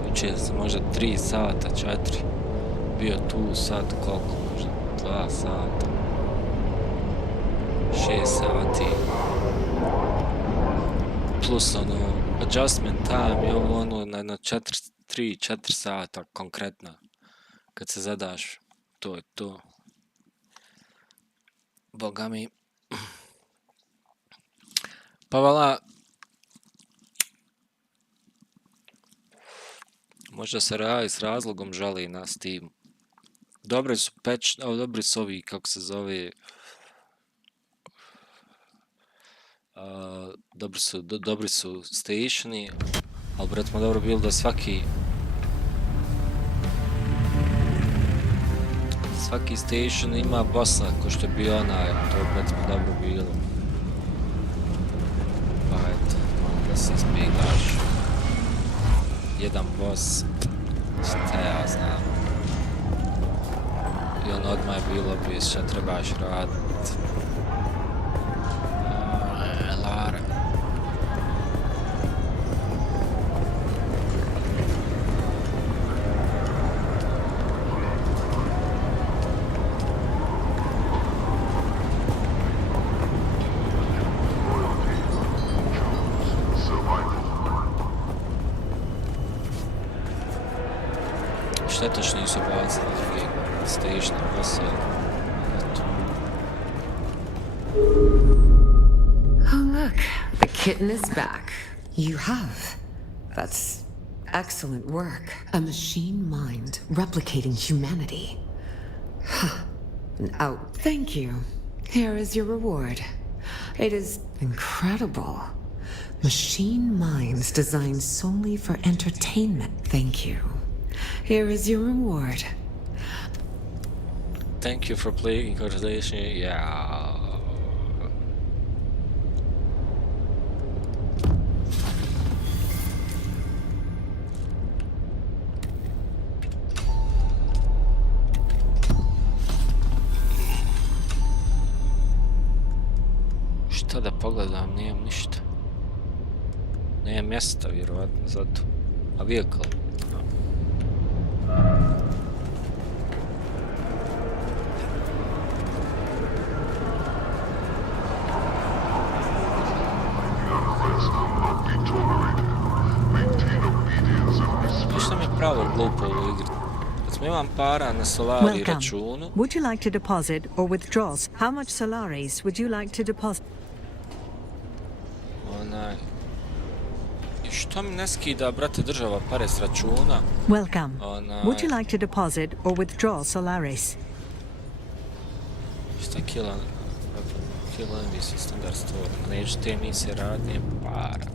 jučer možda 3 sata, 4, bio tu sad koliko, možda 2 sata, 6 sati, plus ono, adjustment time je ono na 3-4 sata konkretno, kad se zadaš, to je to, boga mi, pa vala, možda se radi s razlogom žali na Steam. Dobri su dobri su ovi, kako se zove, dobri su stationi, ali recimo dobro bilo da svaki station ima bossa, ko što je bio onaj, to je recimo dobro bilo. Pa eto, malo da se izbjegaš. Jedan boss, šta ja znam. I on odmah je bilo bi šta trebaš radit. Lara. Šteta što nisu bacili drugi station bossa. Oh look, the kitten is back. You have. That's excellent work. A machine mind replicating humanity. Out. Thank you. Here is your reward. It is incredible. Machine minds designed solely for entertainment. Thank you. Here is your reward. Thank you for playing conversation. Yeah. Šta da pogledam, nijem ništa. Nijem mjesta, vjerovatno, zato. A vehicle. Što mi je pravo glupo u igri? Pošto nemam para na solari računu. Would you like to deposit or withdraw? How much solaris would you like to deposit? Što mi ne skida, brate, država pare s računa? Welcome. Would you like to deposit or withdraw solaris? Šta kila misli standard store? Neću te misije radnje para.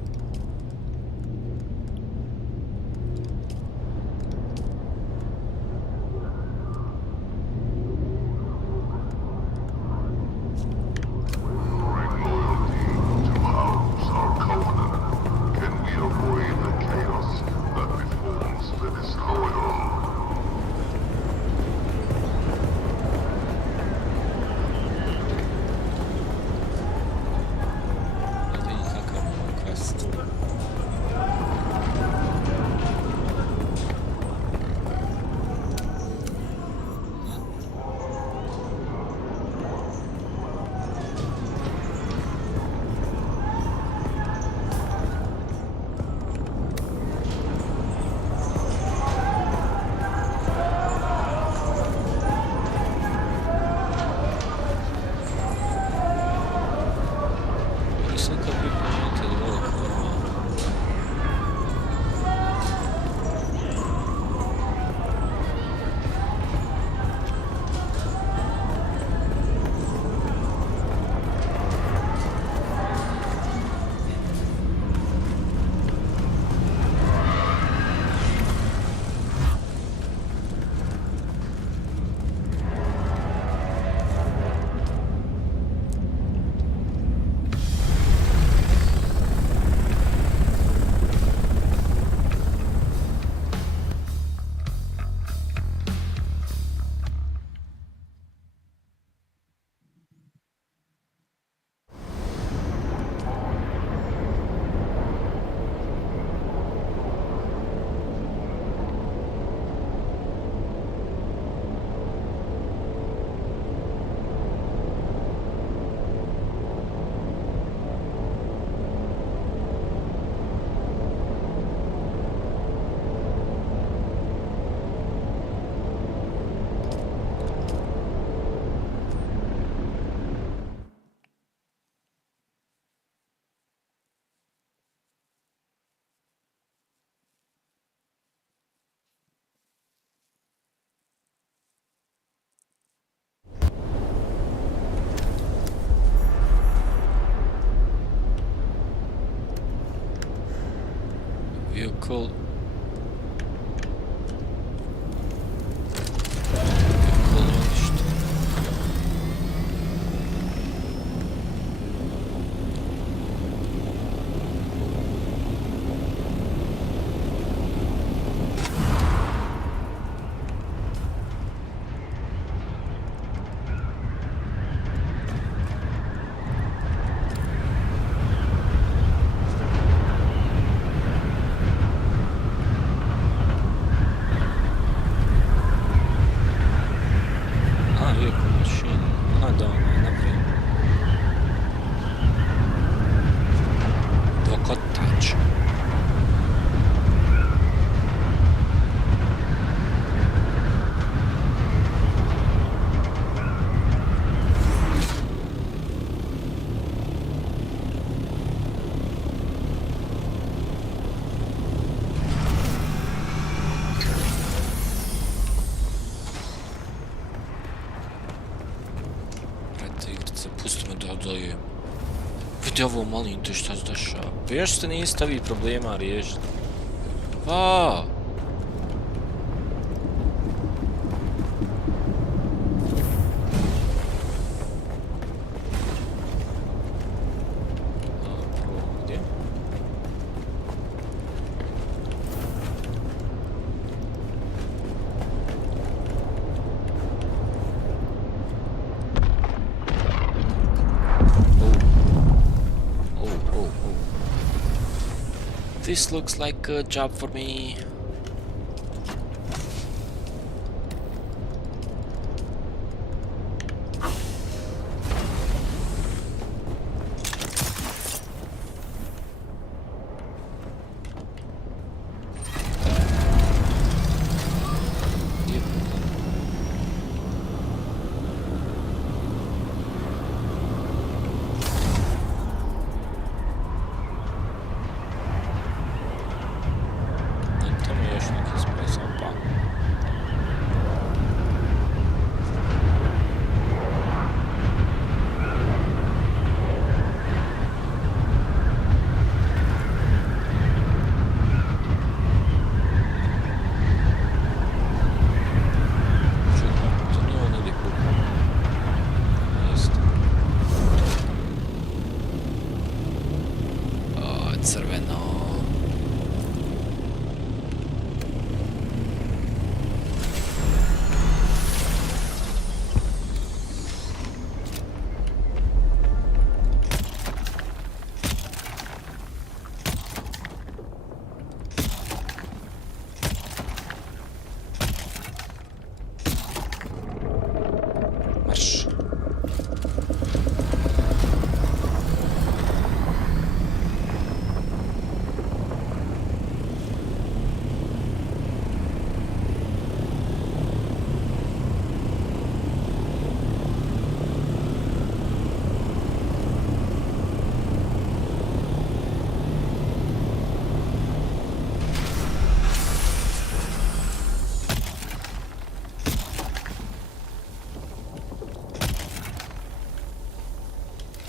Vehicle. Vidi ovo, molim te, šta se dešava? Pa još ste niste vi problema riješiti. Pa! This looks like a job for me. Yep.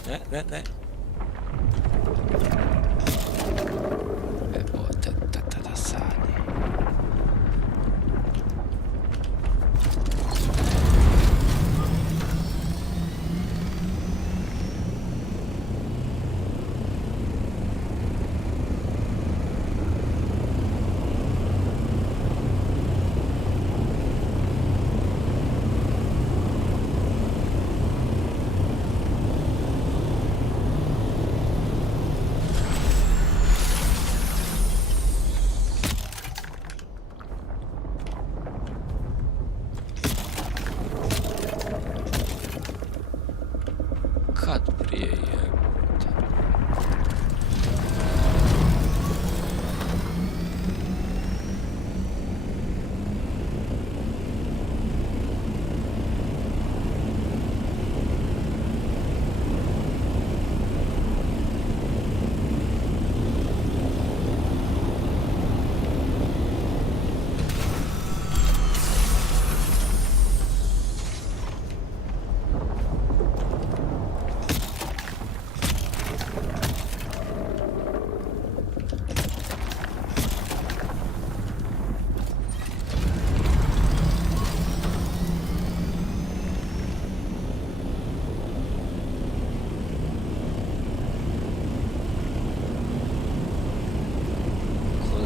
Ne. Evo te da sanje.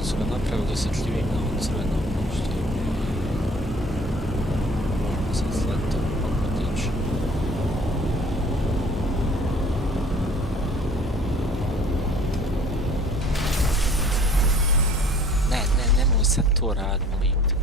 Su ga napravili osjetljivim na ovom crvenom, što je sad sletom otići. Nemoj sad to rad, molim te.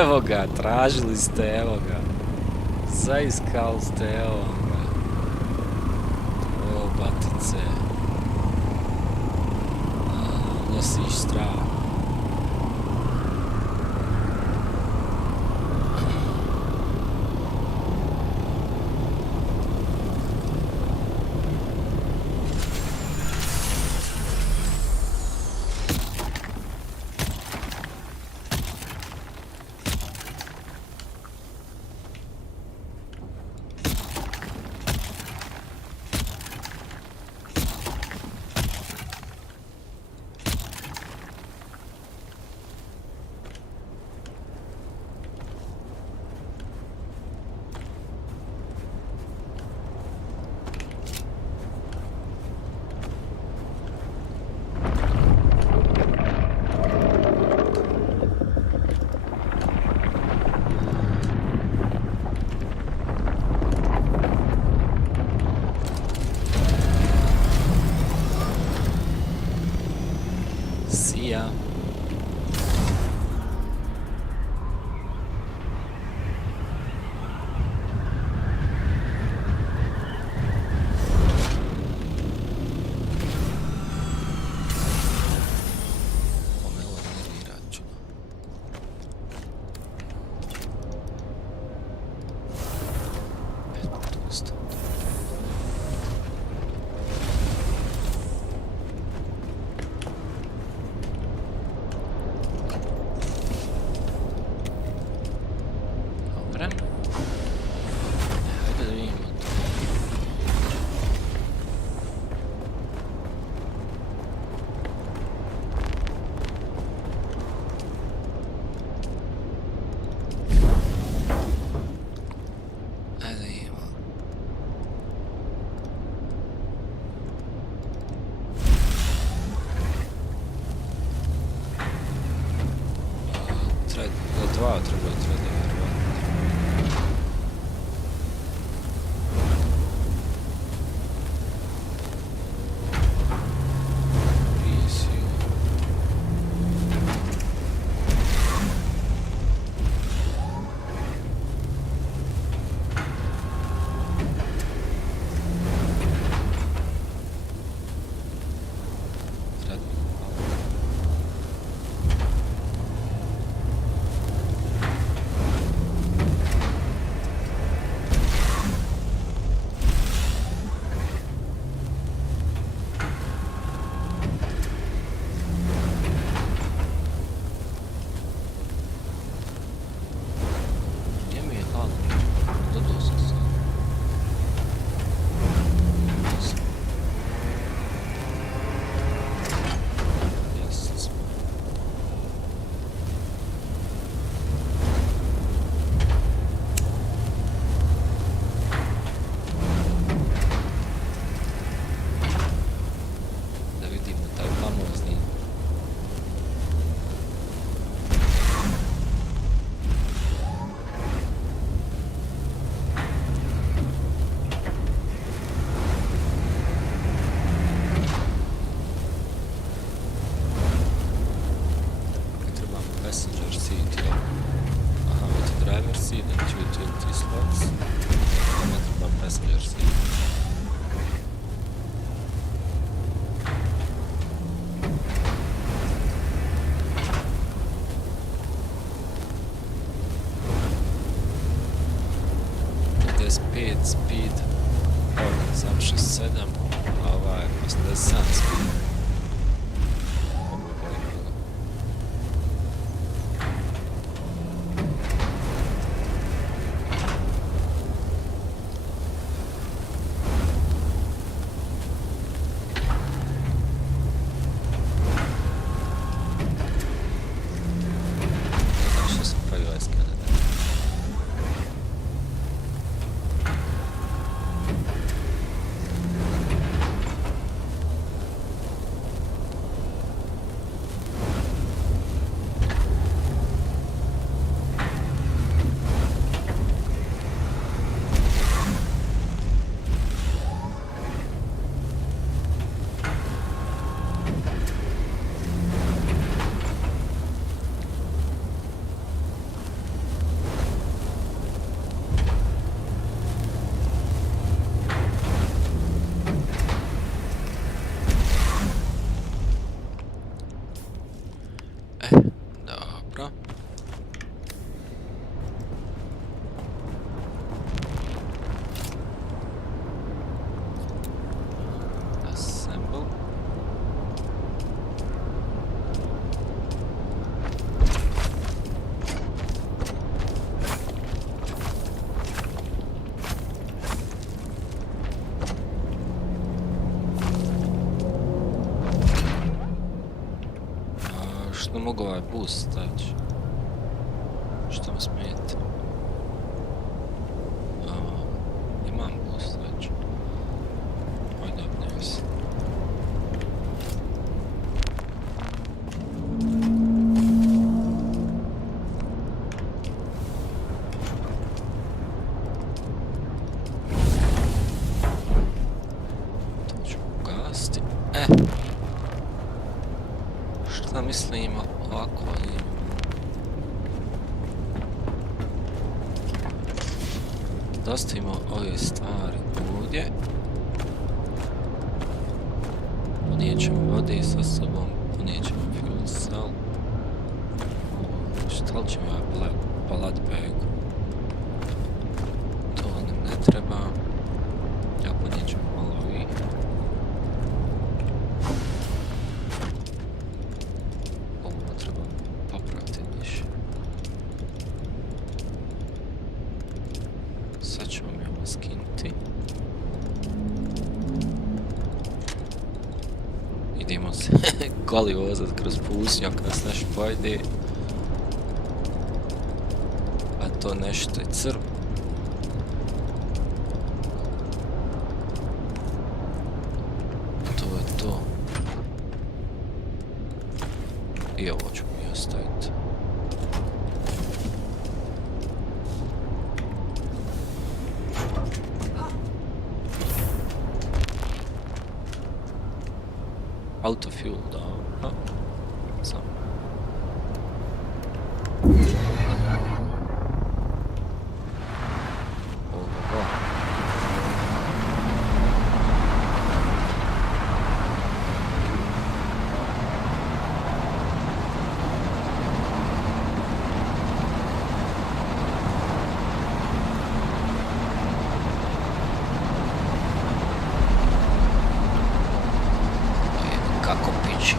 Evo ga, tražili ste, evo ga. Zaiskali ste, evo ga. Evo batice. Nosiš strah. dosta. Dobre. Hajde da vidimo to. Dva treba vjerovatno. Speed, sam 6-7, a ovaj 87 speed. Što mogu ovaj boost staviti? Što mi smijete? Imam boost već. Ajde, obnijem se. To ću ugasiti. Šta mislim ovako i... Dostavimo ove stvari ovdje. Ponijet ćemo vode sa sobom, ponijet ćemo fuel cell. Šta li ćemo ovaj blood bag? To nam ne treba. Skinuti. Idemo se goli vozat kroz pustinju ako nas nešto pojede. A to nešto je crv. To je to. I ovo ću mi ostaviti. Autofuel, da. Samo. Ohoho. Kako piči.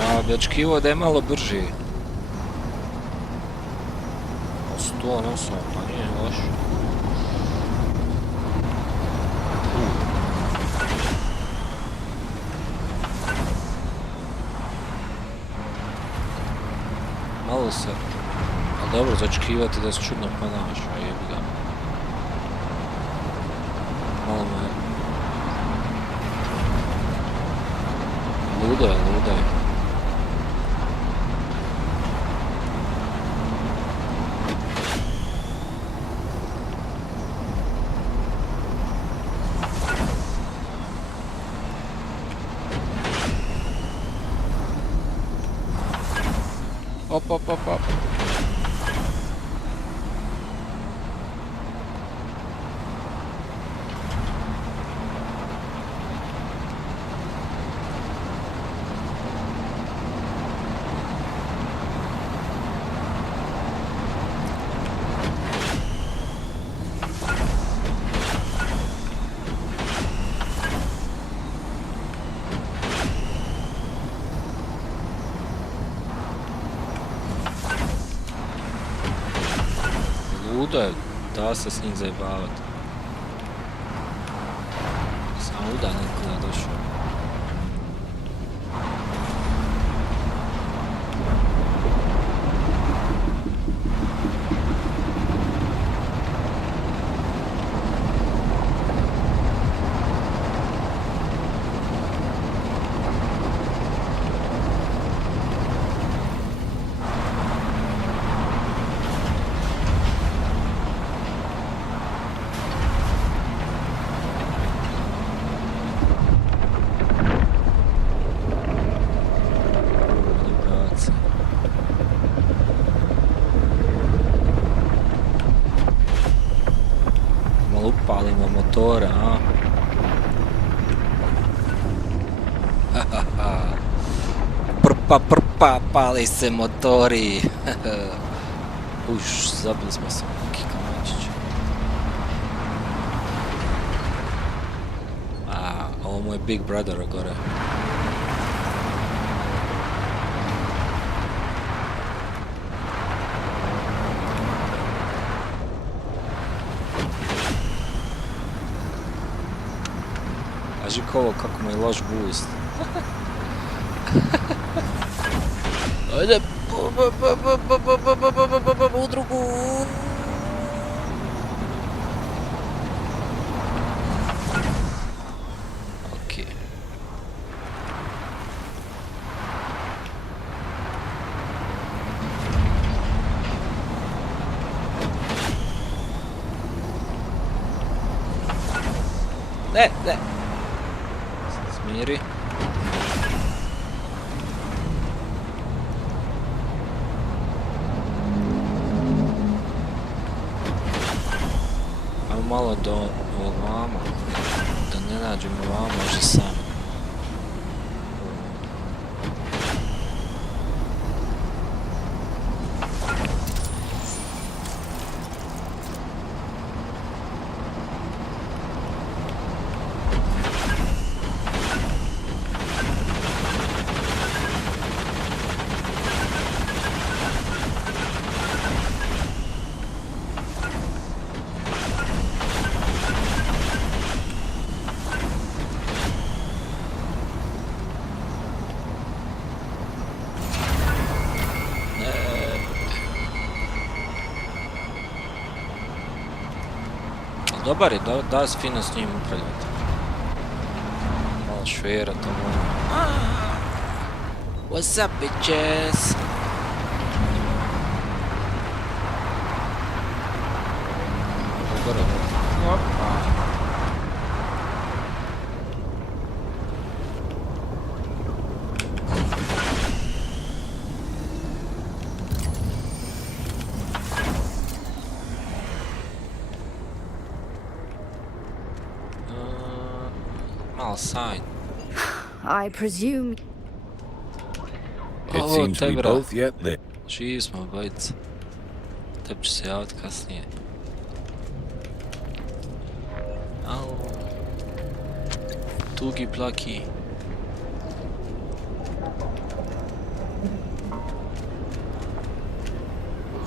Ja bi očekivao da je malo brži. 108, pa nije loše. Malo se... Ali dobro, za očekivati da se čudno ponaša, jebi ga. Malo me... Ludo je. Op. Ludo je, da se s njim zajebavati. Samo udan nikoda došao. Upalimo motora, a? Prpa, pali se motori. Uš, zabili smo se. Kika mačića. A, ovo mu je Big Brother gore. Paži kovo kako mu je loš boost. Ajde. U drugu. Okej. Ne. Smiri. Ajmo malo do ovog vama. Da ne nađemo vama, možda sam. Dobar je, da se fino s njim upravljati. Malo švera tamo. What's up, bitches? Opa. Sign. I presume. It seems we both yet live. Živi smo obojica. Tebi ću se javiti kasnije. Au. Tugi plaki.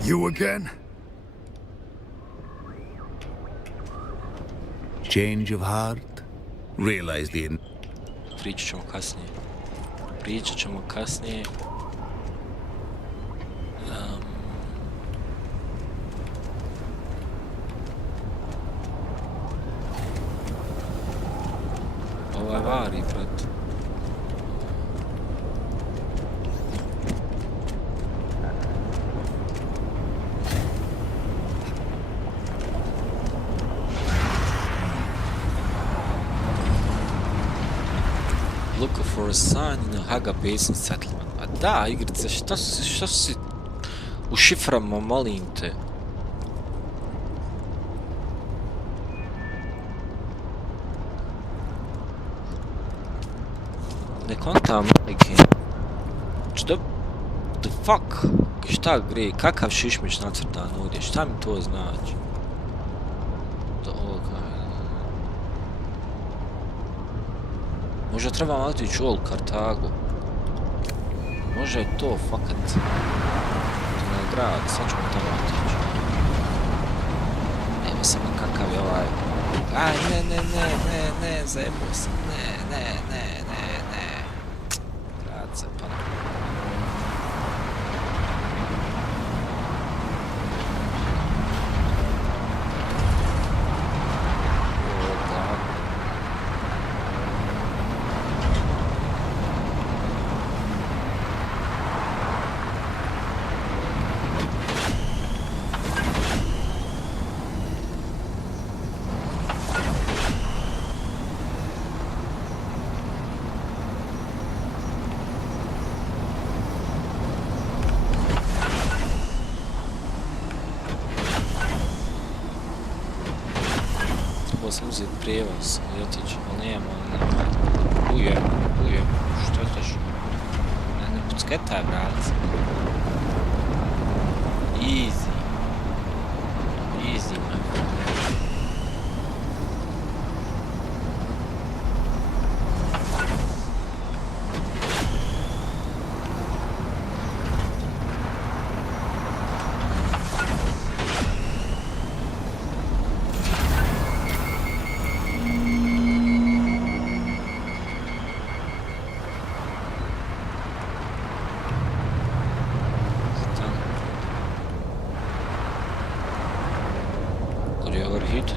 You again? Change of heart? Realize the... Pričat ćemo kasnije. Ovo je vari, brat. Look for a sign in a Haga Basin settlement. A da, igrice, što si u šiframa, molim te? Ne kontam, majke. Što? The fuck? Šta gre? Kakav šišmiš nacrtan ovdje? Šta mi to znači? Možda trebamo otići u Old Kartagu. Možda je to fakat na grad, sad ćemo tamo otići. Evo samo kakav je ovaj... Aj, ne, zajebao sam, ne. Grad se pa... Sam uzeti prijevoz i otići, ali nemamo, uje, što je to što? Ne pucketaj, brat. Easy, man.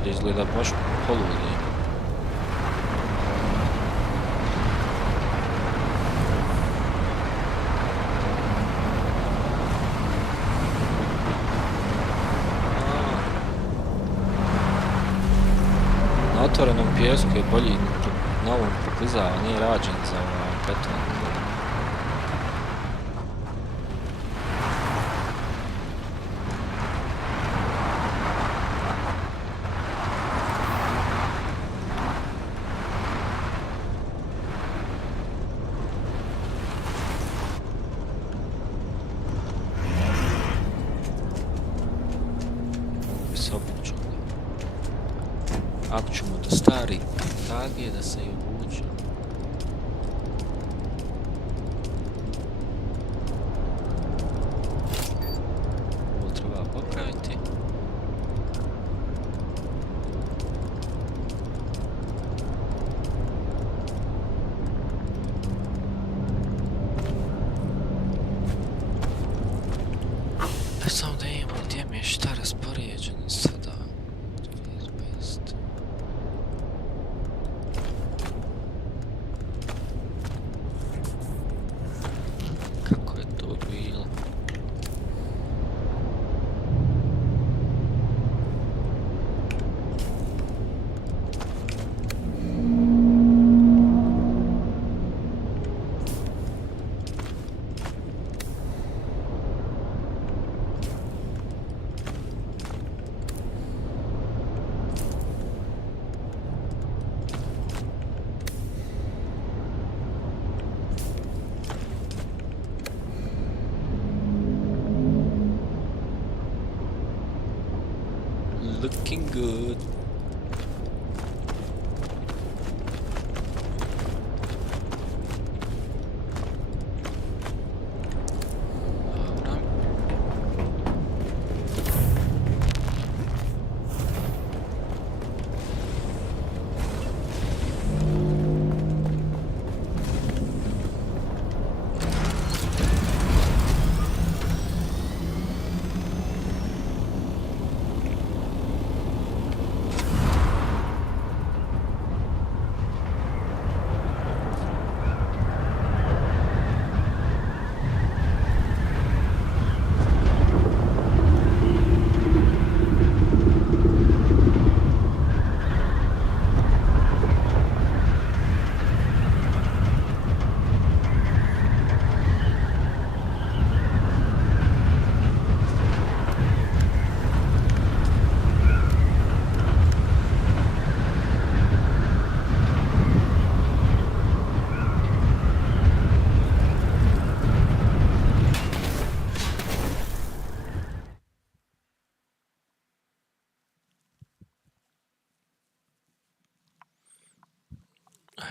Da izgleda baš poludi. otvorenom pijesku je bolji na ovom proklizava, nije rađen za beton. Ako ćemo do stari tagije da se i obuče. Ovo treba popraviti. Samo da imamo gdje mi je šta raspoređeno sada. Looking good.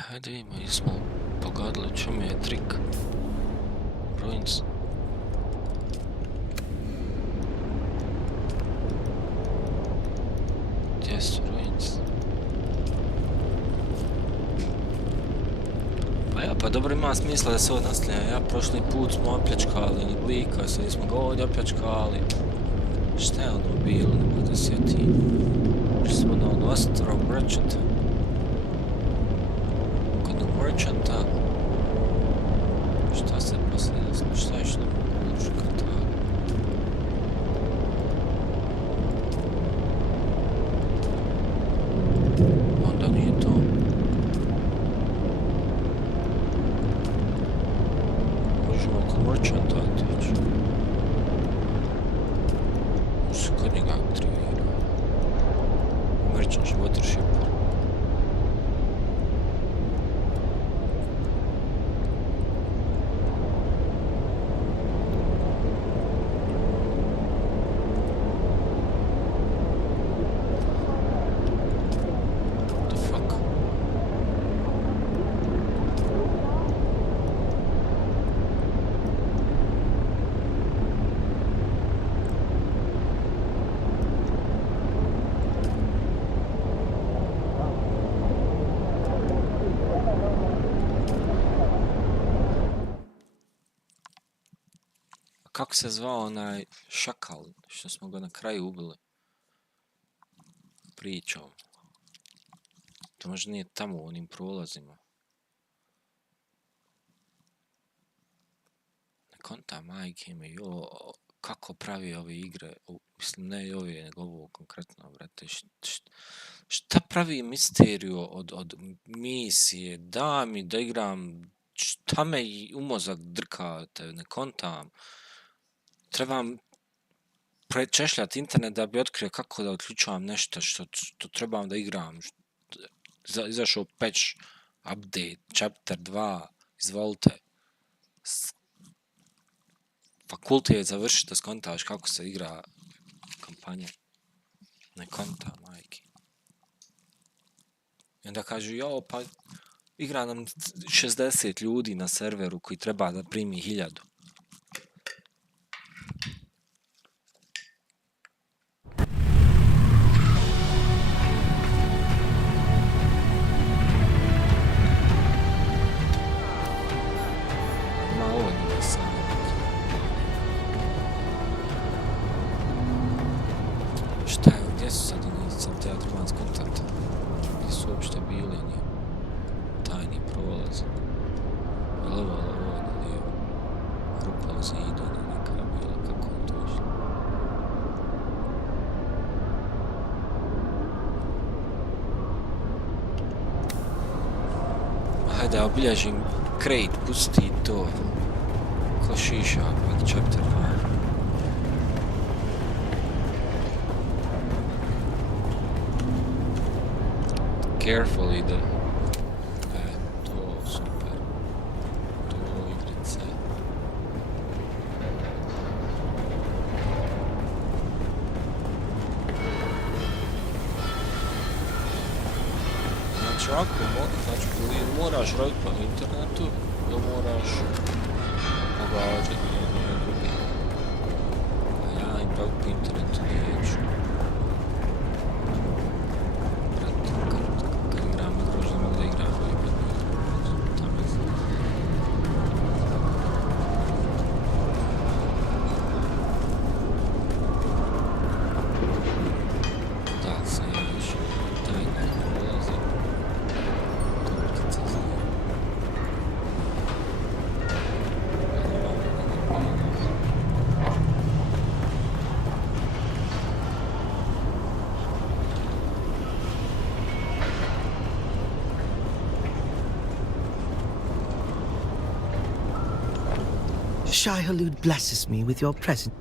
Hajde vidimo, jesmo pogodili u čemu je trik. Ruins. Gdje su ruins? Pa ja, pa dobro ima smisla da se ovo naslija. Ja prošli put smo opljačkali lika, sad smo ga ovdje opljačkali. Šta je ono bilo, ne mogu da sjetim. Što smo na ono ostro merchant. Merchanta. Šta se poslije, šta je što moguće kod onda nije to. Možemo kod Merchanta otići. Se kod njega aktivira. Merchant životrši. Kako se zvao onaj šakal, što smo ga na kraju ubili? Pričom. To možda nije tamo u onim prolazima. Ne konta majke me, jo, kako pravi ove igre, mislim ne ove, nego ovo konkretno, brate, Šta pravi misteriju od misije? Da mi da igram, šta me u mozak drkate, ne kontam. Trebam prečešljati internet da bi otkrio kako da otključavam nešto što trebam da igram. Izašao patch, update, chapter 2, izvolite. Fakultet je završiti da skontaš kako se igra kampanja. Ne konta, majke. I onda kažu, jo, pa igra nam 60 ljudi na serveru koji treba da primi 1000. Ma ovo nije samo. Šta je, gdje su sad oni? Sam te ja trebam skontati. Gdje su uopšte bili oni? Tajni prolaz. Ovo ili lijevo. Rupa u zidu ili neka bila, kako je to išlo? Hajde, obilježim crate, pusti to. Ko šiša, pak chapter 2. Carefully da... to super. To igrice. Znači ili moraš raditi po internetu, ili moraš pogađati jedno drugi. A ja im raditi po internetu neću. Shai-Hulud blesses me with your presence.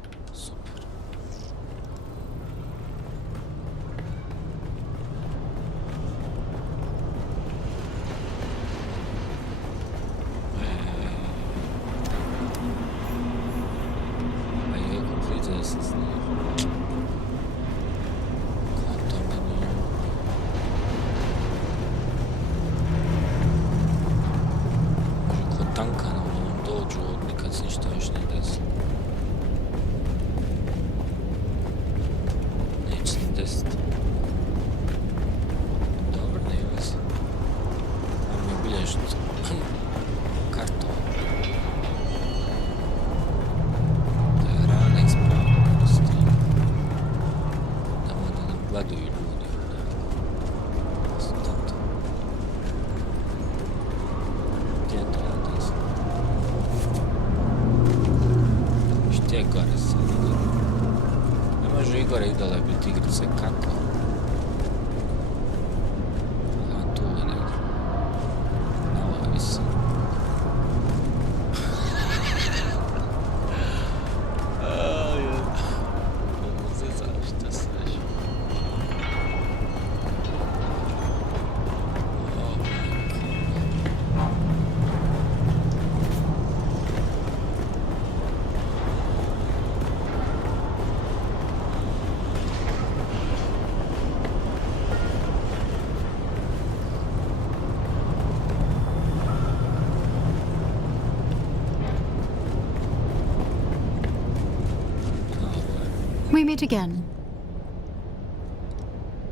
We meet again.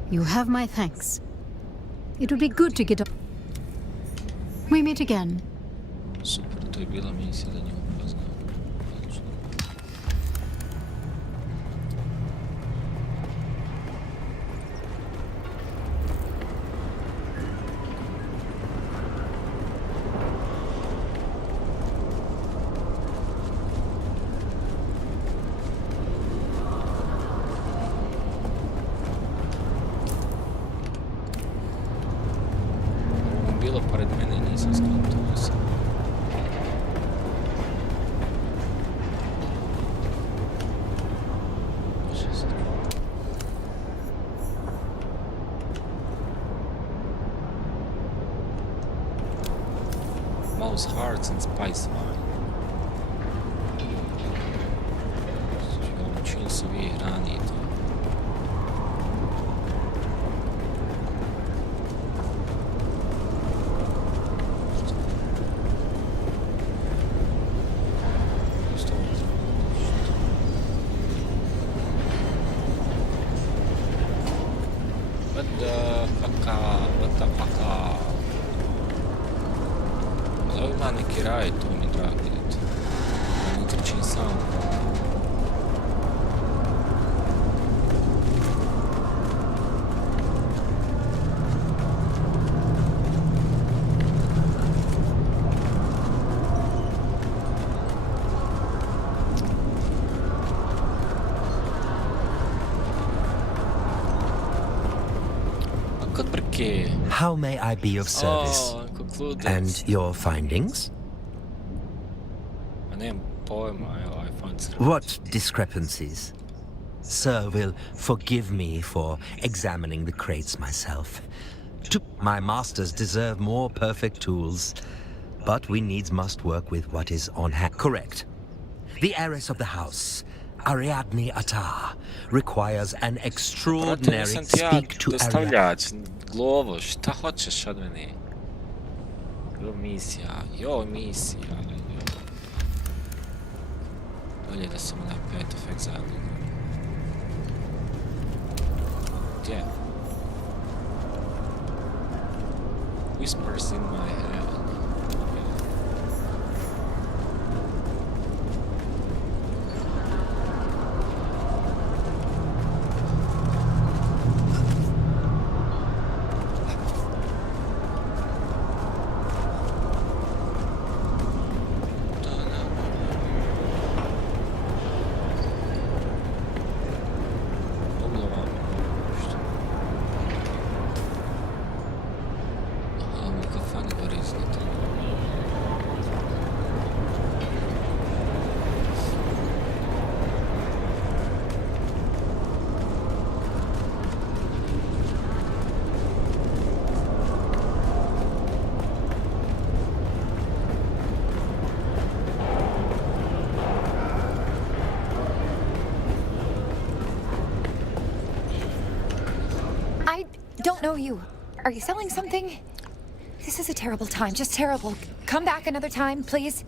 You have my thanks. It would be good to get up. We meet again. Super, to je bila misija da nju upoznao. bilo pored mene, nisam skontao sam. Mouse hearts and spice wine. Čini se vi hrani to. What the fuck? Da ima neki raj, to mi je drago vidjeti. Da ne trčim sam. How may I be of service? And your findings? What discrepancies? Sir will forgive me for examining the crates myself. My masters deserve more perfect tools, but we needs must work with what is on hand. Correct. The heiress of the house, Radnja, requires an extraordinary speak to Arrakisu. Glovo, šta hoćeš od mene? Jo misija. Bolje da sam na 5 efekt zajedno. Gdje? Whispers in my head. Don't know you. Are you selling something? This is a terrible time, just terrible. Come back another time, please.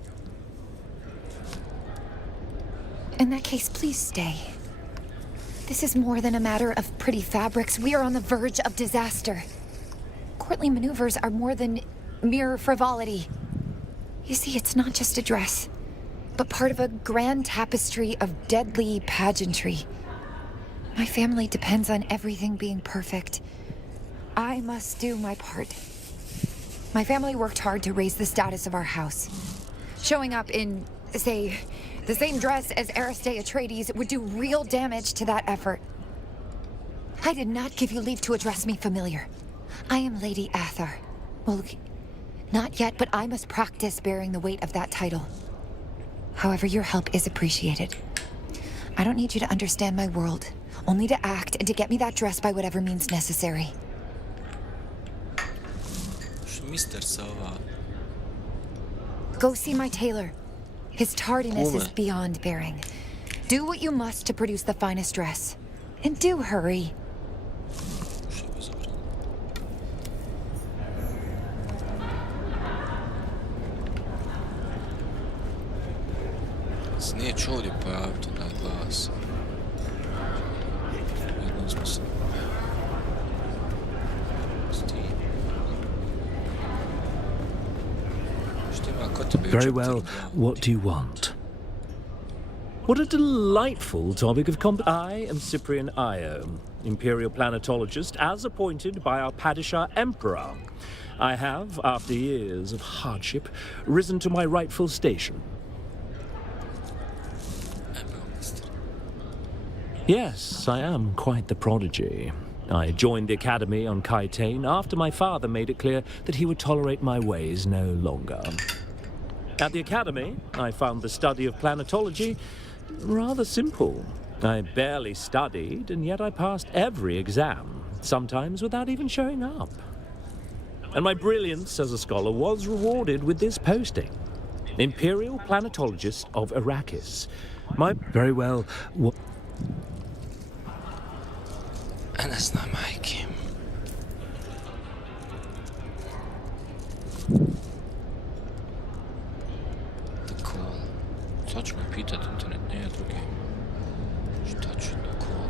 In that case, please stay. This is more than a matter of pretty fabrics. We are on the verge of disaster. Courtly maneuvers are more than mere frivolity. You see, it's not just a dress, but part of a grand tapestry of deadly pageantry. My family depends on everything being perfect. I must do my part. My family worked hard to raise the status of our house. Showing up in, say, the same dress as Atreides would do real damage to that effort. I did not give you leave to address me familiar. I am Lady Athar. Well, not yet, but I must practice bearing the weight of that title. However, your help is appreciated. I don't need you to understand my world, only to act and to get me that dress by whatever means necessary. Go see my tailor. His tardiness is beyond bearing. Do what you must to produce the finest dress. And do hurry. Neće ovdje pojaviti onaj glas. Jednom smo se... Very well, what do you want? What a delightful topic of I am Cyprian Io, Imperial Planetologist, as appointed by our Padishah Emperor. I have, after years of hardship, risen to my rightful station. Yes, I am quite the prodigy. I joined the academy on Kaitane after my father made it clear that he would tolerate my ways no longer. At the academy, I found the study of planetology rather simple. I barely studied, and yet I passed every exam, sometimes without even showing up. And my brilliance as a scholar was rewarded with this posting. Imperial Planetologist of Arrakis. Very well... أنا أسمع معك. The call. Sad ću me pitat, internet nije drugi. Šta ću the call?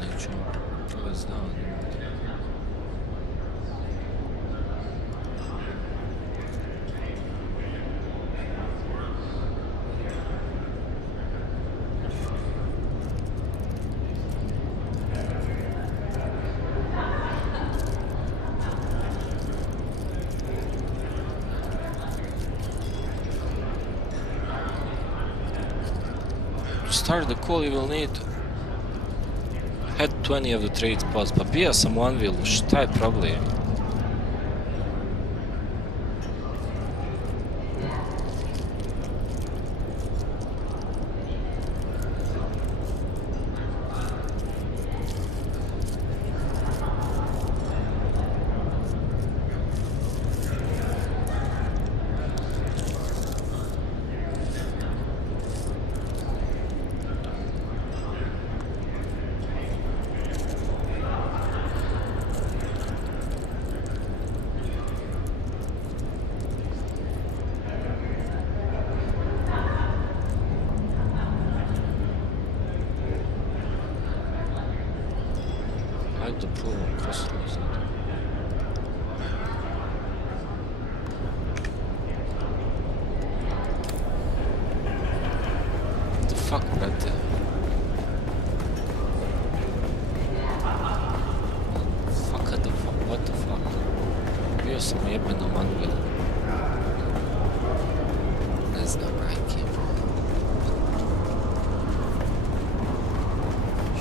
Neću provesti dan. To start the call you will need had 20 of the trades pass. Pa bija sam u Anvilu, šta je problem? The pool crystals. What the fuck, brate? What the fuck? Bio sam jebenom Anvilu. Ne znam, majke.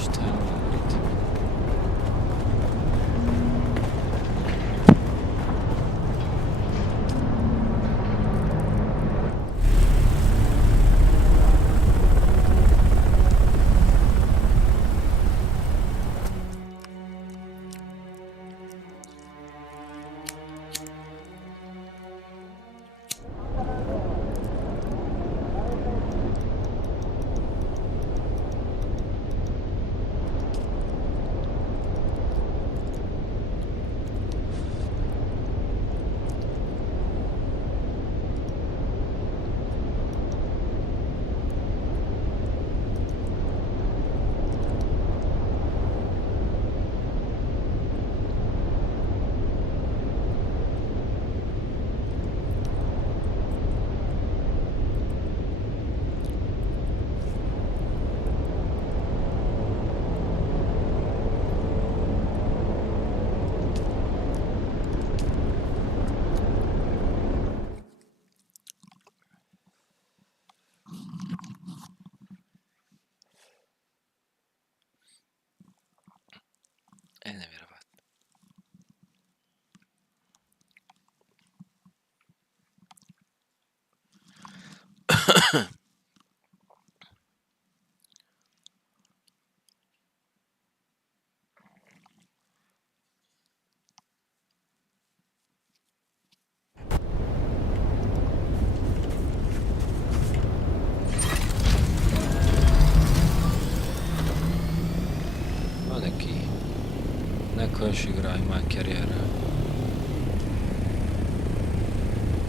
Šta je ovo biti? Nevjerovatno. Neko još igra i moja karijera.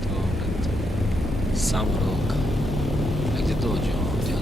Dobro. Samo ruka. A gdje dođe ovdje?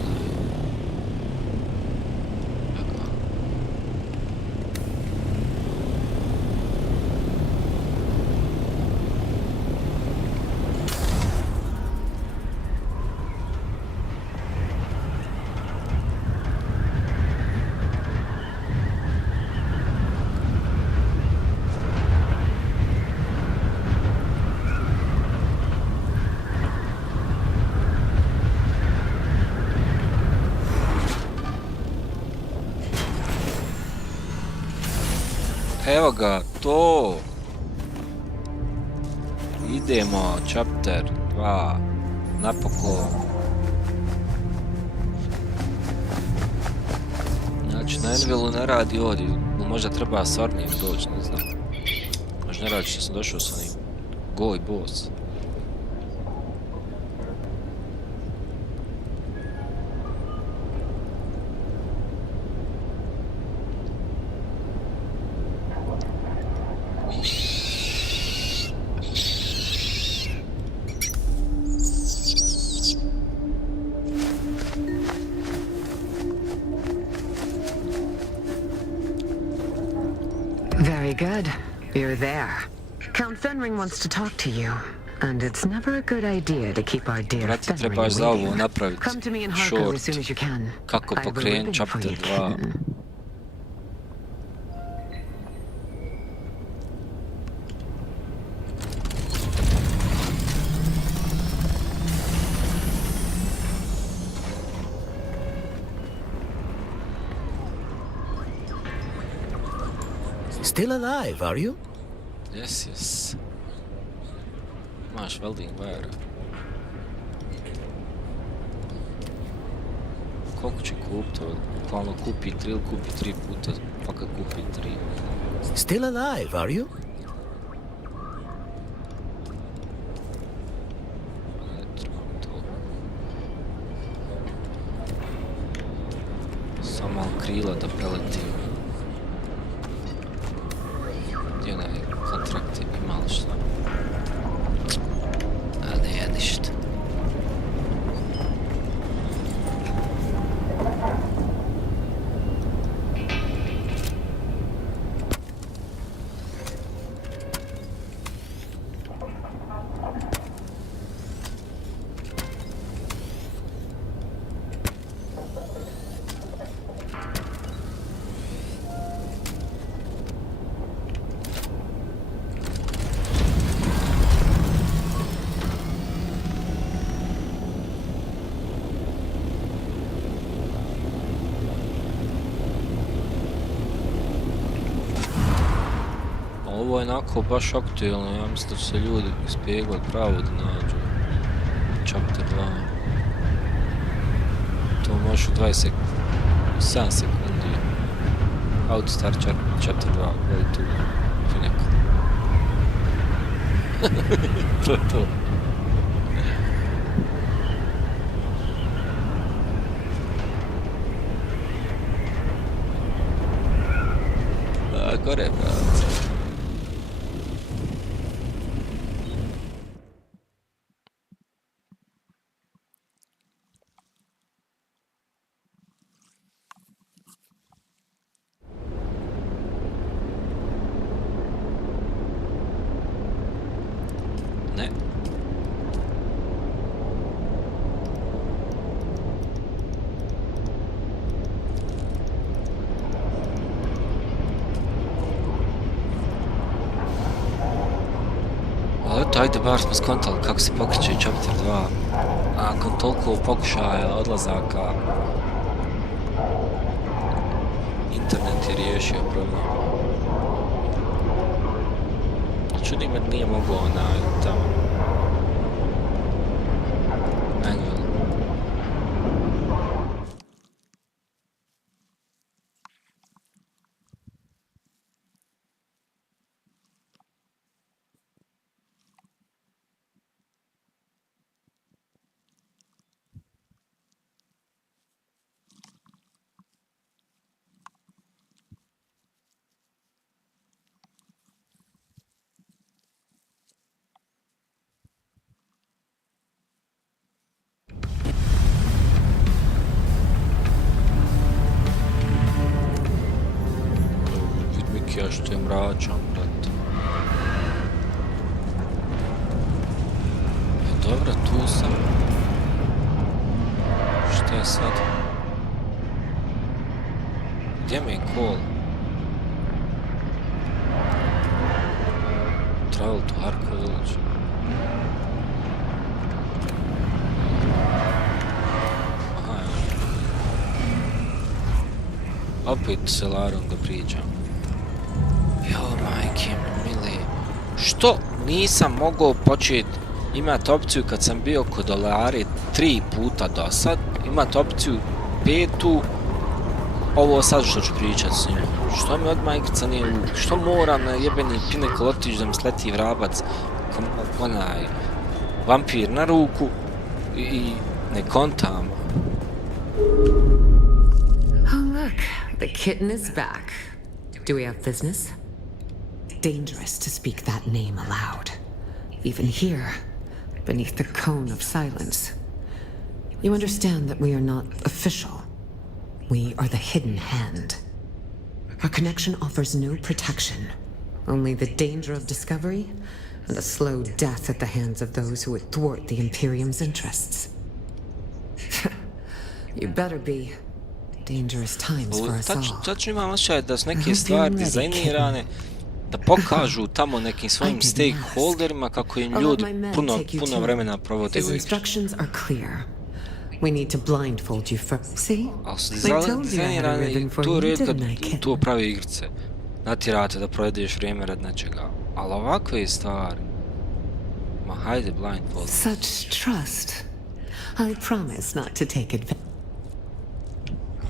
Evo ga, to! Idemo, chapter 2. Napokon. Znači, na Envilu ne radi ovdje. Možda treba s Arnijem doći, ne znam. Možda ne radi što sam došao s onim. Goj boss. Very good. You're there. Count Fenring wants to talk to you, and it's never a good idea to keep our dear Fenring waiting. Come to me in Arrakisu as soon as you can. Kako pokrenut chapter 2. Still alive, are you? Yes, yes. Imaš welding wire. Koliko će kupiti ovdje? Bukvalno kupi 3 ili kupi 3 puta, pa kad kupi 3. Still alive, are you? Ne trebam to. Samo malo krila da preletim. Gdje ne, kontrakt je malo šta. A ne, ništa. Ovo je onako baš aktualno, ja mislim da će se ljudi ispeglat pravo da nađu chapter 2. To možeš u 7 sekundi. Outstart chapter 2, gledaj tu. Tu neko. To je to. A, gore, brate. Ne. Ali eto, ajde, bar smo skontali kako se pokreće chapter 2. Nakon toliko pokušaja, odlazaka, internet je riješio problem. Čudim jer nije mogao tamo. Manual. Ja što je mračan, brate. Dobro, tu sam. Šta je sad? Gdje mi je call? Travel to Arco Village. Aha, ja. Opet s Elarom da pričam. Jo, majke mili. Što nisam mogao početi imati opciju kad sam bio kod Olare 3 puta do sad, imati opciju 5. Ovo sad što ću pričat s njima. Što mi odmah igrica nije u... Što moram na jebeni pinekol otići da mi sleti vrabac, onaj vampir na ruku i ne kontam. Oh look, the kitten is back. Do we have business? Dangerous to speak that name aloud. Even here, beneath the cone of silence. You understand that we are not official. We are the hidden hand. Our connection offers no protection, only the danger of discovery and a slow death at the hands of those who would thwart the Imperium's interests. You better be. Dangerous times for us all. Tačno imam osjećaj da su neke stvari dizajnirane da pokažu tamo nekim svojim stakeholderima kako im ljudi puno vremena provode u igri. We need to blindfold you first. See? Ali su dizajnirane tu red kad tu pravi igrice. Natjerate da provedeš vrijeme rad nečega. Ali ovakve stvari... Ma hajde blindfold. Such trust. I promise not to take advantage.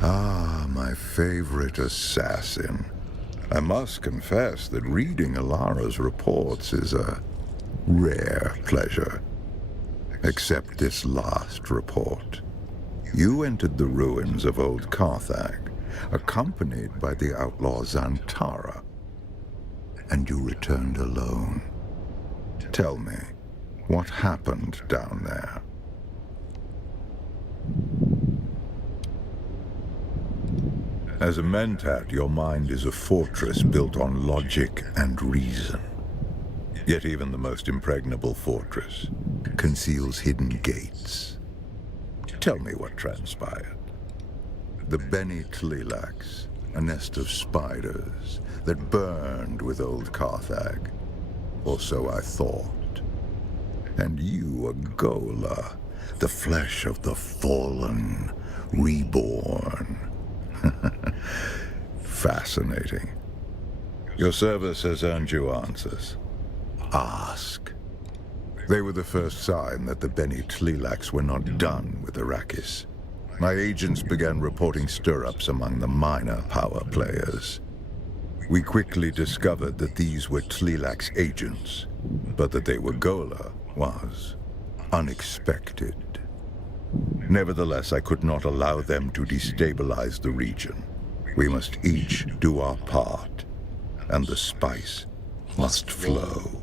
Ah, my favorite assassin. I must confess that reading Alara's reports is a rare pleasure. Except this last report. You entered the ruins of old Carthage, accompanied by the outlaw Zantara, and you returned alone. Tell me, what happened down there? As a mentat, your mind is a fortress built on logic and reason. Yet even the most impregnable fortress conceals hidden gates. Tell me what transpired. The Beni Tlilax, a nest of spiders that burned with old Carthage, or so I thought. And you, a Gola, the flesh of the fallen, reborn. Fascinating. Your service has earned you answers. Ask. They were the first sign that the Beni Tlilax were not done with Arrakis. My agents began reporting stir-ups among the minor power players. We quickly discovered that these were Tlilax agents, but that they were Gola was unexpected. Nevertheless, I could not allow them to destabilize the region. We must each do our part, and the spice must flow.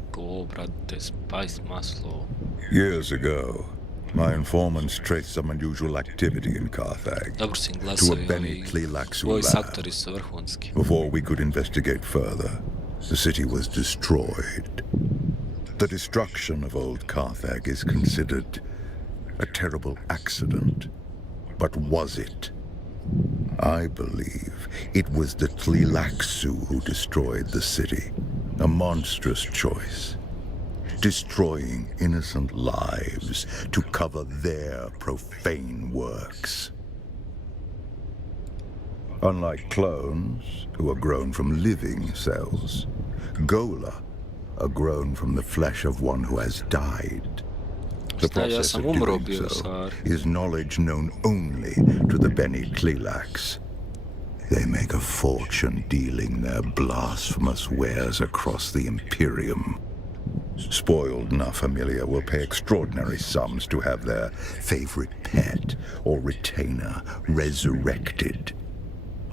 Years ago, my informants traced some unusual activity in Carthage to a Beni Tlilaxu lab. Before we could investigate further, the city was destroyed. The destruction of old Carthage is considered a terrible accident. But was it? I believe it was the Tlilaxu who destroyed the city. A monstrous choice. Destroying innocent lives to cover their profane works. Unlike clones, who are grown from living cells, Gola are grown from the flesh of one who has died. The process of doing so is knowledge known only to the Beni Tlilax. They make a fortune dealing their blasphemous wares across the Imperium. Spoiled Na Familia will pay extraordinary sums to have their favorite pet or retainer resurrected.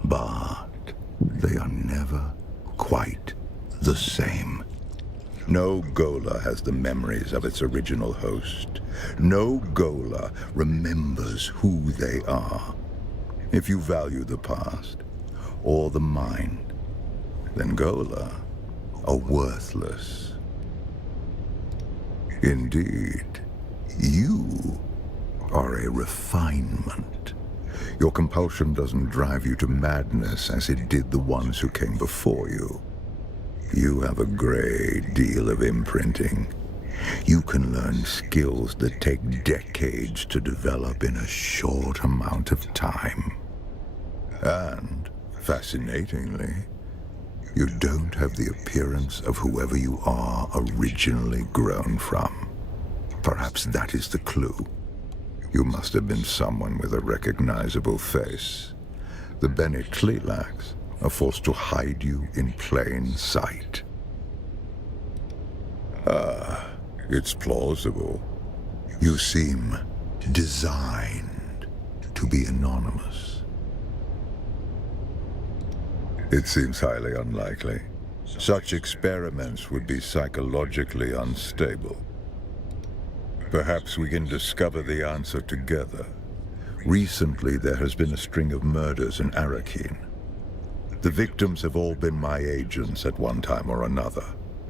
But they are never quite the same. No Gola has the memories of its original host. No Gola remembers who they are. If you value the past, or the mind, then Gola are worthless. Indeed, you are a refinement. Your compulsion doesn't drive you to madness as it did the ones who came before you. You have a great deal of imprinting. You can learn skills that take decades to develop in a short amount of time. And, fascinatingly, You don't have the appearance of whoever you are originally grown from. Perhaps that is the clue. You must have been someone with a recognizable face. The Bene Tleilax are forced to hide you in plain sight. It's plausible. You seem designed to be anonymous. It seems highly unlikely. Such experiments would be psychologically unstable. Perhaps we can discover the answer together. Recently, there has been a string of murders in Arrakisu. The victims have all been my agents at one time or another.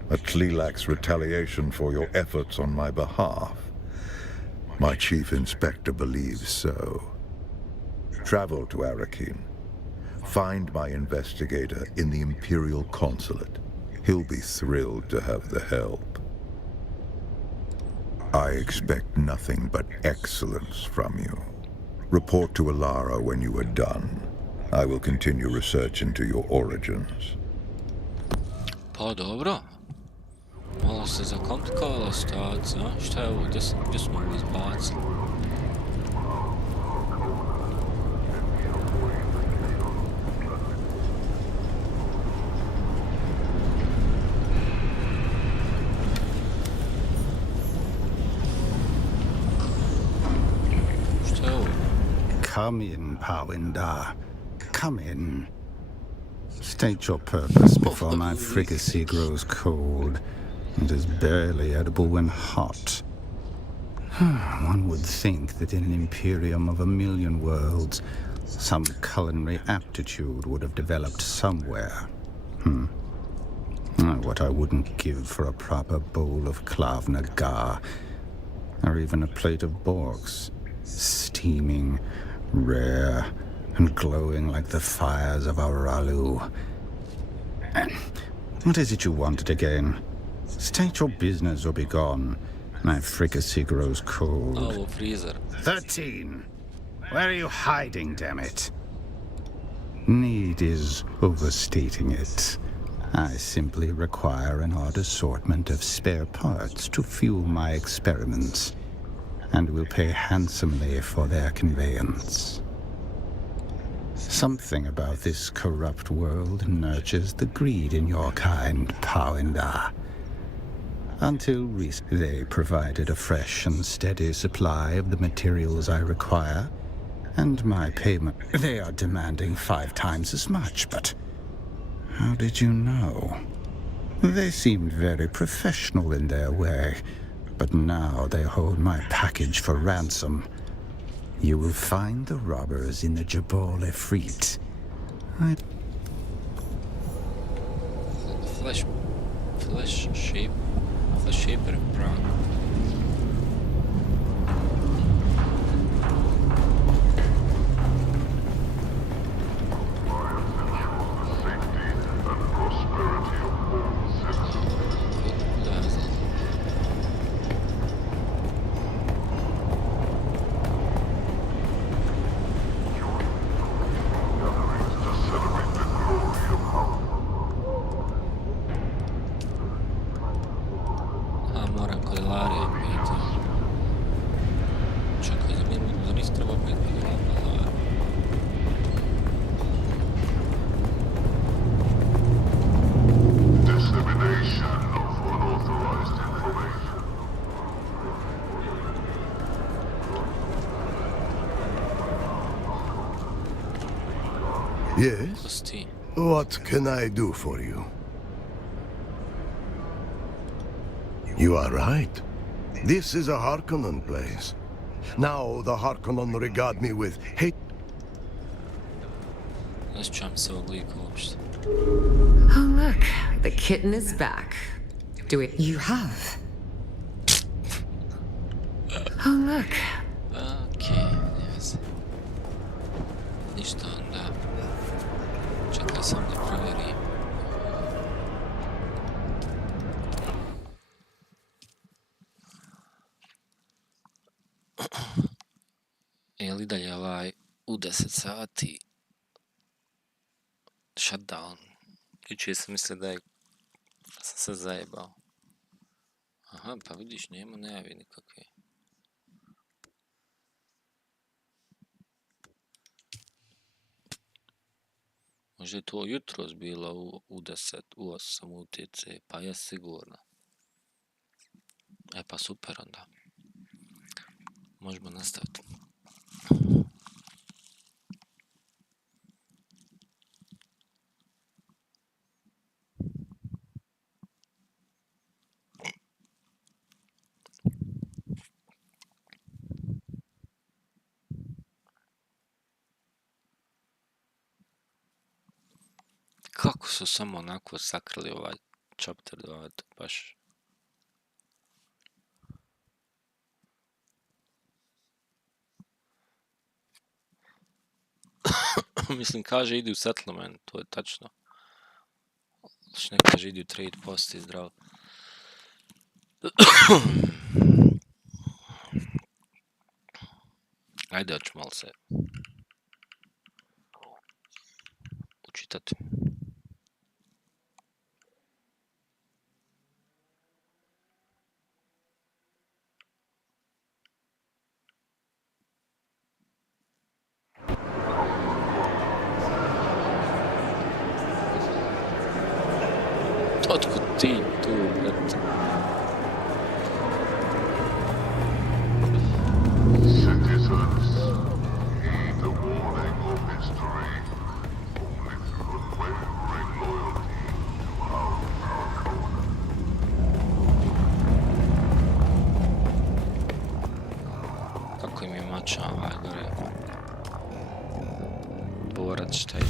A Tleilax retaliation for your efforts on my behalf. My chief inspector believes so. Travel to Arrakisu. Find my investigator in the Imperial Consulate. He'll be thrilled to have the help. I expect nothing but excellence from you. Report to Alara when you are done. I will continue research into your origins. Pa dobro. Malo se zakomplikovala situacija. Šta je ovo? Gdje smo ovo izbacili? Come in, Pawinda. Come in. State your purpose before my fricassee grows cold and is barely edible when hot. One would think that in an imperium of 1,000,000 worlds, some culinary aptitude would have developed somewhere. What I wouldn't give for a proper bowl of klavna gar, or even a plate of borks, steaming, rare, and glowing like the fires of Aralu. What is it you wanted again? State your business or be gone. My fricassee grows cold. Oh, freezer. 13. Where are you hiding, damn it? Need is overstating it. I simply require an odd assortment of spare parts to fuel my experiments, and will pay handsomely for their conveyance. Something about this corrupt world nurtures the greed in your kind, Pawinda. Until recently, they provided a fresh and steady supply of the materials I require, and my payment. They are demanding 5 times as much, but how did you know? They seemed very professional in their way, but now they hold my package for ransom. You will find the robbers in the Jabal Efreet. Flash shaper brown. Yes? What can I do for you? You are right. This is a Harkonnen place. Now the Harkonnen regard me with hate. Let's jump so uopšte. Oh, look. The kitten is back. Do it. You have. Oh, look. Okay, yes. Ništa onda. Čekaj sam da provjerim. Je li dalje u 10 sati shutdown Jučer sam mislio da sam se zajebao. Aha, pa vidiš, nema najavi nikakve. Možda je to jutros bilo u 10, u 8 UTC, pa je sigurno. E pa super onda. Možemo nastaviti. Kako su samo onako sakrili ovaj chapter 2, baš... Mislim, kaže idi u settlement, to je tačno. Znači ne kaže idi u trade post i zdravo. Ajde, hoću malo se učitati. Otkud ti tu, brate? Citizens, heed the warning of history. Only through unwavering loyalty to our code. Kako im je mača ovaj gore? Borac šta je?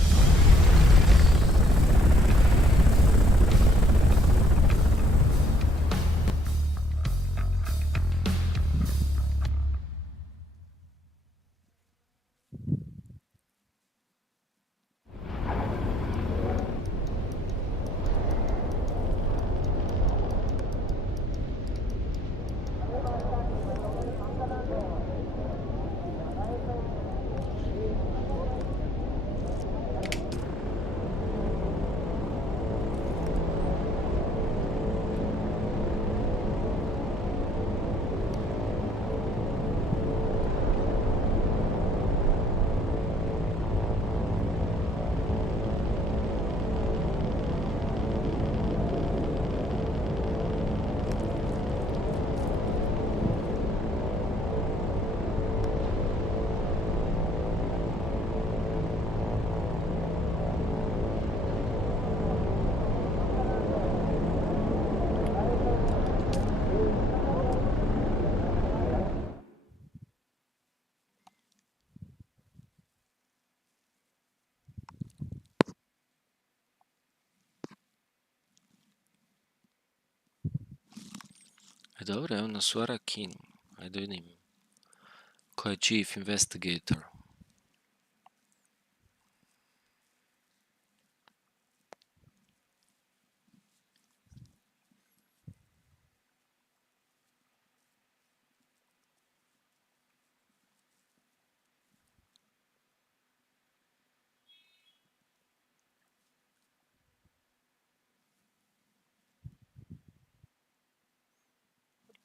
Dobro, evo nas u Arrakinu. Ajde vidim. Ko je Chief Investigator?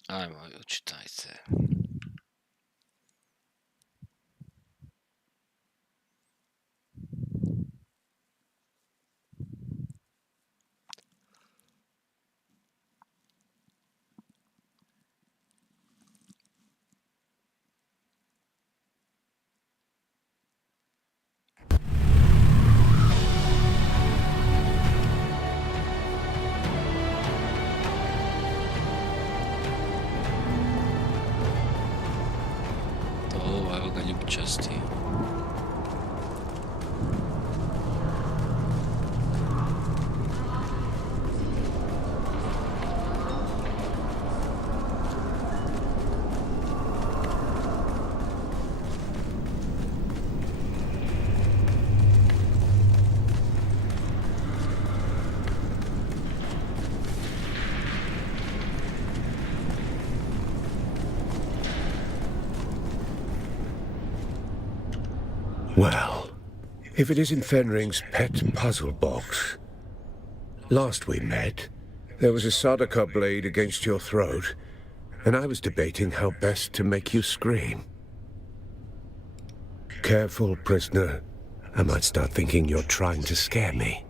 Ajmo, učitaj se. Ljubčasti. Well, if it isn't Fenring's pet puzzle box, Last we met, there was a Sardaukar blade against your throat, and I was debating how best to make you scream. Careful, prisoner. I might start thinking you're trying to scare me.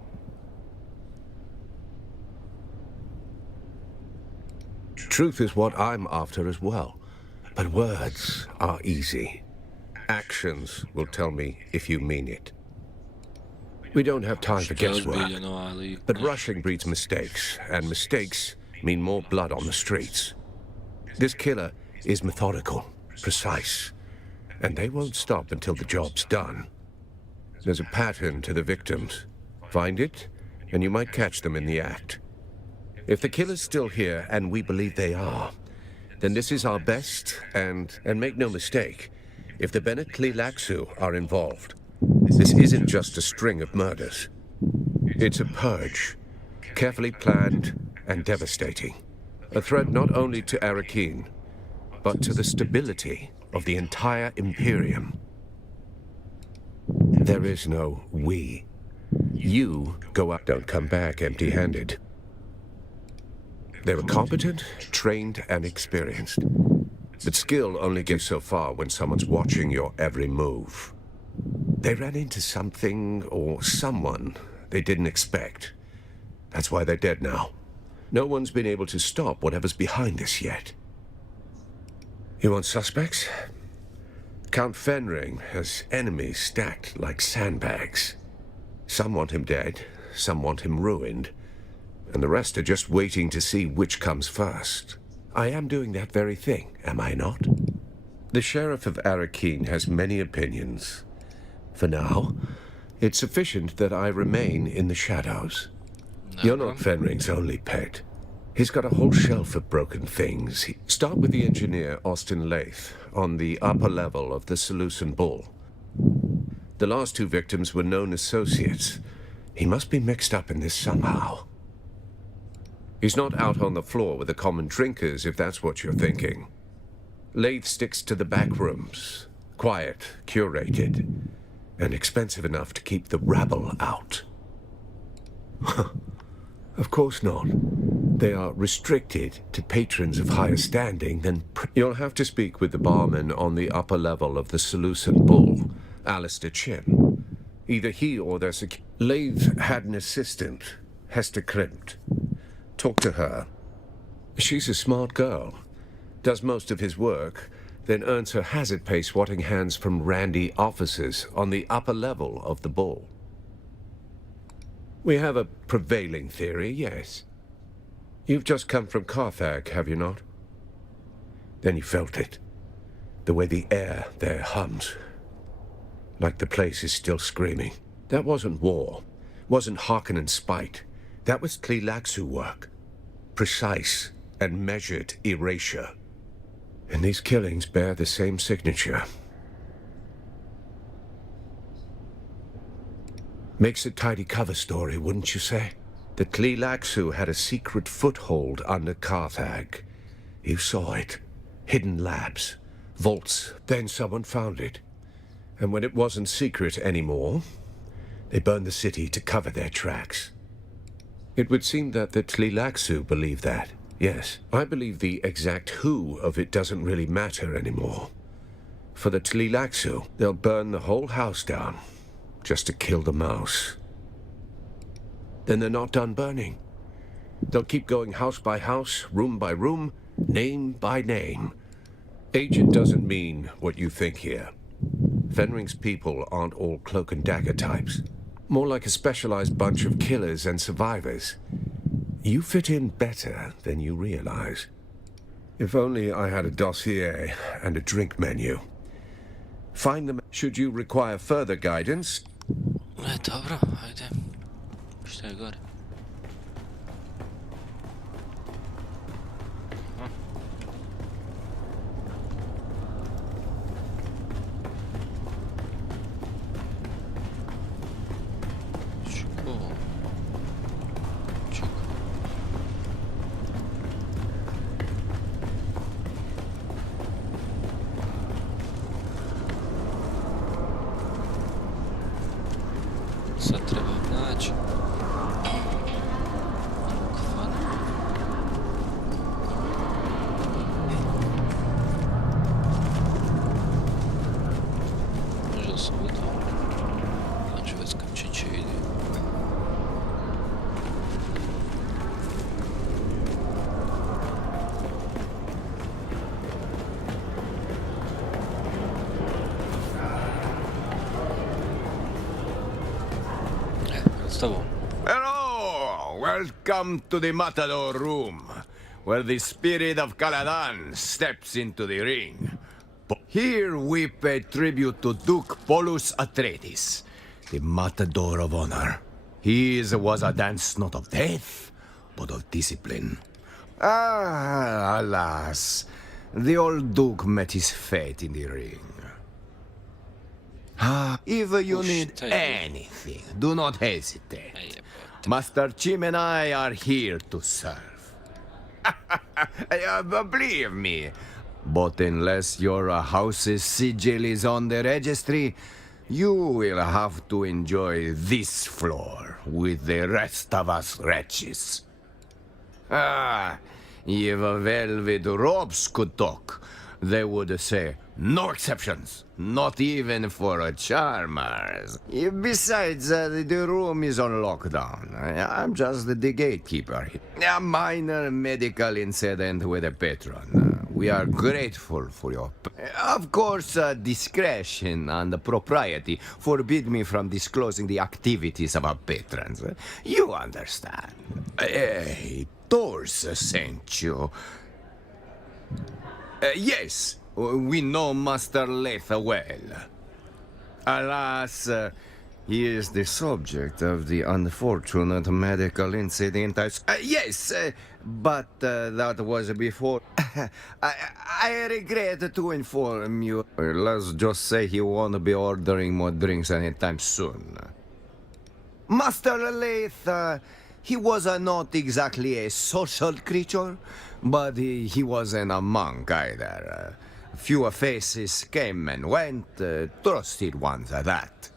Truth is what I'm after as well, but words are easy. Actions will tell me if you mean it. We don't have time for guesswork, but rushing breeds mistakes, and mistakes mean more blood on the streets. This killer is methodical, precise, and they won't stop until the job's done. There's a pattern to the victims. Find it, and you might catch them in the act. If the killer's still here, and we believe they are, then this is our best, and make no mistake, if the Bene Tleilaxu are involved, this isn't just a string of murders. It's a purge, carefully planned and devastating. A threat not only to Arrakeen, but to the stability of the entire Imperium. There is no we. You go out, don't come back empty-handed. They were competent, trained, and experienced. But skill only goes so far when someone's watching your every move. They ran into something or someone they didn't expect. That's why they're dead now. No one's been able to stop whatever's behind this yet. You want suspects? Count Fenring has enemies stacked like sandbags. Some want him dead, some want him ruined, and the rest are just waiting to see which comes first. I am doing that very thing, am I not? The Sheriff of Arrakeen has many opinions. For now, it's sufficient that I remain in the shadows. You're not Fenring's only pet. He's got a whole shelf of broken things. Start with the engineer, Austin Lath, on the upper level of the Seleucid Bull. The last two victims were known associates. He must be mixed up in this somehow. He's not out on the floor with the common drinkers, if that's what you're thinking. Lath sticks to the back rooms. Quiet, curated, and expensive enough to keep the rabble out. Of course not. They are restricted to patrons of higher standing than... You'll have to speak with the barman on the upper level of the Seleucid Bull, Alistair Chin. Either he or their Lath had an assistant, Hester Krimt. Talk to her. She's a smart girl. Does most of his work, then earns her hazard pay swatting hands from randy officers on the upper level of the Bull. We have a prevailing theory, yes. You've just come from Carthage, have you not? Then you felt it. The way the air there hums. Like the place is still screaming. That wasn't war. Wasn't Harkonnen spite. That was Tleilaxu work. Precise and measured erasure. And these killings bear the same signature. Makes a tidy cover story, wouldn't you say? The Tleilaxu had a secret foothold under Carthage. You saw it. Hidden labs, vaults. Then someone found it. And when it wasn't secret anymore, they burned the city to cover their tracks. It would seem that the Tleilaxu believe that. Yes, I believe the exact who of it doesn't really matter anymore. For the Tleilaxu, they'll burn the whole house down, just to kill the mouse. Then they're not done burning. They'll keep going house by house, room by room, name by name. Agent doesn't mean what you think here. Fenring's people aren't all cloak and dagger types. More like a specialized bunch of killers and survivors. You fit in better than you realize. If only I had a dossier and a drink menu. Find them should you require further guidance. Dobro, ajde. Šta je gore? Sad treba naći. Hello! Welcome to the Matador room, where the spirit of Caladan steps into the ring. Here we pay tribute to Duke Paulus Atreides, the Matador of Honor. His was a dance not of death, but of discipline. Ah, alas, the old Duke met his fate in the ring. Ah, if you need anything, do not hesitate. Master Chim and I are here to serve. Believe me, but unless your house's sigil is on the registry, you will have to enjoy this floor with the rest of us wretches. Ah, if velvet robes could talk, they would say, no exceptions, not even for charmers. Besides, the room is on lockdown. I'm just the gatekeeper. A minor medical incident with a patron. We are grateful for your... Of course, discretion and propriety forbid me from disclosing the activities of our patrons. You understand. Hey, Thors sent you. Yes, we know Master Leith well. Alas, he is the subject of the unfortunate medical incident. Yes, but that was before. I regret to inform you. Let's just say he won't be ordering more drinks anytime soon. Master Leith, he was not exactly a social creature, but he wasn't a monk either. Few faces came and went, trusted ones at that.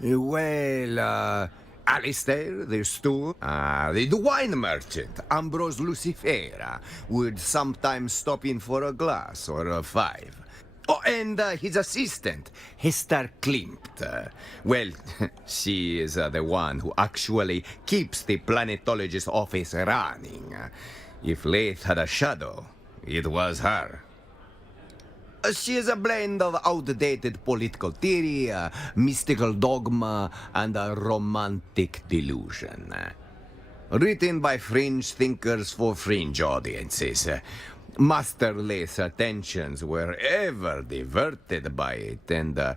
Well, Alistair, the steward, the wine merchant, Ambrose Lucifera, would sometimes stop in for a glass or a five. Oh, and his assistant, Hester Klimt. Well, she is the one who actually keeps the planetologist office running. If Leith had a shadow, it was her. She is a blend of outdated political theory, mystical dogma, and a romantic delusion. Written by fringe thinkers for fringe audiences, Master Leith's attentions were ever diverted by it, and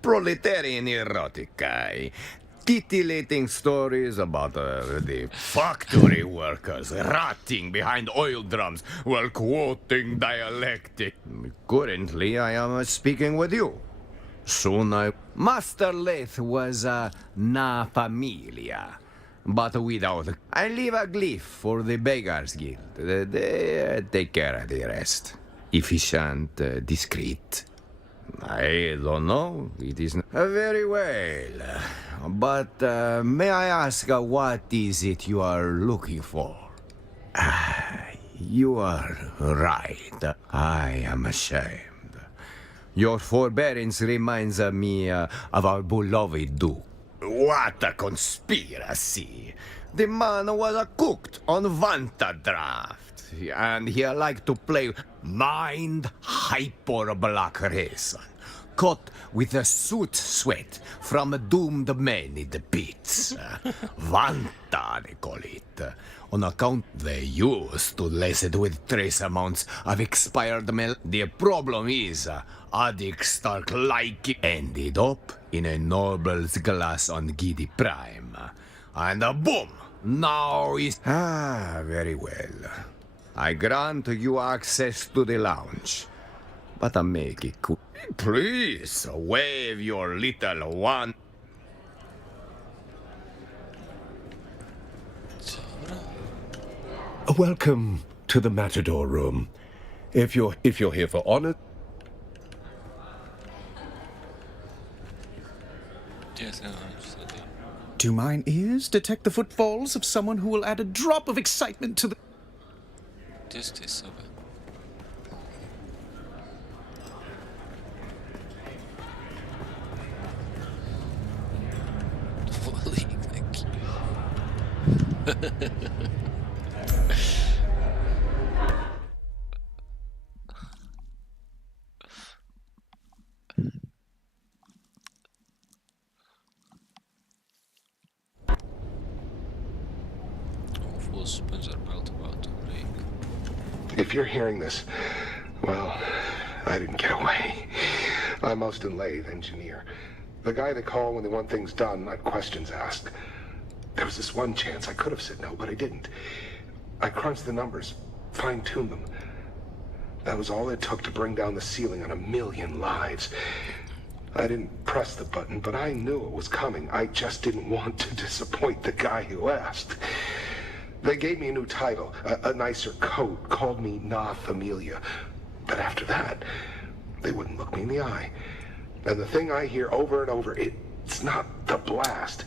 proletarian erotica, titillating stories about the factory workers rotting behind oil drums while quoting dialectic. Currently, I am speaking with you. Soon Master Leith was na familia, but without... I leave a glyph for the Beggars Guild. They take care of the rest. Efficient, discreet. I don't know. It is very well. But may I ask what is it you are looking for? You are right. I am ashamed. Your forbearance reminds me of our beloved Duke. What a conspiracy! The man was cooked on Vanta draft, and he liked to play mind hyper black racing, cut with a soot sweat from doomed men in the pits. Vanta, they call it, on account they used to lace it with trace amounts of expired milk. The problem is, addicts start like it. Ended up in a noble's glass on Giddy Prime. And boom! Now is... very well. I grant you access to the lounge. But I make it cool. Please, wave your little one. Welcome to the Matador room. If you're here for honor... Do mine ears detect the footfalls of someone who will add a drop of excitement to the... Just is sobie. suspensor belt about to break. If you're hearing this, well, I didn't get away. I'm Austin Lathe, engineer. The guy they call when they want things done, not questions asked. There was this one chance I could have said no, but I didn't. I crunched the numbers, fine-tuned them. That was all it took to bring down the ceiling on 1 million lives. I didn't press the button, but I knew it was coming. I just didn't want to disappoint the guy who asked. They gave me a new title, a nicer coat, called me Na Familia. But after that, they wouldn't look me in the eye. And the thing I hear over and over, it's not the blast,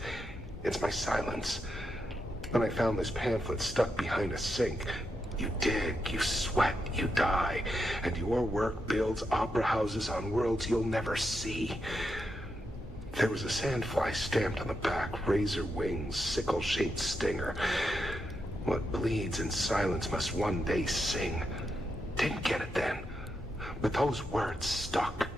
it's my silence. When I found this pamphlet stuck behind a sink, you dig, you sweat, you die, and your work builds opera houses on worlds you'll never see. There was a sandfly stamped on the back, razor wings, sickle-shaped stinger. What bleeds in silence must one day sing. Didn't get it then, but those words stuck.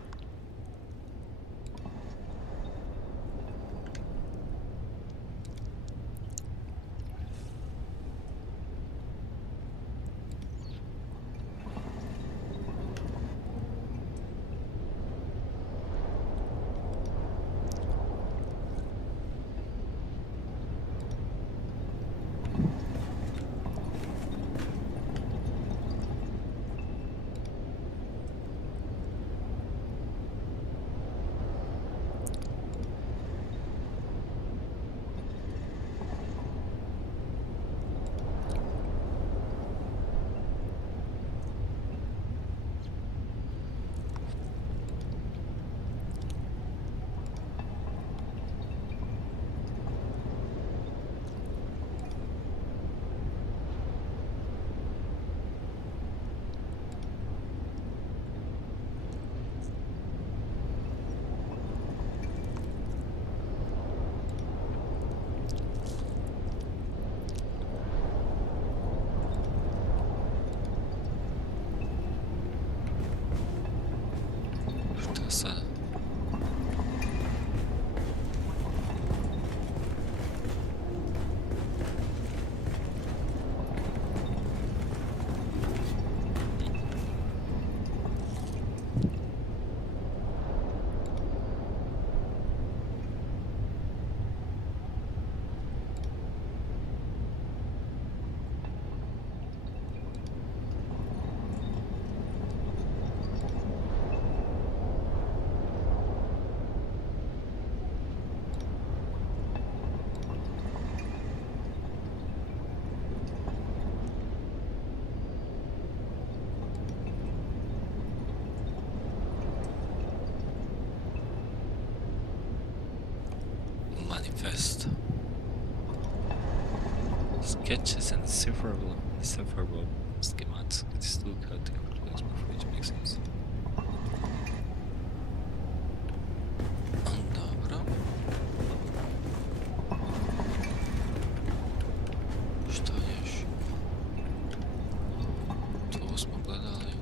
Manifest. Sketches and several schemats. It is still chaotic place before it makes sense. Dobra. Что еще? To smo gledali.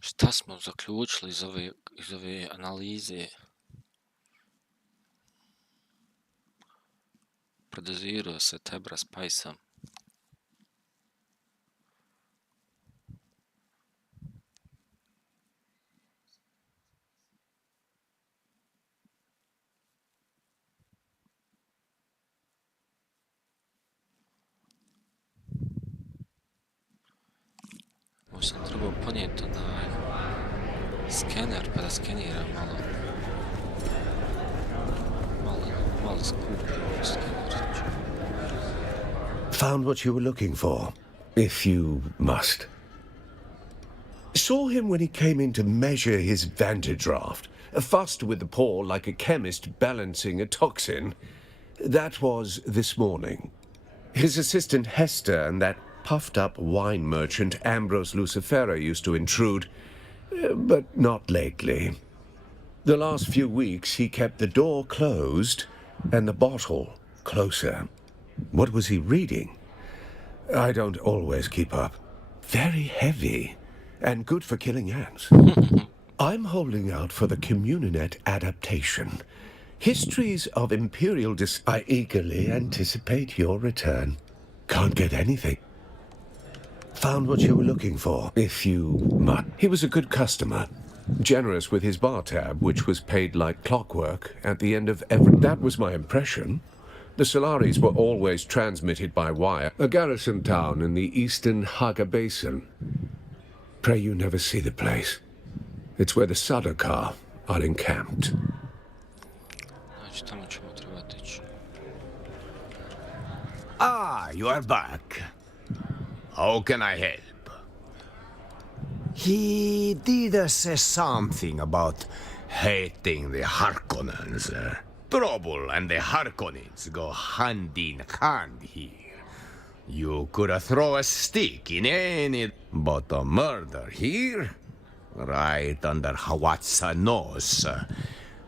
Šta smo zaključili iz ove analize? Podozirao se Tebra Spice-a. Prvo ponijeti onaj skener pa da skeniram malo. Malo skupio skener. Found what you were looking for, if you must. Saw him when he came in to measure his vantadraft. Fussed with the paw like a chemist balancing a toxin. That was this morning. His assistant Hester and that puffed-up wine merchant Ambrose Lucifera used to intrude, but not lately. The last few weeks he kept the door closed and the bottle closer. What was he reading? I don't always keep up. Very heavy and good for killing ants. I'm holding out for the Communinet adaptation. Histories of Imperial I eagerly anticipate your return. Can't get anything. Found what you were looking for, if you must. He was a good customer. Generous with his bar tab, which was paid like clockwork at the end of every... That was my impression. The Solaris were always transmitted by wire. A garrison town in the eastern Haga Basin. Pray you never see the place. It's where the Sadaka are encamped. Ah, you are back. How can I help? He did say something about hating the Harkonnens. Trouble and the Harkonnens go hand in hand here. You could throw a stick in any... But a murder here? Right under Hawatsa's nose.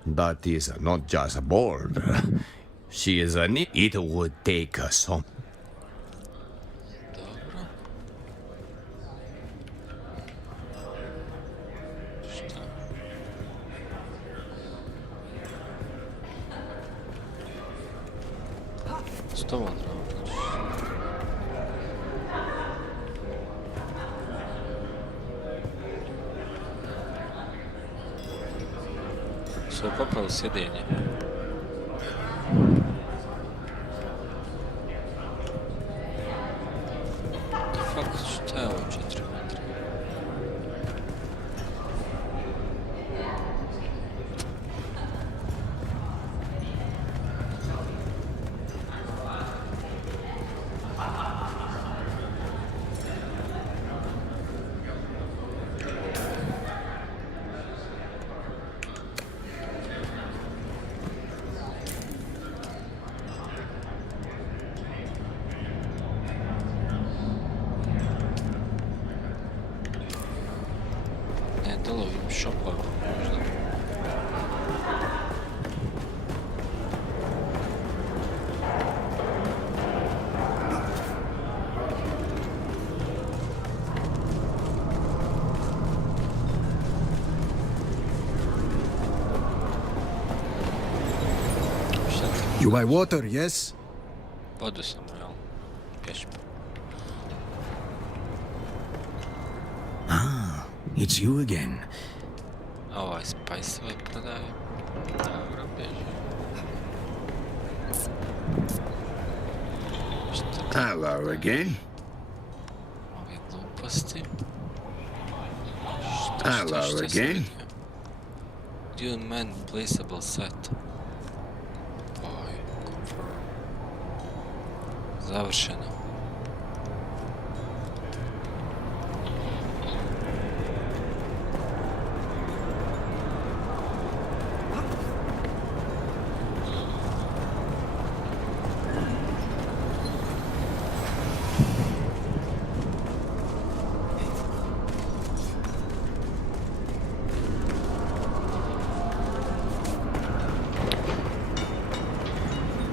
That is not just bold. She is a... It would take some... Što vam treba? Sve popravo sjedenje. Fuck, šta je ovo 4 metra? You buy water, yes? Vodu sam, jel? Pješim. Ah, it's you again. A ovaj spajsove prodaje. Dobro, bježi. Hello again. Ove gluposti. Hello again. Dune man placeable set. Završeno.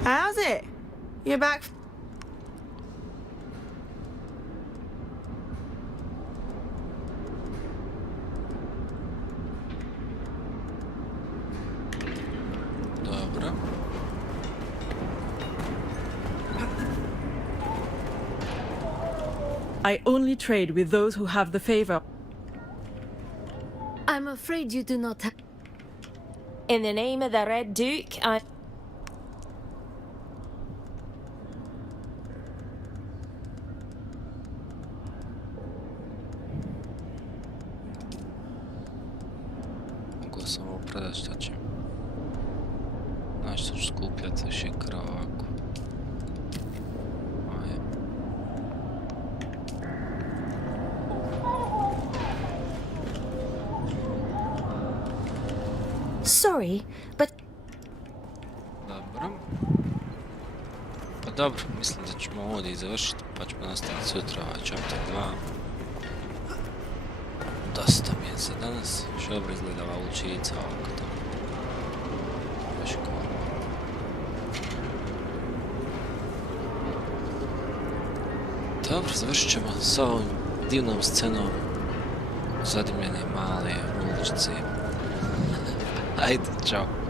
How's it? You're back. I only trade with those who have the favor. I'm afraid you do not have... In the name of the Red Duke, I... prodat, šta ćemo? Znaš što ću skupljati više krava ovako. Sorry, but... Dobro. Pa dobro, mislim da ćemo ovdje i završiti, pa ćemo nastaviti sutra chapter 2. Dosta mi je za danas, još dobro izgleda ova uličica ovako tamo. Baš cool. Dobro, završit ćemo s ovom divnom scenom zadimljene male uličice. Ajde, čao.